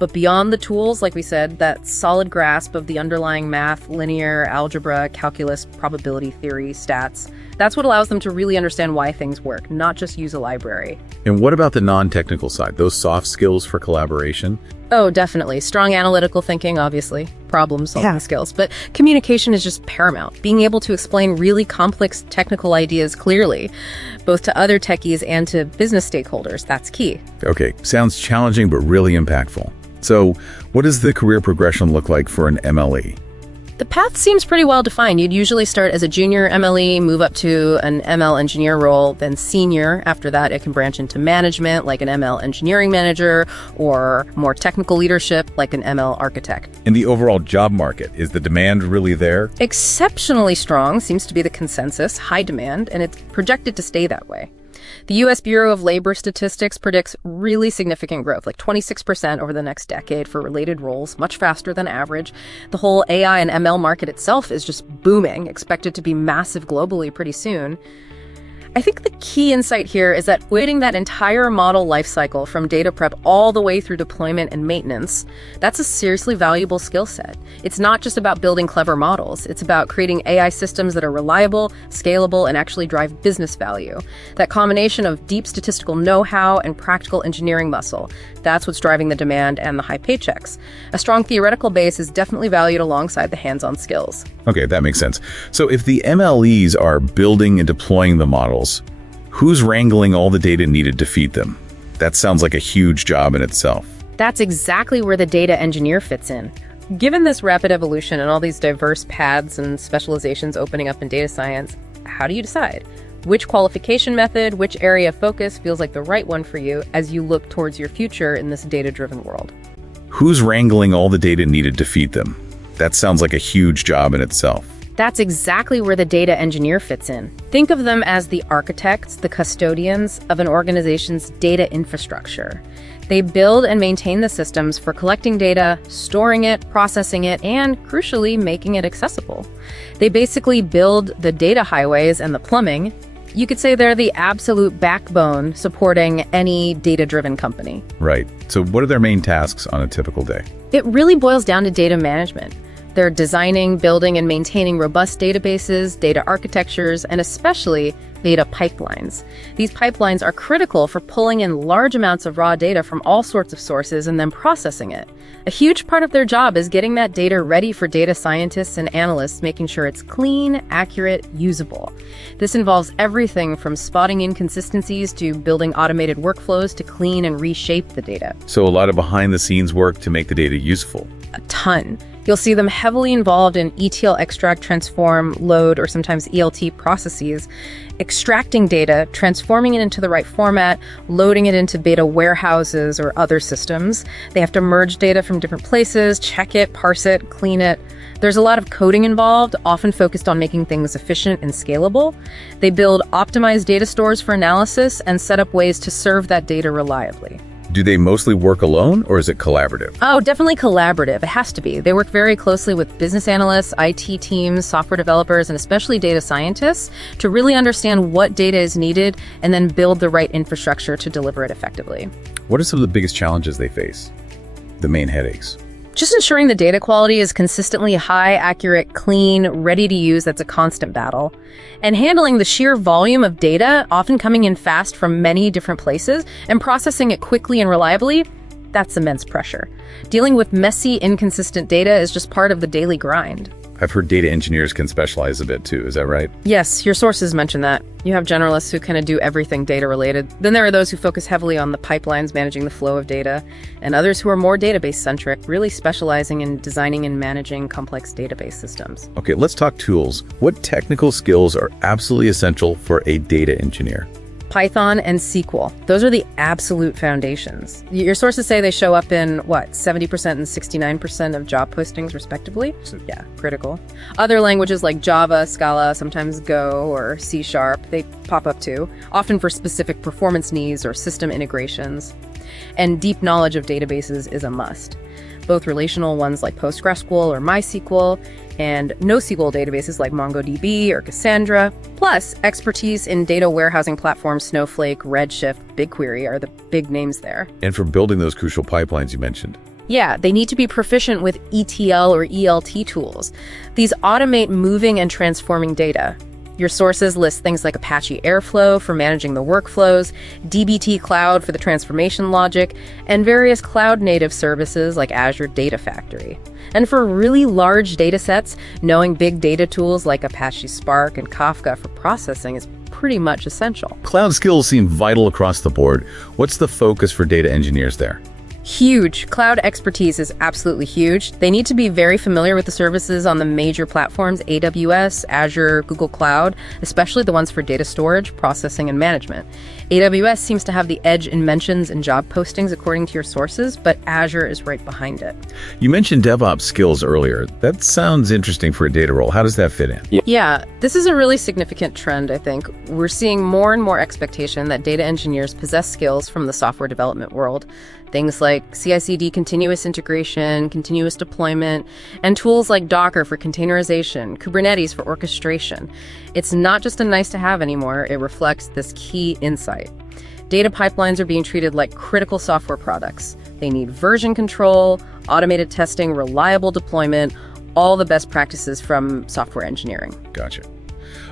But beyond the tools, like we said, that solid grasp of the underlying math, linear algebra, calculus, probability theory, stats, that's what allows them to really understand why things work, not just use a library. And what about the non-technical side, those soft skills for collaboration? Oh, definitely. Strong analytical thinking, obviously, problem-solving skills. But communication is just paramount. Being able to explain really complex technical ideas clearly, both to other techies and to business stakeholders, that's key. Okay, sounds challenging but really impactful. So what does the career progression look like for an MLE? The path seems pretty well defined. You'd usually start as a junior MLE, move up to an ML engineer role, then senior. After that, it can branch into management, like an ML engineering manager, or more technical leadership, like an ML architect. In the overall job market, is the demand really there? Exceptionally strong seems to be the consensus, high demand, and it's projected to stay that way. The U.S. Bureau of Labor Statistics predicts really significant growth, like 26% over the next decade for related roles, much faster than average. The whole AI and ML market itself is just booming, expected to be massive globally pretty soon. I think the key insight here is that waiting that entire model lifecycle from data prep all the way through deployment and maintenance, that's a seriously valuable skill set. It's not just about building clever models. It's about creating AI systems that are reliable, scalable, and actually drive business value. That combination of deep statistical know-how and practical engineering muscle, that's what's driving the demand and the high paychecks. A strong theoretical base is definitely valued alongside the hands-on skills. Okay, that makes sense. So if the MLEs are building and deploying the models, who's wrangling all the data needed to feed them? That sounds like a huge job in itself. That's exactly where the data engineer fits in. Given this rapid evolution and all these diverse paths and specializations opening up in data science, how do you decide? Which qualification method, which area of focus feels like the right one for you as you look towards your future in this data-driven world? Who's wrangling all the data needed to feed them? That sounds like a huge job in itself. That's exactly where the data engineer fits in. Think of them as the architects, the custodians of an organization's data infrastructure. They build and maintain the systems for collecting data, storing it, processing it, and, crucially, making it accessible. They basically build the data highways and the plumbing. You could say they're the absolute backbone supporting any data-driven company. Right. So what are their main tasks on a typical day? It really boils down to data management. They're designing, building, and maintaining robust databases, data architectures, and especially data pipelines. These pipelines are critical for pulling in large amounts of raw data from all sorts of sources and then processing it. A huge part of their job is getting that data ready for data scientists and analysts, making sure it's clean, accurate, usable. This involves everything from spotting inconsistencies to building automated workflows to clean and reshape the data. So a lot of behind-the-scenes work to make the data useful. A ton. You'll see them heavily involved in ETL extract, transform, load, or sometimes ELT processes, extracting data, transforming it into the right format, loading it into data warehouses or other systems. They have to merge data from different places, check it, parse it, clean it. There's a lot of coding involved, often focused on making things efficient and scalable. They build optimized data stores for analysis and set up ways to serve that data reliably. Do they mostly work alone, or is it collaborative? Oh, definitely collaborative. It has to be. They work very closely with business analysts, IT teams, software developers, and especially data scientists to really understand what data is needed and then build the right infrastructure to deliver it effectively. What are some of the biggest challenges they face? The main headaches? Just ensuring the data quality is consistently high, accurate, clean, ready to use, that's a constant battle. And handling the sheer volume of data, often coming in fast from many different places, and processing it quickly and reliably, that's immense pressure. Dealing with messy, inconsistent data is just part of the daily grind. I've heard data engineers can specialize a bit too, is that right? Yes, your sources mention that. You have generalists who kind of do everything data related. Then there are those who focus heavily on the pipelines managing the flow of data, and others who are more database centric, really specializing in designing and managing complex database systems. Okay, let's talk tools. What technical skills are absolutely essential for a data engineer? Python and SQL. Those are the absolute foundations. Your sources say they show up in, 70% and 69% of job postings, respectively? Yeah, critical. Other languages like Java, Scala, sometimes Go or C#, they pop up too, often for specific performance needs or system integrations. And deep knowledge of databases is a must. Both relational ones like PostgreSQL or MySQL, and NoSQL databases like MongoDB or Cassandra, plus expertise in data warehousing platforms Snowflake, Redshift, BigQuery are the big names there. And for building those crucial pipelines you mentioned. Yeah, they need to be proficient with ETL or ELT tools. These automate moving and transforming data. Your sources list things like Apache Airflow for managing the workflows, dbt Cloud for the transformation logic, and various cloud-native services like Azure Data Factory. And for really large data sets, knowing big data tools like Apache Spark and Kafka for processing is pretty much essential. Cloud skills seem vital across the board. What's the focus for data engineers there? Huge. Cloud expertise is absolutely huge. They need to be very familiar with the services on the major platforms, AWS, Azure, Google Cloud, especially the ones for data storage, processing, and management. AWS seems to have the edge in mentions and job postings according to your sources, but Azure is right behind it. You mentioned DevOps skills earlier. That sounds interesting for a data role. How does that fit in? Yeah, this is a really significant trend, I think. We're seeing more and more expectation that data engineers possess skills from the software development world. Things like CI/CD continuous integration, continuous deployment, and tools like Docker for containerization, Kubernetes for orchestration. It's not just a nice to have anymore, it reflects this key insight. Data pipelines are being treated like critical software products. They need version control, automated testing, reliable deployment, all the best practices from software engineering. Gotcha.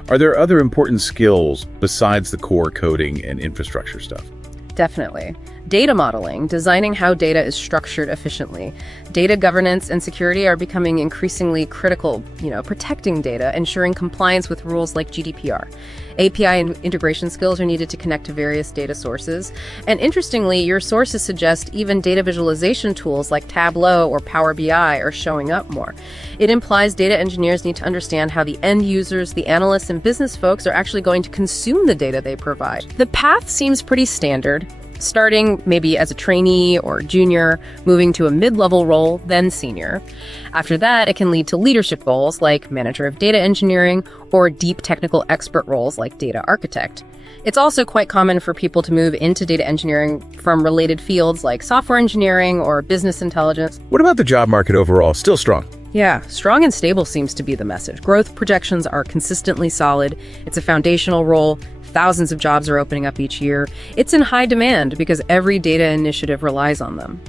Are there other important skills besides the core coding and infrastructure stuff? Definitely. Data modeling, designing how data is structured efficiently. Data governance and security are becoming increasingly critical, protecting data, ensuring compliance with rules like GDPR. API and integration skills are needed to connect to various data sources. And interestingly, your sources suggest even data visualization tools like Tableau or Power BI are showing up more. It implies data engineers need to understand how the end users, the analysts, and business folks are actually going to consume the data they provide. The path seems pretty standard. starting maybe as a trainee or junior, moving to a mid-level role, then senior. After that, it can lead to leadership goals like manager of data engineering or deep technical expert roles like data architect. It's also quite common for people to move into data engineering from related fields like software engineering or business intelligence. What about the job market overall? Still strong? Yeah, strong and stable seems to be the message. Growth projections are consistently solid. It's a foundational role. Thousands of jobs are opening up each year. It's in high demand because every data initiative relies on them.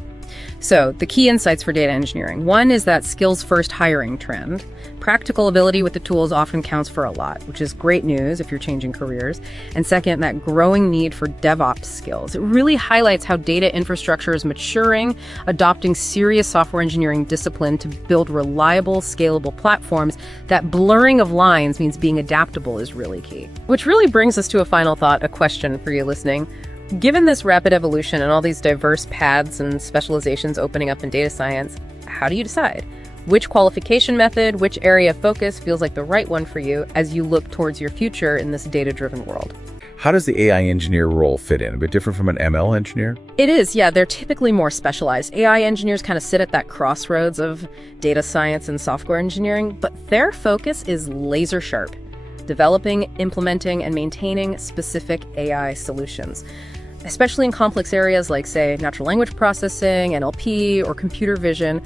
So, the key insights for data engineering. One is that skills-first hiring trend. Practical ability with the tools often counts for a lot, which is great news if you're changing careers. And second, that growing need for DevOps skills. It really highlights how data infrastructure is maturing, adopting serious software engineering discipline to build reliable, scalable platforms. That blurring of lines means being adaptable is really key. Which really brings us to a final thought, a question for you listening. Given this rapid evolution and all these diverse paths and specializations opening up in data science, how do you decide? Which qualification method, which area of focus feels like the right one for you as you look towards your future in this data-driven world? How does the AI engineer role fit in? A bit different from an ML engineer? It is, yeah. They're typically more specialized. AI engineers kind of sit at that crossroads of data science and software engineering, but their focus is laser sharp, developing, implementing, and maintaining specific AI solutions. Especially in complex areas like, say, natural language processing, NLP, or computer vision,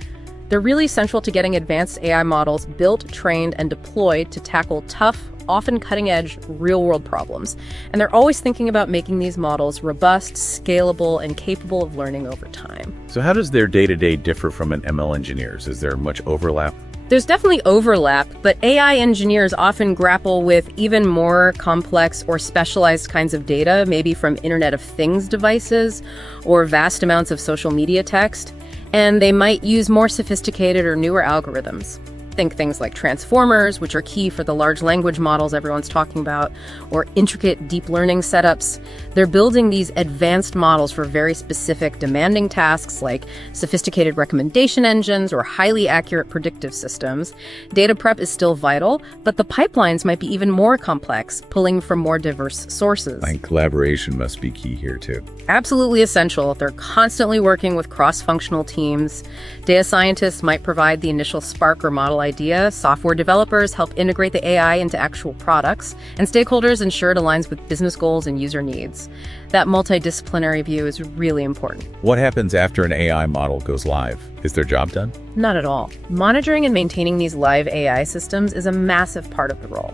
they're really central to getting advanced AI models built, trained, and deployed to tackle tough, often cutting-edge, real-world problems. And they're always thinking about making these models robust, scalable, and capable of learning over time. So how does their day-to-day differ from an ML engineer's? Is there much overlap? There's definitely overlap, but AI engineers often grapple with even more complex or specialized kinds of data, maybe from Internet of Things devices or vast amounts of social media text, and they might use more sophisticated or newer algorithms. Think things like transformers, which are key for the large language models everyone's talking about, or intricate deep learning setups. They're building these advanced models for very specific demanding tasks like sophisticated recommendation engines or highly accurate predictive systems. Data prep is still vital, but the pipelines might be even more complex, pulling from more diverse sources. And collaboration must be key here too. Absolutely essential. They're constantly working with cross-functional teams. Data scientists might provide the initial spark or model idea. Software developers help integrate the AI into actual products, and stakeholders ensure it aligns with business goals and user needs. That multidisciplinary view is really important. What happens after an AI model goes live? Is their job done? Not at all. Monitoring and maintaining these live AI systems is a massive part of the role.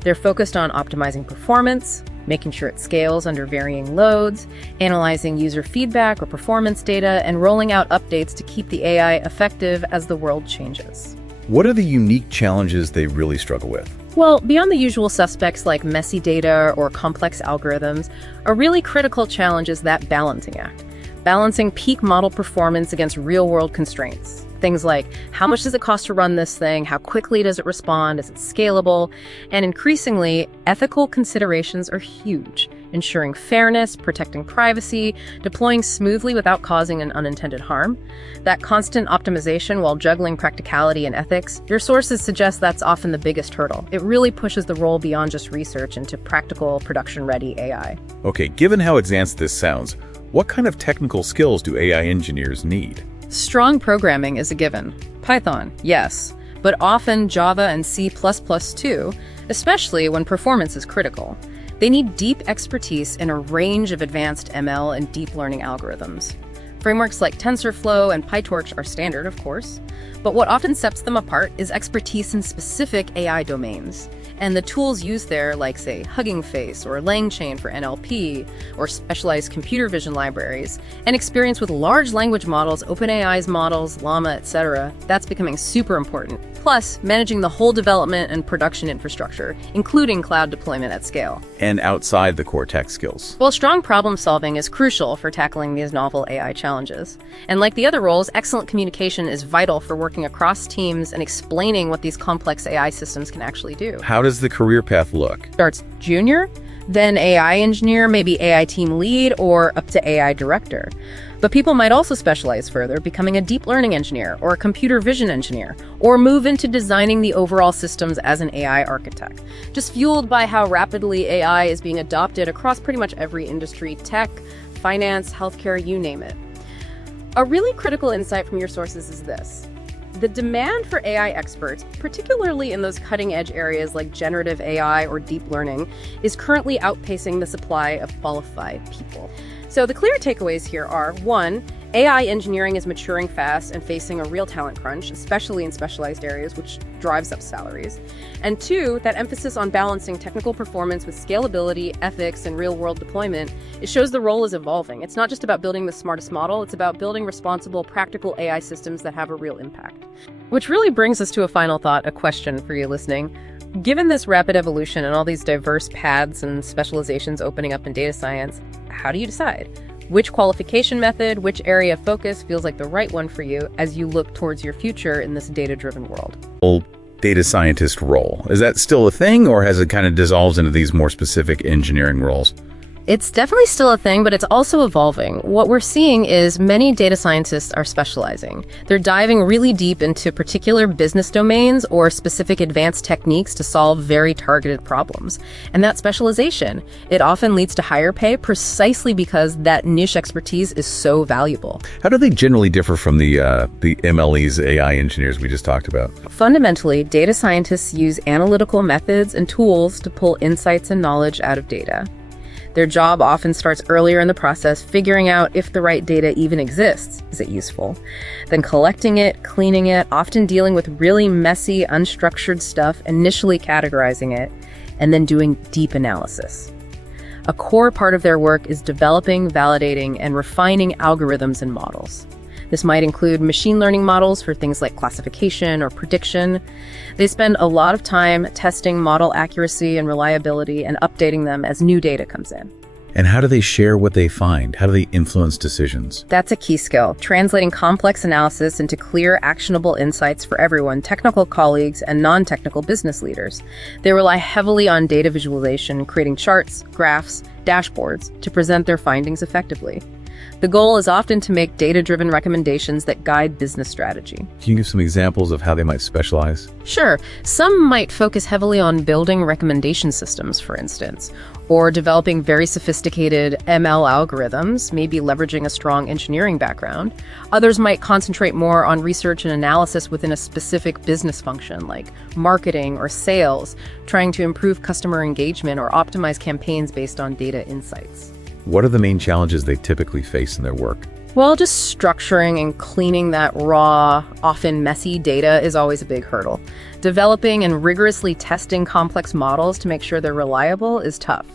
They're focused on optimizing performance, making sure it scales under varying loads, analyzing user feedback or performance data, and rolling out updates to keep the AI effective as the world changes. What are the unique challenges they really struggle with? Well, beyond the usual suspects like messy data or complex algorithms, a really critical challenge is that balancing act. Balancing peak model performance against real-world constraints. Things like, how much does it cost to run this thing? How quickly does it respond? Is it scalable? And increasingly, ethical considerations are huge. Ensuring fairness, protecting privacy, deploying smoothly without causing an unintended harm. That constant optimization while juggling practicality and ethics, your sources suggest that's often the biggest hurdle. It really pushes the role beyond just research into practical, production-ready AI. Okay, given how advanced this sounds, what kind of technical skills do AI engineers need? Strong programming is a given. Python, yes, but often Java and C++ too, especially when performance is critical. They need deep expertise in a range of advanced ML and deep learning algorithms. Frameworks like TensorFlow and PyTorch are standard, of course, but what often sets them apart is expertise in specific AI domains. And the tools used there, like, say, Hugging Face or LangChain for NLP, or specialized computer vision libraries, and experience with large language models, OpenAI's models, Llama, etc., that's becoming super important. Plus, managing the whole development and production infrastructure, including cloud deployment at scale. And outside the core tech skills? Well, strong problem solving is crucial for tackling these novel AI challenges. And like the other roles, excellent communication is vital for working across teams and explaining what these complex AI systems can actually do. How does the career path look? Starts junior, then AI engineer, maybe AI team lead, or up to AI director. But people might also specialize further, becoming a deep learning engineer or a computer vision engineer, or move into designing the overall systems as an AI architect. Just fueled by how rapidly AI is being adopted across pretty much every industry, tech, finance, healthcare, you name it. A really critical insight from your sources is this. The demand for AI experts, particularly in those cutting-edge areas like generative AI or deep learning, is currently outpacing the supply of qualified people. So the clear takeaways here are, 1, AI engineering is maturing fast and facing a real talent crunch, especially in specialized areas, which drives up salaries. And 2, that emphasis on balancing technical performance with scalability, ethics, and real-world deployment, it shows the role is evolving. It's not just about building the smartest model, it's about building responsible, practical AI systems that have a real impact. Which really brings us to a final thought, a question for you listening. Given this rapid evolution and all these diverse paths and specializations opening up in data science, how do you decide? Which qualification method, which area of focus feels like the right one for you as you look towards your future in this data-driven world? Data scientist role. Is that still a thing, or has it kind of dissolved into these more specific engineering roles? It's definitely still a thing, but it's also evolving. What we're seeing is many data scientists are specializing. They're diving really deep into particular business domains or specific advanced techniques to solve very targeted problems. And that specialization, it often leads to higher pay precisely because that niche expertise is so valuable. How do they generally differ from the MLEs, AI engineers we just talked about? Fundamentally, data scientists use analytical methods and tools to pull insights and knowledge out of data. Their job often starts earlier in the process, figuring out if the right data even exists. Is it useful? Then collecting it, cleaning it, often dealing with really messy, unstructured stuff, initially categorizing it, and then doing deep analysis. A core part of their work is developing, validating, and refining algorithms and models. This might include machine learning models for things like classification or prediction. They spend a lot of time testing model accuracy and reliability and updating them as new data comes in. And how do they share what they find? How do they influence decisions? That's a key skill, translating complex analysis into clear, actionable insights for everyone, technical colleagues and non-technical business leaders. They rely heavily on data visualization, creating charts, graphs, dashboards to present their findings effectively. The goal is often to make data-driven recommendations that guide business strategy. Can you give some examples of how they might specialize? Sure. Some might focus heavily on building recommendation systems, for instance, or developing very sophisticated ML algorithms, maybe leveraging a strong engineering background. Others might concentrate more on research and analysis within a specific business function, like marketing or sales, trying to improve customer engagement or optimize campaigns based on data insights. What are the main challenges they typically face in their work? Well, just structuring and cleaning that raw, often messy data is always a big hurdle. Developing and rigorously testing complex models to make sure they're reliable is tough.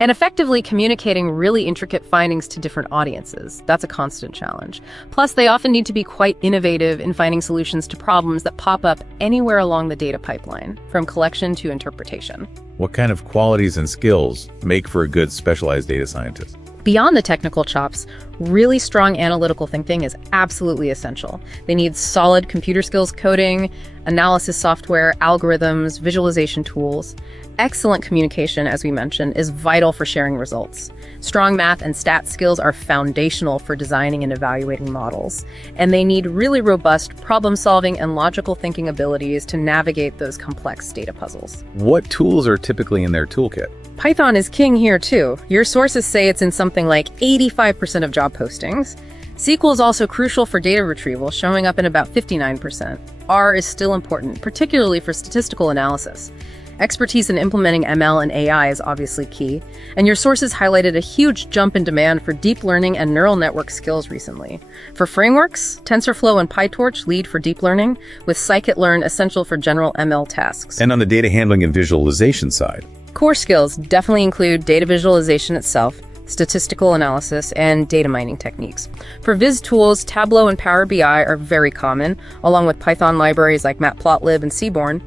And effectively communicating really intricate findings to different audiences, that's a constant challenge. Plus, they often need to be quite innovative in finding solutions to problems that pop up anywhere along the data pipeline, from collection to interpretation. What kind of qualities and skills make for a good specialized data scientist? Beyond the technical chops, really strong analytical thinking is absolutely essential. They need solid computer skills coding, analysis software, algorithms, visualization tools. Excellent communication, as we mentioned, is vital for sharing results. Strong math and stat skills are foundational for designing and evaluating models, and they need really robust problem-solving and logical thinking abilities to navigate those complex data puzzles. What tools are typically in their toolkit? Python is king here too. Your sources say it's in something like 85% of job postings. SQL is also crucial for data retrieval, showing up in about 59%. R is still important, particularly for statistical analysis. Expertise in implementing ML and AI is obviously key, and your sources highlighted a huge jump in demand for deep learning and neural network skills recently. For frameworks, TensorFlow and PyTorch lead for deep learning, with scikit-learn essential for general ML tasks. And on the data handling and visualization side? Core skills definitely include data visualization itself, statistical analysis, and data mining techniques. For viz tools, Tableau and Power BI are very common, along with Python libraries like Matplotlib and Seaborn.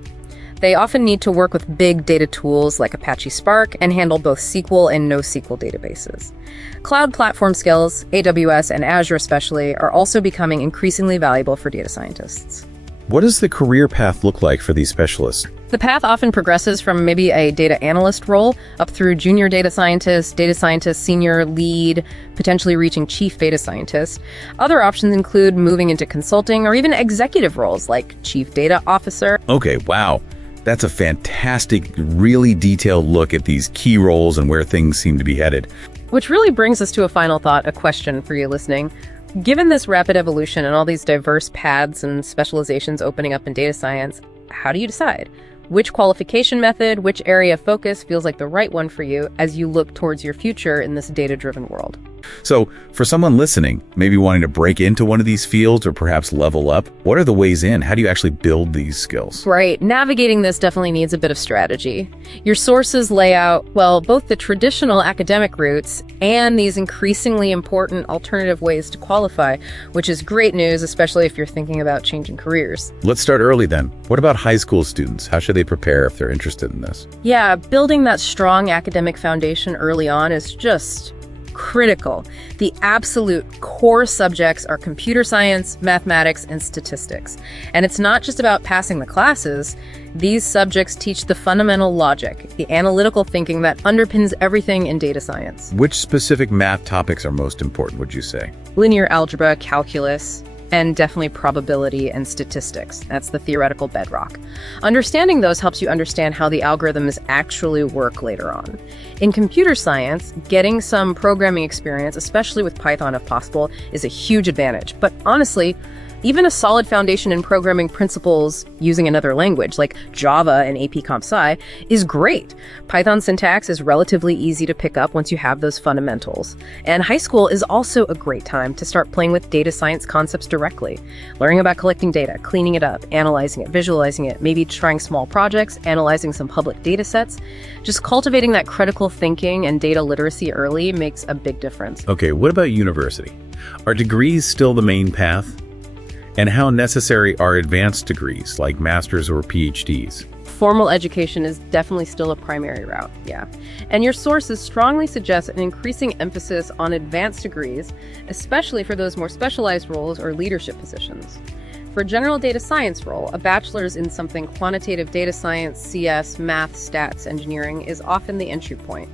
They often need to work with big data tools like Apache Spark and handle both SQL and NoSQL databases. Cloud platform skills, AWS and Azure especially, are also becoming increasingly valuable for data scientists. What does the career path look like for these specialists? The path often progresses from maybe a data analyst role up through junior data scientist, senior lead, potentially reaching chief data scientist. Other options include moving into consulting or even executive roles like chief data officer. Okay, wow. That's a fantastic, really detailed look at these key roles and where things seem to be headed. Which really brings us to a final thought, a question for you listening. Given this rapid evolution and all these diverse paths and specializations opening up in data science, how do you decide? Which qualification method, which area of focus feels like the right one for you as you look towards your future in this data-driven world? So for someone listening, maybe wanting to break into one of these fields or perhaps level up, what are the ways in? How do you actually build these skills? Right. Navigating this definitely needs a bit of strategy. Your sources lay out, well, both the traditional academic routes and these increasingly important alternative ways to qualify, which is great news, especially if you're thinking about changing careers. Let's start early then. What about high school students? How should they prepare if they're interested in this? Yeah, building that strong academic foundation early on is just critical. The absolute core subjects are computer science, mathematics, and statistics. And it's not just about passing the classes. These subjects teach the fundamental logic, the analytical thinking that underpins everything in data science. Which specific math topics are most important, would you say? Linear algebra, calculus, and definitely probability and statistics. That's the theoretical bedrock. Understanding those helps you understand how the algorithms actually work later on. In computer science, getting some programming experience, especially with Python if possible, is a huge advantage. But honestly, even a solid foundation in programming principles using another language, like Java and AP Comp Sci, is great. Python syntax is relatively easy to pick up once you have those fundamentals. And high school is also a great time to start playing with data science concepts directly. Learning about collecting data, cleaning it up, analyzing it, visualizing it, maybe trying small projects, analyzing some public data sets. Just cultivating that critical thinking and data literacy early makes a big difference. Okay, what about university? Are degrees still the main path? And how necessary are advanced degrees like masters or PhDs? Formal education is definitely still a primary route, yeah. And your sources strongly suggest an increasing emphasis on advanced degrees, especially for those more specialized roles or leadership positions. For a general data science role, a bachelor's in something quantitative data science, CS, math, stats, engineering is often the entry point.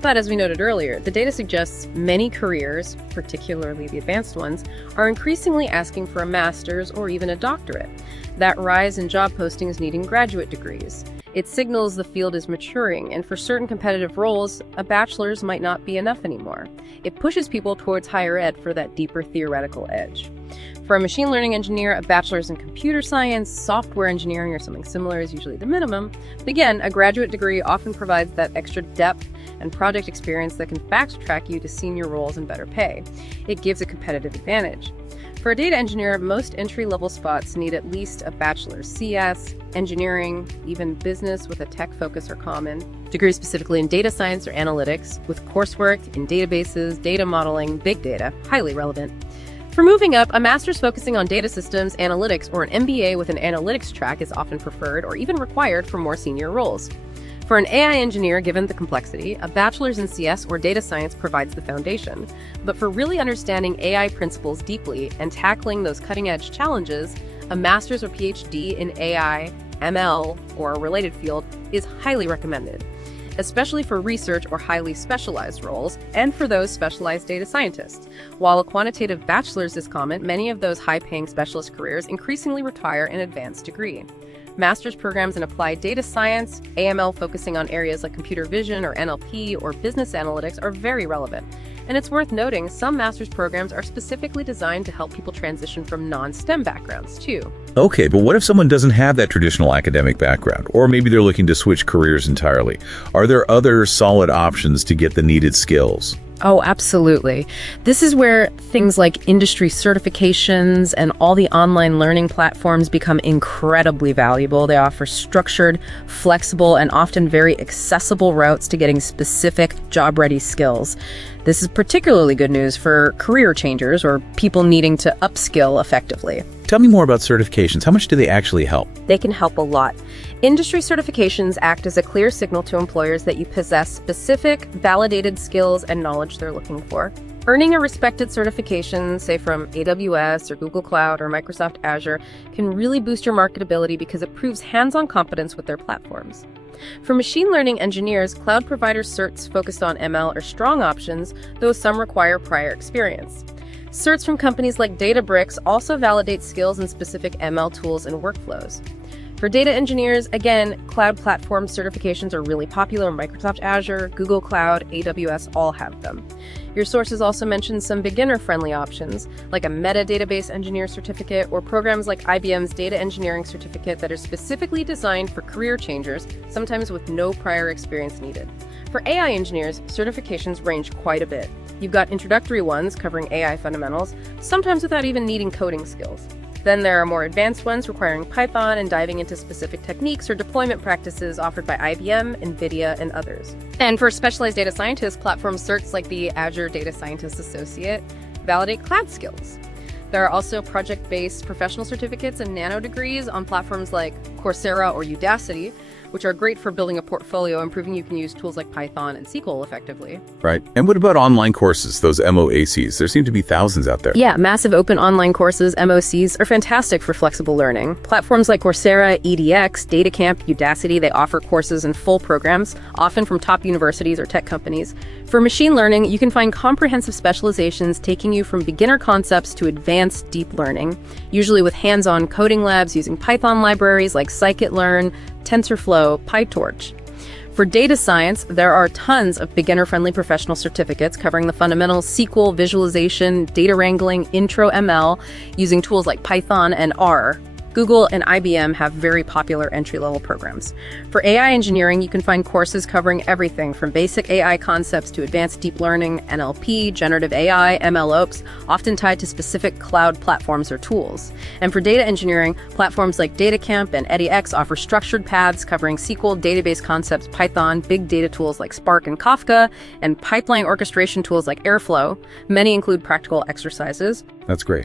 But as we noted earlier, the data suggests many careers, particularly the advanced ones, are increasingly asking for a master's or even a doctorate. That rise in job postings needing graduate degrees. It signals the field is maturing, and for certain competitive roles, a bachelor's might not be enough anymore. It pushes people towards higher ed for that deeper theoretical edge. For a machine learning engineer, a bachelor's in computer science, software engineering, or something similar is usually the minimum. But again, a graduate degree often provides that extra depth and project experience that can fast-track you to senior roles and better pay. It gives a competitive advantage. For a data engineer, most entry-level spots need at least a bachelor's. CS, engineering, even business with a tech focus are common. Degrees specifically in data science or analytics, with coursework in databases, data modeling, big data, highly relevant. For moving up, a master's focusing on data systems, analytics, or an MBA with an analytics track is often preferred or even required for more senior roles. For an AI engineer, given the complexity, a bachelor's in CS or data science provides the foundation. But for really understanding AI principles deeply and tackling those cutting-edge challenges, a master's or PhD in AI, ML, or a related field is highly recommended, especially for research or highly specialized roles, and for those specialized data scientists. While a quantitative bachelor's is common, many of those high-paying specialist careers increasingly require an advanced degree. Master's programs in applied data science, AML focusing on areas like computer vision or NLP or business analytics are very relevant. And it's worth noting, some master's programs are specifically designed to help people transition from non-STEM backgrounds, too. Okay, but what if someone doesn't have that traditional academic background? Or maybe they're looking to switch careers entirely. Are there other solid options to get the needed skills? Oh, absolutely. This is where things like industry certifications and all the online learning platforms become incredibly valuable. They offer structured, flexible, and often very accessible routes to getting specific job-ready skills. This is particularly good news for career changers or people needing to upskill effectively. Tell me more about certifications. How much do they actually help? They can help a lot. Industry certifications act as a clear signal to employers that you possess specific, validated skills and knowledge they're looking for. Earning a respected certification, say from AWS or Google Cloud or Microsoft Azure, can really boost your marketability because it proves hands-on competence with their platforms. For machine learning engineers, cloud providers certs focused on ML are strong options, though some require prior experience. Certs from companies like Databricks also validate skills in specific ML tools and workflows. For For data engineers, again, cloud platform certifications are really popular. Microsoft Azure, Google Cloud, AWS all have them. Your sources also mention some beginner-friendly options, like a metadatabase engineer certificate or programs like IBM's data engineering certificate that are specifically designed for career changers, sometimes with no prior experience needed. For AI engineers, certifications range quite a bit. You've got introductory ones covering AI fundamentals, sometimes without even needing coding skills. Then there are more advanced ones requiring Python and diving into specific techniques or deployment practices offered by IBM, NVIDIA, and others. And for specialized data scientists, platform certs like the Azure Data Scientist Associate validate cloud skills. There are also project-based professional certificates and nano degrees on platforms like Coursera or Udacity, which are great for building a portfolio and proving you can use tools like Python and SQL effectively. Right. And what about online courses, those MOACs? There seem to be thousands out there. Yeah, massive open online courses, MOCs, are fantastic for flexible learning. Platforms like Coursera, EDX, DataCamp, Udacity, they offer courses and full programs, often from top universities or tech companies. For machine learning, you can find comprehensive specializations taking you from beginner concepts to advanced deep learning, usually with hands-on coding labs using Python libraries like scikit-learn, TensorFlow, PyTorch. For data science, there are tons of beginner-friendly professional certificates covering the fundamentals: SQL, visualization, data wrangling, intro ML, using tools like Python and R. Google and IBM have very popular entry-level programs. For AI engineering, you can find courses covering everything from basic AI concepts to advanced deep learning, NLP, generative AI, MLOps, often tied to specific cloud platforms or tools. And for data engineering, platforms like DataCamp and EDX offer structured paths covering SQL, database concepts, Python, big data tools like Spark and Kafka, and pipeline orchestration tools like Airflow. Many include practical exercises. That's great.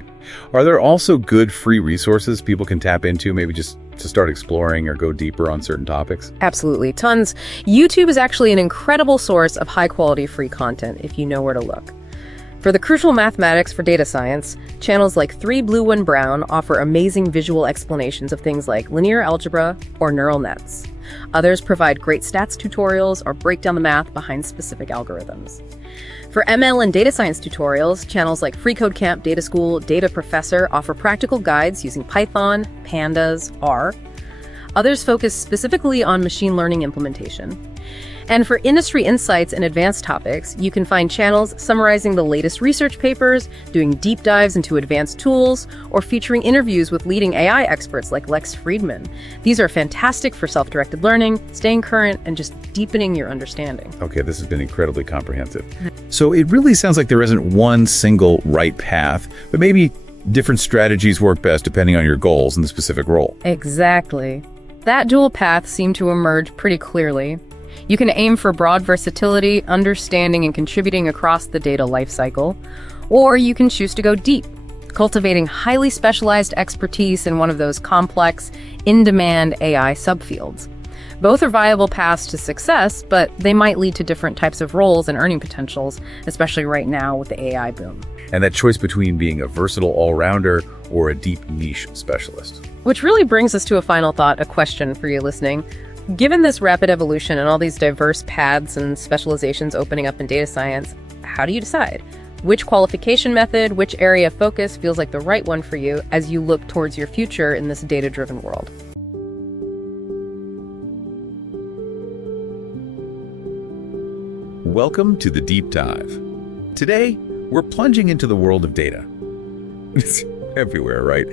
Are there also good free resources people can tap into, maybe just to start exploring or go deeper on certain topics? Absolutely, tons. YouTube is actually an incredible source of high-quality free content if you know where to look. For the crucial mathematics for data science, channels like 3 Blue 1 Brown offer amazing visual explanations of things like linear algebra or neural nets. Others provide great stats tutorials or break down the math behind specific algorithms. For ML and data science tutorials, channels like FreeCodeCamp, Data School, Data Professor offer practical guides using Python, Pandas, R. Others focus specifically on machine learning implementation. And for industry insights and advanced topics, you can find channels summarizing the latest research papers, doing deep dives into advanced tools, or featuring interviews with leading AI experts like Lex Friedman. These are fantastic for self-directed learning, staying current, and just deepening your understanding. Okay, this has been incredibly comprehensive. So it really sounds like there isn't one single right path, but maybe different strategies work best depending on your goals and the specific role. Exactly. That dual path seemed to emerge pretty clearly. You can aim for broad versatility, understanding and contributing across the data lifecycle, or you can choose to go deep, cultivating highly specialized expertise in one of those complex, in-demand AI subfields. Both are viable paths to success, but they might lead to different types of roles and earning potentials, especially right now with the AI boom. And that choice between being a versatile all-rounder or a deep niche specialist. Which really brings us to a final thought, a question for you listening. Given this rapid evolution and all these diverse paths and specializations opening up in data science, how do you decide? Which qualification method, which area of focus feels like the right one for you as you look towards your future in this data-driven world? Welcome to the Deep Dive. Today, we're plunging into the world of data. It's everywhere, right?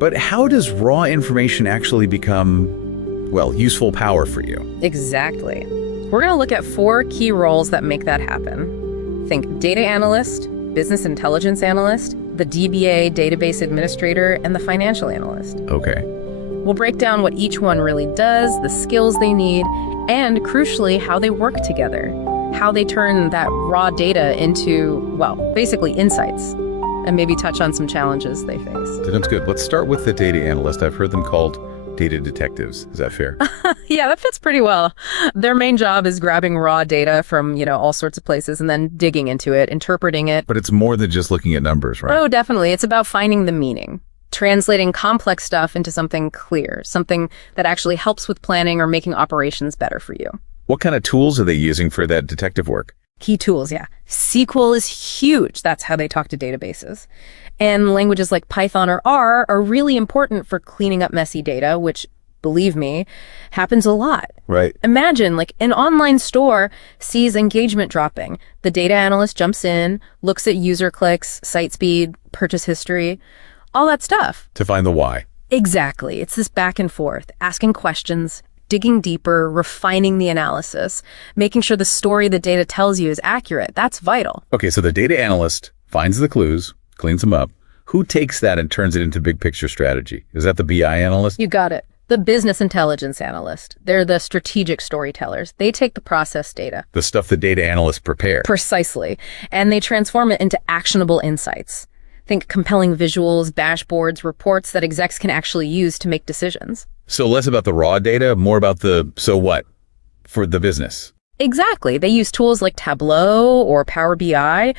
But how does raw information actually become, well, useful power for you? Exactly. We're going to look at 4 key roles that make that happen. Think data analyst, business intelligence analyst, the DBA database administrator, and the financial analyst. Okay. We'll break down what each one really does, the skills they need, and crucially, how they work together. How they turn that raw data into, well, basically insights, and maybe touch on some challenges they face. That's good. Let's start with the data analyst. I've heard them called data detectives. Is that fair? Yeah, that fits pretty well. Their main job is grabbing raw data from, all sorts of places and then digging into it, interpreting it. But it's more than just looking at numbers, right? Oh, definitely. It's about finding the meaning, translating complex stuff into something clear, something that actually helps with planning or making operations better for you. What kind of tools are they using for that detective work? Key tools, yeah. SQL is huge. That's how they talk to databases. And languages like Python or R are really important for cleaning up messy data, which believe me, happens a lot. Right. Imagine, like, an online store sees engagement dropping. The data analyst jumps in, looks at user clicks, site speed, purchase history, all that stuff. To find the why. Exactly. It's this back and forth, asking questions, digging deeper, refining the analysis, making sure the story the data tells you is accurate. That's vital. Okay, so the data analyst finds the clues, cleans them up. Who takes that and turns it into big picture strategy? Is that the BI analyst? You got it. The business intelligence analyst. They're the strategic storytellers. They take the process data. The stuff the data analysts prepare. Precisely. And they transform it into actionable insights. Think compelling visuals, dashboards, reports that execs can actually use to make decisions. So less about the raw data, more about the so what for the business. Exactly. They use tools like Tableau or Power BI.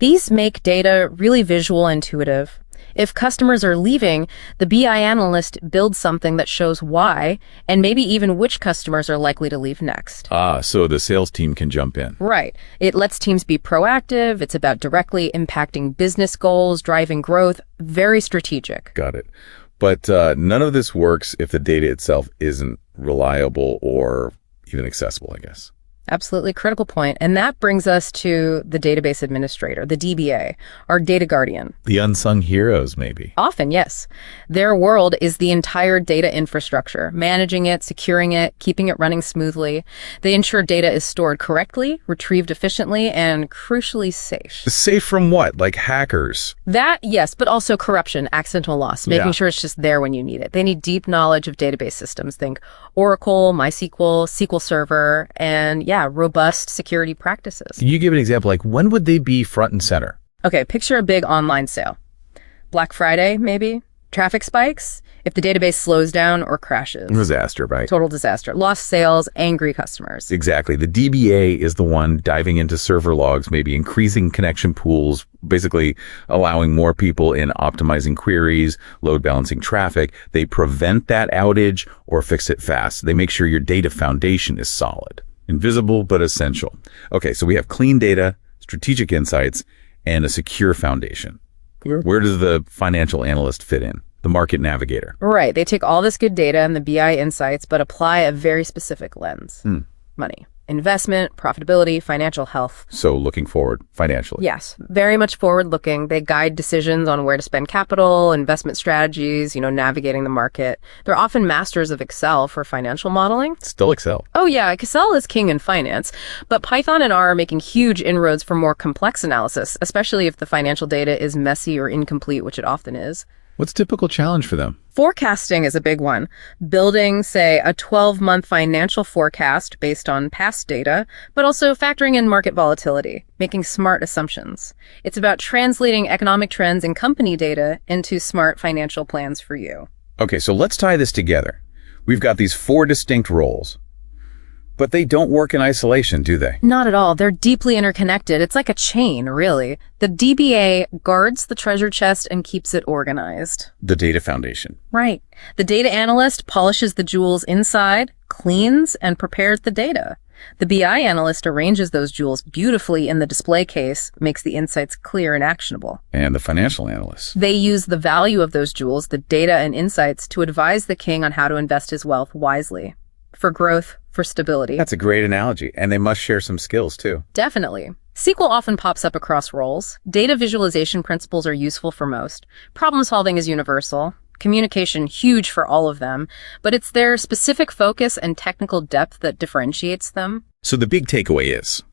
These make data really visual and intuitive. If customers are leaving, the BI analyst builds something that shows why, and maybe even which customers are likely to leave next. So the sales team can jump in. Right. It lets teams be proactive. It's about directly impacting business goals, driving growth. Very strategic. Got it. But none of this works if the data itself isn't reliable or even accessible, I guess. Absolutely critical point. And that brings us to the database administrator, the DBA, our data guardian. The unsung heroes, maybe. Often, yes. Their world is the entire data infrastructure, managing it, securing it, keeping it running smoothly. They ensure data is stored correctly, retrieved efficiently, and crucially safe. Safe from what? Like hackers? That, yes, but also corruption, accidental loss, making sure it's just there when you need it. They need deep knowledge of database systems. Think Oracle, MySQL, SQL Server, and robust security practices. Can you give an example? Like when would they be front and center? Okay, picture a big online sale. Black Friday, maybe? Traffic spikes? If the database slows down or crashes. Disaster, right? Total disaster. Lost sales, angry customers. Exactly. The DBA is the one diving into server logs, maybe increasing connection pools, basically allowing more people in, optimizing queries, load balancing traffic. They prevent that outage or fix it fast. They make sure your data foundation is solid. Invisible, but essential. Okay, so we have clean data, strategic insights, and a secure foundation. Where does the financial analyst fit in? The market navigator. Right. They take all this good data and the BI insights, but apply a very specific lens. Money. Investment, profitability, financial health. So looking forward financially. Yes, very much forward-looking. They guide decisions on where to spend capital, investment strategies, navigating the market. They're often masters of Excel for financial modeling. Still Excel. Oh yeah, Excel is king in finance, but Python and R are making huge inroads for more complex analysis, especially if the financial data is messy or incomplete, which it often is. What's a typical challenge for them? Forecasting is a big one. Building, say, a 12-month financial forecast based on past data, but also factoring in market volatility, making smart assumptions. It's about translating economic trends and company data into smart financial plans for you. Okay, so let's tie this together. We've got these 4 distinct roles, but they don't work in isolation, do they? Not at all. They're deeply interconnected. It's like a chain, really. The DBA guards the treasure chest and keeps it organized. The data foundation. Right. The data analyst polishes the jewels inside, cleans, and prepares the data. The BI analyst arranges those jewels beautifully in the display case, makes the insights clear and actionable. And the financial analyst. They use the value of those jewels, the data and insights, to advise the king on how to invest his wealth wisely. For growth, for stability. That's a great analogy. And they must share some skills, too. Definitely. SQL often pops up across roles. Data visualization principles are useful for most. Problem solving is universal. Communication, huge for all of them. But it's their specific focus and technical depth that differentiates them. So the big takeaway is,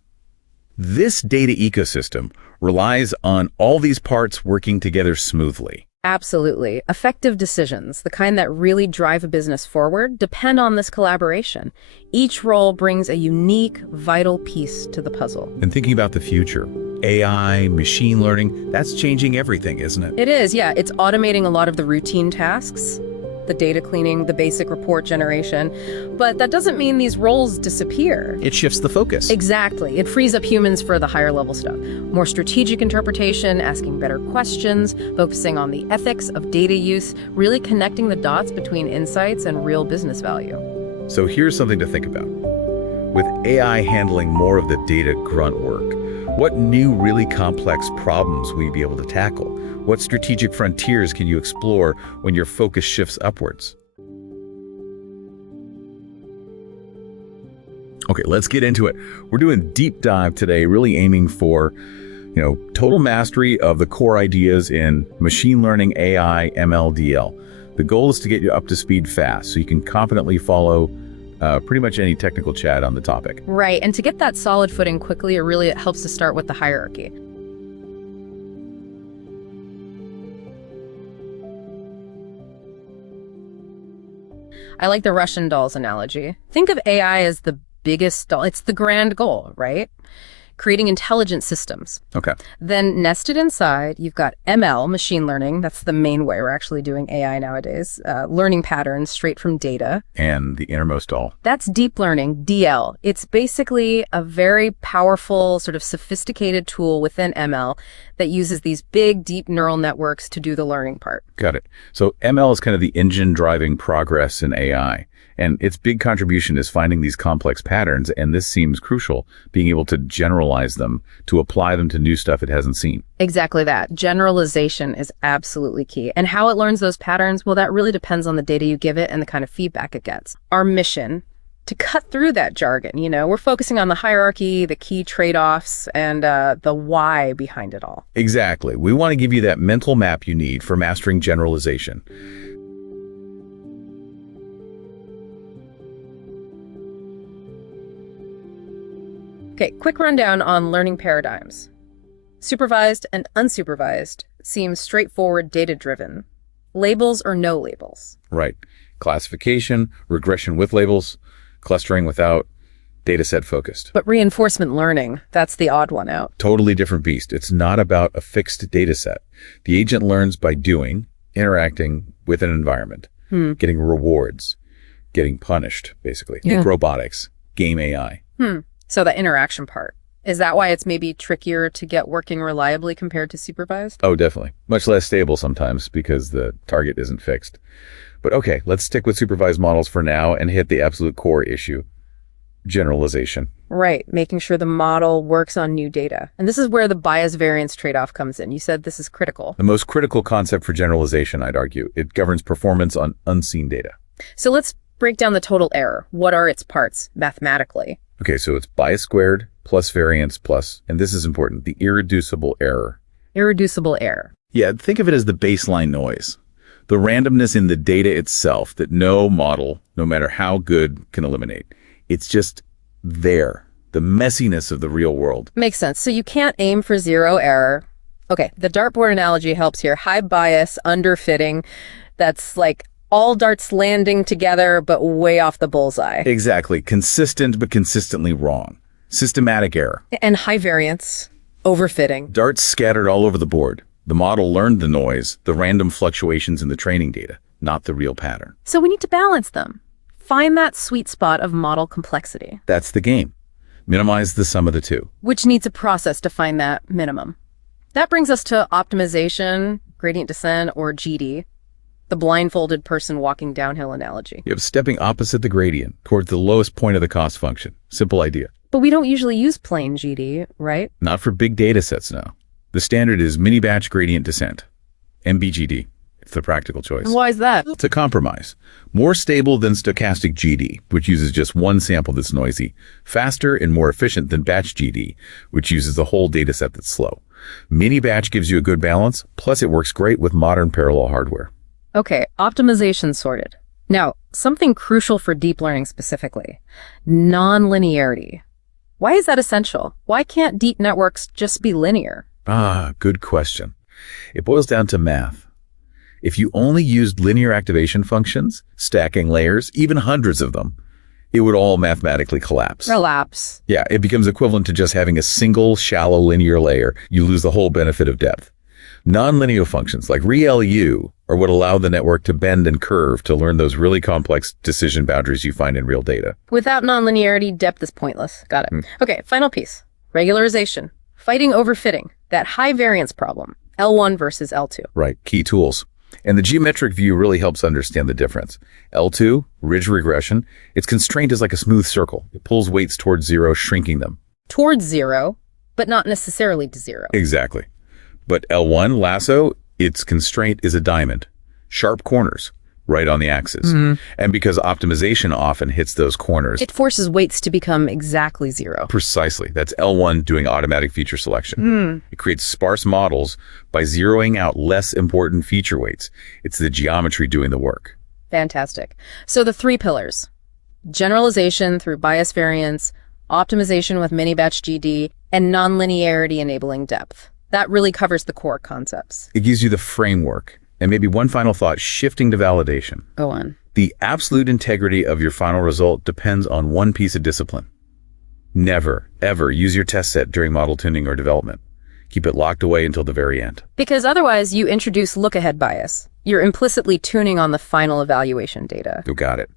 this data ecosystem relies on all these parts working together smoothly. Absolutely. Effective decisions, the kind that really drive a business forward, depend on this collaboration. Each role brings a unique, vital piece to the puzzle. And thinking about the future, AI, machine learning, that's changing everything, isn't it? It is, yeah. It's automating a lot of the routine tasks, the data cleaning, the basic report generation. But that doesn't mean these roles disappear. It shifts the focus. Exactly. It frees up humans for the higher level stuff. More strategic interpretation, asking better questions, focusing on the ethics of data use, really connecting the dots between insights and real business value. So here's something to think about. With AI handling more of the data grunt work, what new, really complex problems will you be able to tackle? What strategic frontiers can you explore when your focus shifts upwards? Okay, let's get into it. We're doing deep dive today, really aiming for, total mastery of the core ideas in machine learning, AI, ML, DL. The goal is to get you up to speed fast so you can confidently follow pretty much any technical chat on the topic. Right, and to get that solid footing quickly, it helps to start with the hierarchy. I like the Russian dolls analogy. Think of AI as the biggest doll. It's the grand goal, right? Creating intelligent systems. Okay. Then nested inside, you've got ML, machine learning. That's the main way we're actually doing AI nowadays. Learning patterns straight from data. And the innermost doll. That's deep learning, DL. It's basically a very powerful, sort of sophisticated tool within ML that uses these big, deep neural networks to do the learning part. Got it. So ML is kind of the engine driving progress in AI. And its big contribution is finding these complex patterns, and this seems crucial, being able to generalize them, to apply them to new stuff it hasn't seen. Exactly that. Generalization is absolutely key. And how it learns those patterns, well, that really depends on the data you give it and the kind of feedback it gets. Our mission, to cut through that jargon, we're focusing on the hierarchy, the key trade-offs, and the why behind it all. Exactly. We want to give you that mental map you need for mastering generalization. Okay, quick rundown on learning paradigms. Supervised and unsupervised seems straightforward data-driven. Labels or no labels. Right. Classification, regression with labels, clustering without, dataset focused. But reinforcement learning, that's the odd one out. Totally different beast. It's not about a fixed dataset. The agent learns by doing, interacting with an environment, getting rewards, getting punished, basically. Yeah. Robotics, game AI. So the interaction part, is that why it's maybe trickier to get working reliably compared to supervised? Oh, definitely. Much less stable sometimes because the target isn't fixed. But okay, let's stick with supervised models for now and hit the absolute core issue, generalization. Right, making sure the model works on new data. And this is where the bias variance trade-off comes in. You said this is critical. The most critical concept for generalization, I'd argue. It governs performance on unseen data. So let's break down the total error. What are its parts mathematically? Okay, so it's bias squared plus variance plus, and this is important, the irreducible error. Irreducible error. Yeah, think of it as the baseline noise. The randomness in the data itself that no model, no matter how good, can eliminate. It's just there. The messiness of the real world. Makes sense. So you can't aim for zero error. Okay, the dartboard analogy helps here. High bias, underfitting. That's like all darts landing together, but way off the bullseye. Exactly. Consistent, but consistently wrong. Systematic error. And high variance, overfitting. Darts scattered all over the board. The model learned the noise, the random fluctuations in the training data, not the real pattern. So we need to balance them. Find that sweet spot of model complexity. That's the game. Minimize the sum of the two. Which needs a process to find that minimum. That brings us to optimization, gradient descent, or GD. The blindfolded person walking downhill analogy. You have stepping opposite the gradient towards the lowest point of the cost function. Simple idea. But we don't usually use plain GD, right? Not for big data sets, no. The standard is mini-batch gradient descent, MBGD. It's the practical choice. And why is that? It's a compromise. More stable than stochastic GD, which uses just one sample that's noisy. Faster and more efficient than batch GD, which uses the whole data set that's slow. Mini-batch gives you a good balance, plus it works great with modern parallel hardware. Okay, optimization sorted. Now, something crucial for deep learning specifically, non-linearity. Why is that essential? Why can't deep networks just be linear? Good question. It boils down to math. If you only used linear activation functions, stacking layers, even hundreds of them, it would all mathematically collapse. Relapse. Yeah, it becomes equivalent to just having a single shallow linear layer. You lose the whole benefit of depth. Non-linear functions like ReLU are what allow the network to bend and curve to learn those really complex decision boundaries you find in real data. Without non-linearity, depth is pointless. Got it. Okay, final piece. Regularization. Fighting overfitting. That high variance problem. L1 versus L2. Right, key tools. And the geometric view really helps understand the difference. L2, ridge regression, its constraint is like a smooth circle. It pulls weights towards zero, shrinking them. Towards zero, but not necessarily to zero. Exactly. But L1, lasso, its constraint is a diamond. Sharp corners. right on the axis. And because optimization often hits those corners. It forces weights to become exactly zero. Precisely. That's L1 doing automatic feature selection. It creates sparse models by zeroing out less important feature weights. It's the geometry doing the work. Fantastic. So the 3 pillars: generalization through bias variance, optimization with mini-batch GD, and nonlinearity enabling depth. That really covers the core concepts. It gives you the framework. And maybe one final thought, shifting to validation. Go on. The absolute integrity of your final result depends on one piece of discipline. Never, ever use your test set during model tuning or development. Keep it locked away until the very end. Because otherwise you introduce look-ahead bias. You're implicitly tuning on the final evaluation data. You got it.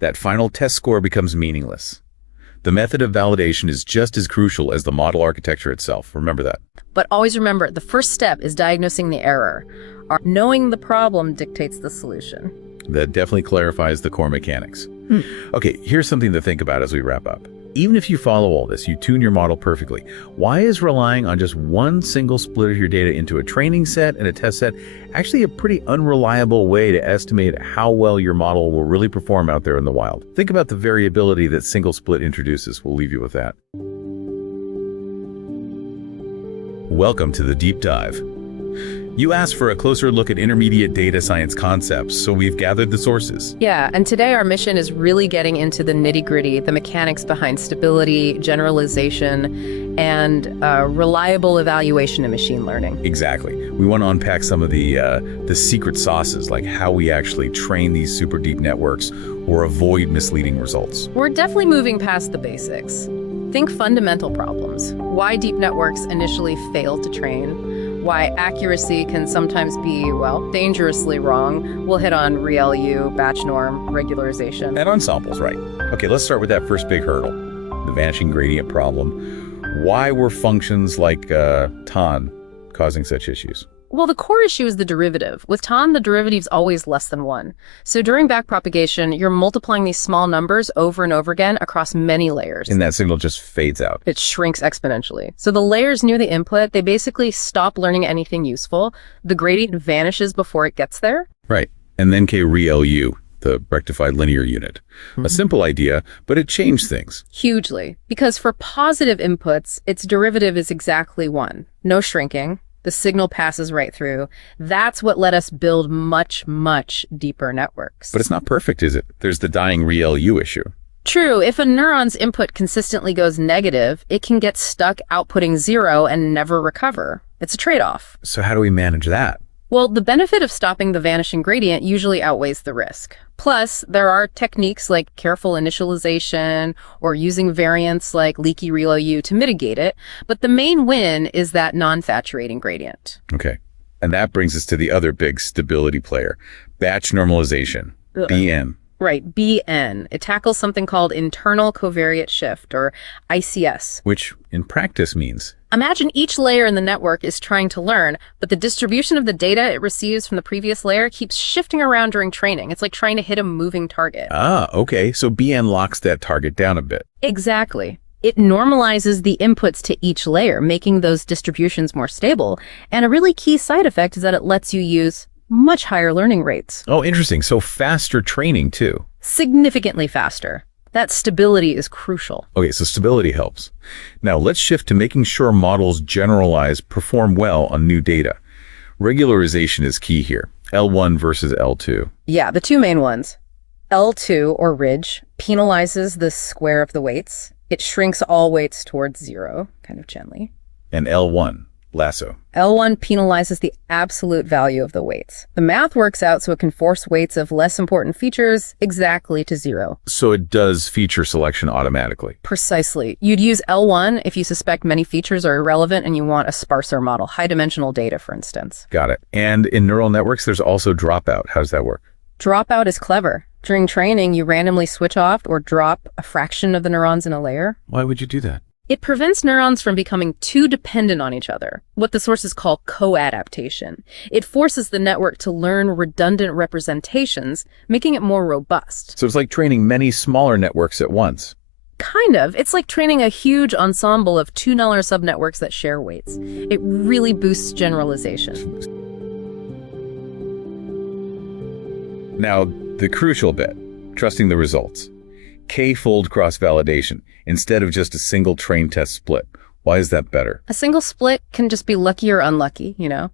That final test score becomes meaningless. The method of validation is just as crucial as the model architecture itself. Remember that. But always remember, the first step is diagnosing the error. Knowing the problem dictates the solution. That definitely clarifies the core mechanics. Okay, here's something to think about as we wrap up. Even if you follow all this, you tune your model perfectly, why is relying on just one single split of your data into a training set and a test set actually a pretty unreliable way to estimate how well your model will really perform out there in the wild? Think about the variability that single split introduces. We'll leave you with that. Welcome to the Deep Dive. You asked for a closer look at intermediate data science concepts, so we've gathered the sources. Yeah, and today our mission is really getting into the nitty-gritty, the mechanics behind stability, generalization, and reliable evaluation in machine learning. Exactly. We want to unpack some of the secret sauces, like how we actually train these super deep networks or avoid misleading results. We're definitely moving past the basics. Think fundamental problems. Why deep networks initially fail to train. Why accuracy can sometimes be, well, dangerously wrong. We'll hit on ReLU, batch norm, regularization. And ensembles, right. Okay, let's start with that first big hurdle, the vanishing gradient problem. Why were functions like tan causing such issues? Well, the core issue is the derivative. With tan, the derivative's always less than 1. So during backpropagation, you're multiplying these small numbers over and over again across many layers. And that signal just fades out. It shrinks exponentially. So the layers near the input, they basically stop learning anything useful. The gradient vanishes before it gets there. Right. And then came ReLU, the rectified linear unit. A simple idea, but it changed things. Hugely. Because for positive inputs, its derivative is exactly 1. No shrinking. The signal passes right through. That's what let us build much, much deeper networks. But it's not perfect, is it? There's the dying ReLU issue. True. If a neuron's input consistently goes negative, it can get stuck outputting 0 and never recover. It's a trade-off. So how do we manage that? Well, the benefit of stopping the vanishing gradient usually outweighs the risk. Plus, there are techniques like careful initialization or using variants like leaky ReLU to mitigate it, but the main win is that non-saturating gradient. Okay. And that brings us to the other big stability player, batch normalization, BN. Right, BN. It tackles something called internal covariate shift, or ICS. Which, in practice, means? Imagine each layer in the network is trying to learn, but the distribution of the data it receives from the previous layer keeps shifting around during training. It's like trying to hit a moving target. Ah, okay. So BN locks that target down a bit. Exactly. It normalizes the inputs to each layer, making those distributions more stable. And a really key side effect is that it lets you use much higher learning rates. Oh, interesting. So faster training, too. Significantly faster. That stability is crucial. Okay, so stability helps. Now, let's shift to making sure models generalize perform well on new data. Regularization is key here. L1 versus L2. Yeah, the two main ones. L2, or ridge, penalizes the square of the weights. It shrinks all weights towards 0, kind of gently. And L1, lasso. L1 penalizes the absolute value of the weights. The math works out so it can force weights of less important features exactly to 0. So it does feature selection automatically. Precisely. You'd use L1 if you suspect many features are irrelevant and you want a sparser model, high-dimensional data, for instance. Got it. And in neural networks, there's also dropout. How does that work? Dropout is clever. During training, you randomly switch off or drop a fraction of the neurons in a layer. Why would you do that? It prevents neurons from becoming too dependent on each other, what the sources call co-adaptation. It forces the network to learn redundant representations, making it more robust. So it's like training many smaller networks at once. Kind of. It's like training a huge ensemble of $2 subnetworks that share weights. It really boosts generalization. Now, the crucial bit, trusting the results. K-fold cross-validation instead of just a single train test split. Why is that better? A single split can just be lucky or unlucky, you know?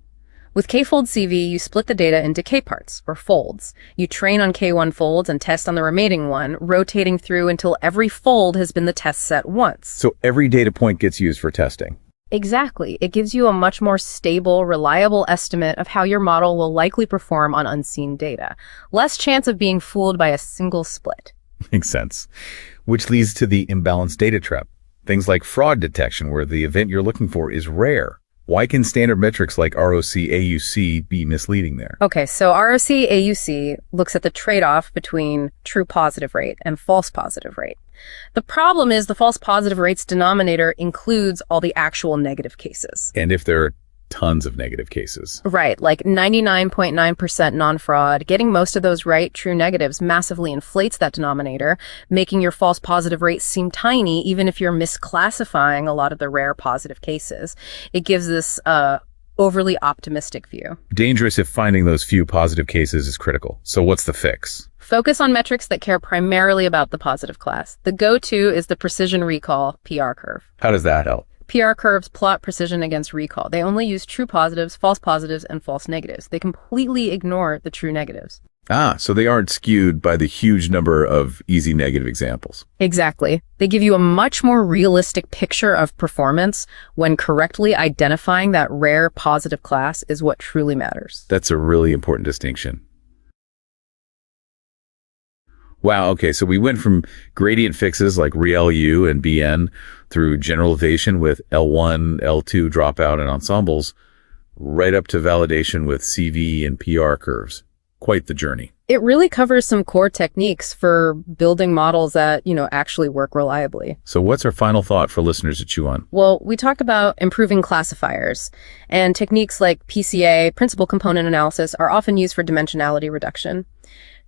With K-fold CV, you split the data into K parts, or folds. You train on K1 folds and test on the remaining one, rotating through until every fold has been the test set once. So every data point gets used for testing. Exactly. It gives you a much more stable, reliable estimate of how your model will likely perform on unseen data. Less chance of being fooled by a single split. Makes sense. Which leads to the imbalanced data trap. Things like fraud detection, where the event you're looking for is rare. Why can standard metrics like ROC-AUC be misleading there? Okay, so ROC-AUC looks at the trade-off between true positive rate and false positive rate. The problem is the false positive rate's denominator includes all the actual negative cases. And if there are tons of negative cases. Right, like 99.9% non-fraud, getting most of those right, true negatives, massively inflates that denominator, making your false positive rate seem tiny, even if you're misclassifying a lot of the rare positive cases. It gives this overly optimistic view. Dangerous if finding those few positive cases is critical. So what's the fix? Focus on metrics that care primarily about the positive class. The go-to is the precision recall PR curve. How does that help? PR curves plot precision against recall. They only use true positives, and false negatives. They completely ignore the true negatives. So they aren't skewed by the huge number of easy negative examples. Exactly. They give you a much more realistic picture of performance when correctly identifying that rare positive class is what truly matters. That's a really important distinction. Wow, okay, so we went from gradient fixes like ReLU and BN through generalization with L1, L2 dropout and ensembles, right up to validation with CV and PR curves. Quite the journey. It really covers some core techniques for building models that, actually work reliably. So what's our final thought for listeners to chew on? Well, we talked about improving classifiers, and techniques like PCA, principal component analysis, are often used for dimensionality reduction.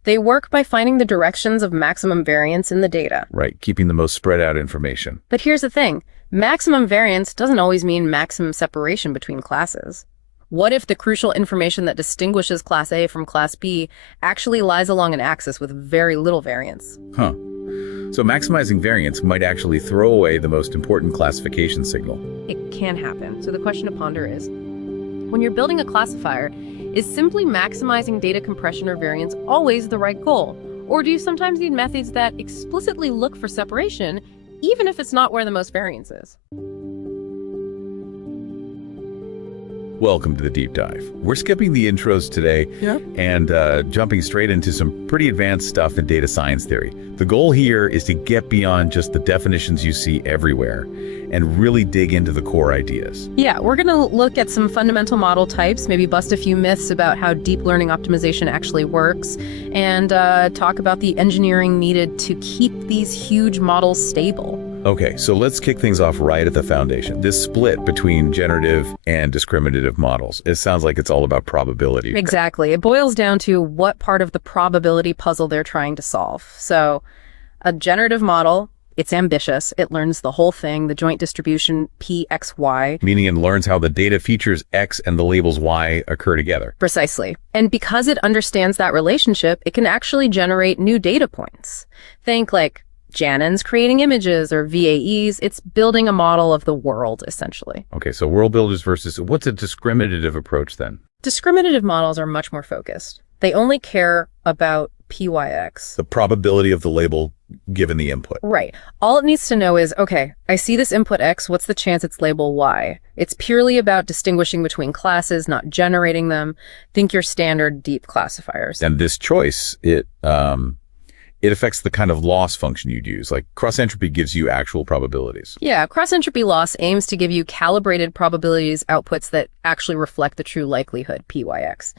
They work by finding the directions of maximum variance in the data. Right, keeping the most spread out information. But here's the thing. Maximum variance doesn't always mean maximum separation between classes. What if the crucial information that distinguishes Class A from Class B actually lies along an axis with very little variance? So maximizing variance might actually throw away the most important classification signal. It can happen. So the question to ponder is, when you're building a classifier, is simply maximizing data compression or variance always the right goal? Or do you sometimes need methods that explicitly look for separation, even if it's not where the most variance is? Welcome to the deep dive. We're skipping the intros today and jumping straight into some pretty advanced stuff in data science theory. The goal here is to get beyond just the definitions you see everywhere and really dig into the core ideas. Yeah, we're going to look at some fundamental model types, maybe bust a few myths about how deep learning optimization actually works, and talk about the engineering needed to keep these huge models stable. Okay, so let's kick things off right at the foundation. This split between generative and discriminative models, it sounds like it's all about probability. Exactly. It boils down to what part of the probability puzzle they're trying to solve. So a generative model, it's ambitious. It learns the whole thing, the joint distribution PXY. Meaning it learns how the data features X and the labels Y occur together. Precisely. And because it understands that relationship, it can actually generate new data points. Think like Janins creating images or VAEs. It's building a model of the world, essentially. Okay, so world builders versus, what's a discriminative approach then? Discriminative models are much more focused. They only care about PYX. The probability of the label given the input. Right. All it needs to know is, okay, I see this input X, what's the chance it's label Y? It's purely about distinguishing between classes, not generating them. Think your standard deep classifiers. And this choice, it affects the kind of loss function you'd use. Like cross-entropy gives you actual probabilities. Yeah, cross-entropy loss aims to give you calibrated probabilities outputs that actually reflect the true likelihood, PYX.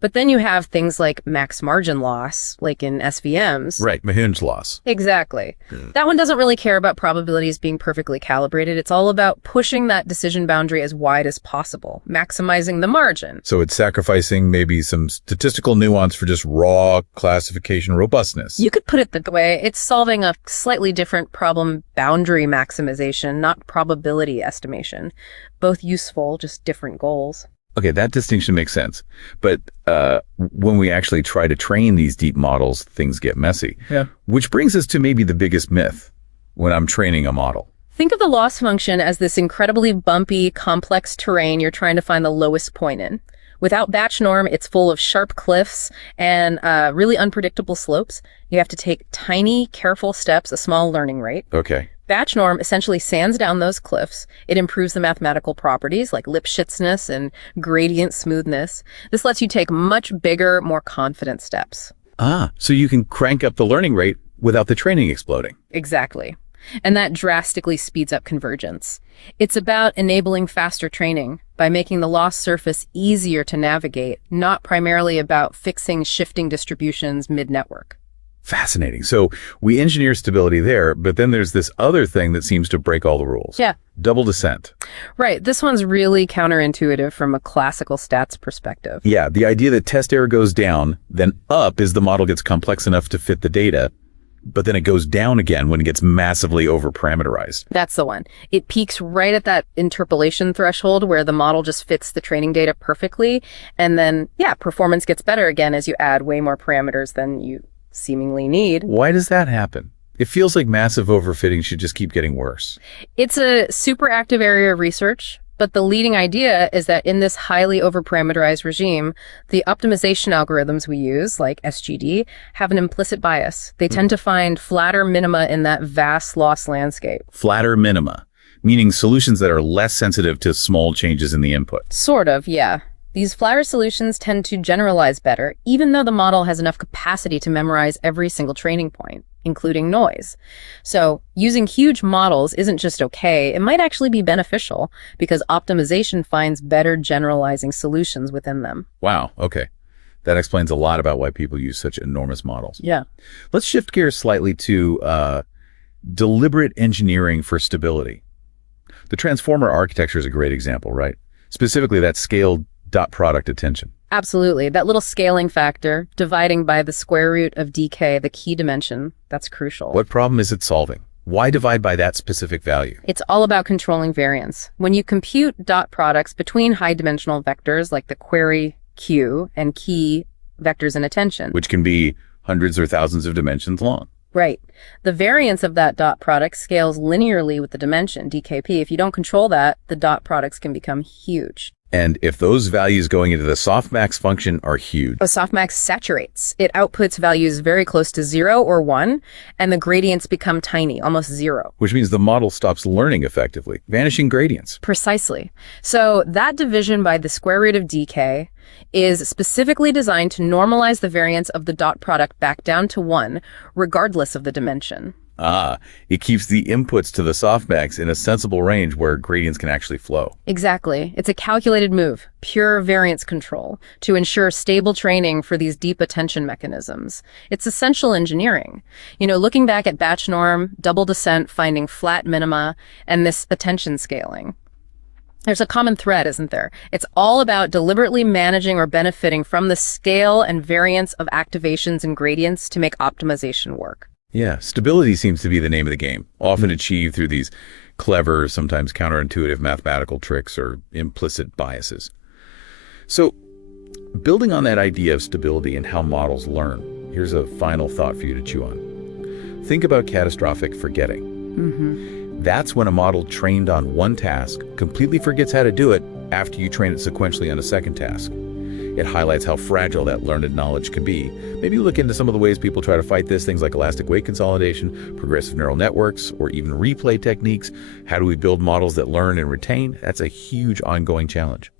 But then you have things like max margin loss, like in SVMs. Right, Mahun's loss. Exactly. That one doesn't really care about probabilities being perfectly calibrated. It's all about pushing that decision boundary as wide as possible, maximizing the margin. So it's sacrificing maybe some statistical nuance for just raw classification robustness. You could put it that way. It's solving a slightly different problem, boundary maximization, not probability estimation. Both useful, just different goals. Okay, that distinction makes sense. But when we actually try to train these deep models, things get messy. Yeah. Which brings us to maybe the biggest myth when I'm training a model. Think of the loss function as this incredibly bumpy, complex terrain you're trying to find the lowest point in. Without batch norm, it's full of sharp cliffs and really unpredictable slopes. You have to take tiny, careful steps, a small learning rate. Okay. Batch norm essentially sands down those cliffs. It improves the mathematical properties like Lipschitzness and gradient smoothness. This lets you take much bigger, more confident steps. So you can crank up the learning rate without the training exploding. Exactly. And that drastically speeds up convergence. It's about enabling faster training by making the loss surface easier to navigate, not primarily about fixing shifting distributions mid-network. Fascinating. So we engineer stability there, but then there's this other thing that seems to break all the rules. Yeah. Double descent. Right. This one's really counterintuitive from a classical stats perspective. Yeah, the idea that test error goes down, then up as the model gets complex enough to fit the data, but then it goes down again when it gets massively over-parameterized. That's the one. It peaks right at that interpolation threshold where the model just fits the training data perfectly, and then, yeah, performance gets better again as you add way more parameters than you seemingly need. Why does that happen? It feels like massive overfitting should just keep getting worse. It's a super active area of research, but the leading idea is that in this highly overparameterized regime, the optimization algorithms we use, like SGD, have an implicit bias. They tend to find flatter minima in that vast loss landscape. Flatter minima, meaning solutions that are less sensitive to small changes in the input. Sort of, yeah. These flatter solutions tend to generalize better, even though the model has enough capacity to memorize every single training point, including noise. So using huge models isn't just okay, it might actually be beneficial because optimization finds better generalizing solutions within them. Wow, okay. That explains a lot about why people use such enormous models. Yeah. Let's shift gears slightly to deliberate engineering for stability. The transformer architecture is a great example, right? Specifically that scaled dot product attention. Absolutely. That little scaling factor, dividing by the square root of dk, the key dimension, that's crucial. What problem is it solving? Why divide by that specific value? It's all about controlling variance. When you compute dot products between high-dimensional vectors like the query Q and key vectors in attention, Which can be hundreds or thousands of dimensions long. right. The variance of that dot product scales linearly with the dimension, dkp. If you don't control that, the dot products can become huge. And if those values going into the softmax function are huge. A softmax saturates. It outputs values very close to 0 or 1, and the gradients become tiny, almost 0. Which means the model stops learning effectively, vanishing gradients. Precisely. So that division by the square root of dk is specifically designed to normalize the variance of the dot product back down to 1, regardless of the dimension. It keeps the inputs to the softmax in a sensible range where gradients can actually flow. Exactly. It's a calculated move, pure variance control, to ensure stable training for these deep attention mechanisms. It's essential engineering. You know, looking back at batch norm, double descent, finding flat minima, and this attention scaling. There's a common thread, isn't there? It's all about deliberately managing or benefiting from the scale and variance of activations and gradients to make optimization work. Yeah, stability seems to be the name of the game, often achieved through these clever, sometimes counterintuitive mathematical tricks or implicit biases. So, building on that idea of stability and how models learn, here's a final thought for you to chew on. Think about catastrophic forgetting. That's when a model trained on one task completely forgets how to do it after you train it sequentially on a second task. It highlights how fragile that learned knowledge can be. Maybe look into some of the ways people try to fight this, things like elastic weight consolidation, progressive neural networks, or even replay techniques. How do we build models that learn and retain? That's a huge ongoing challenge.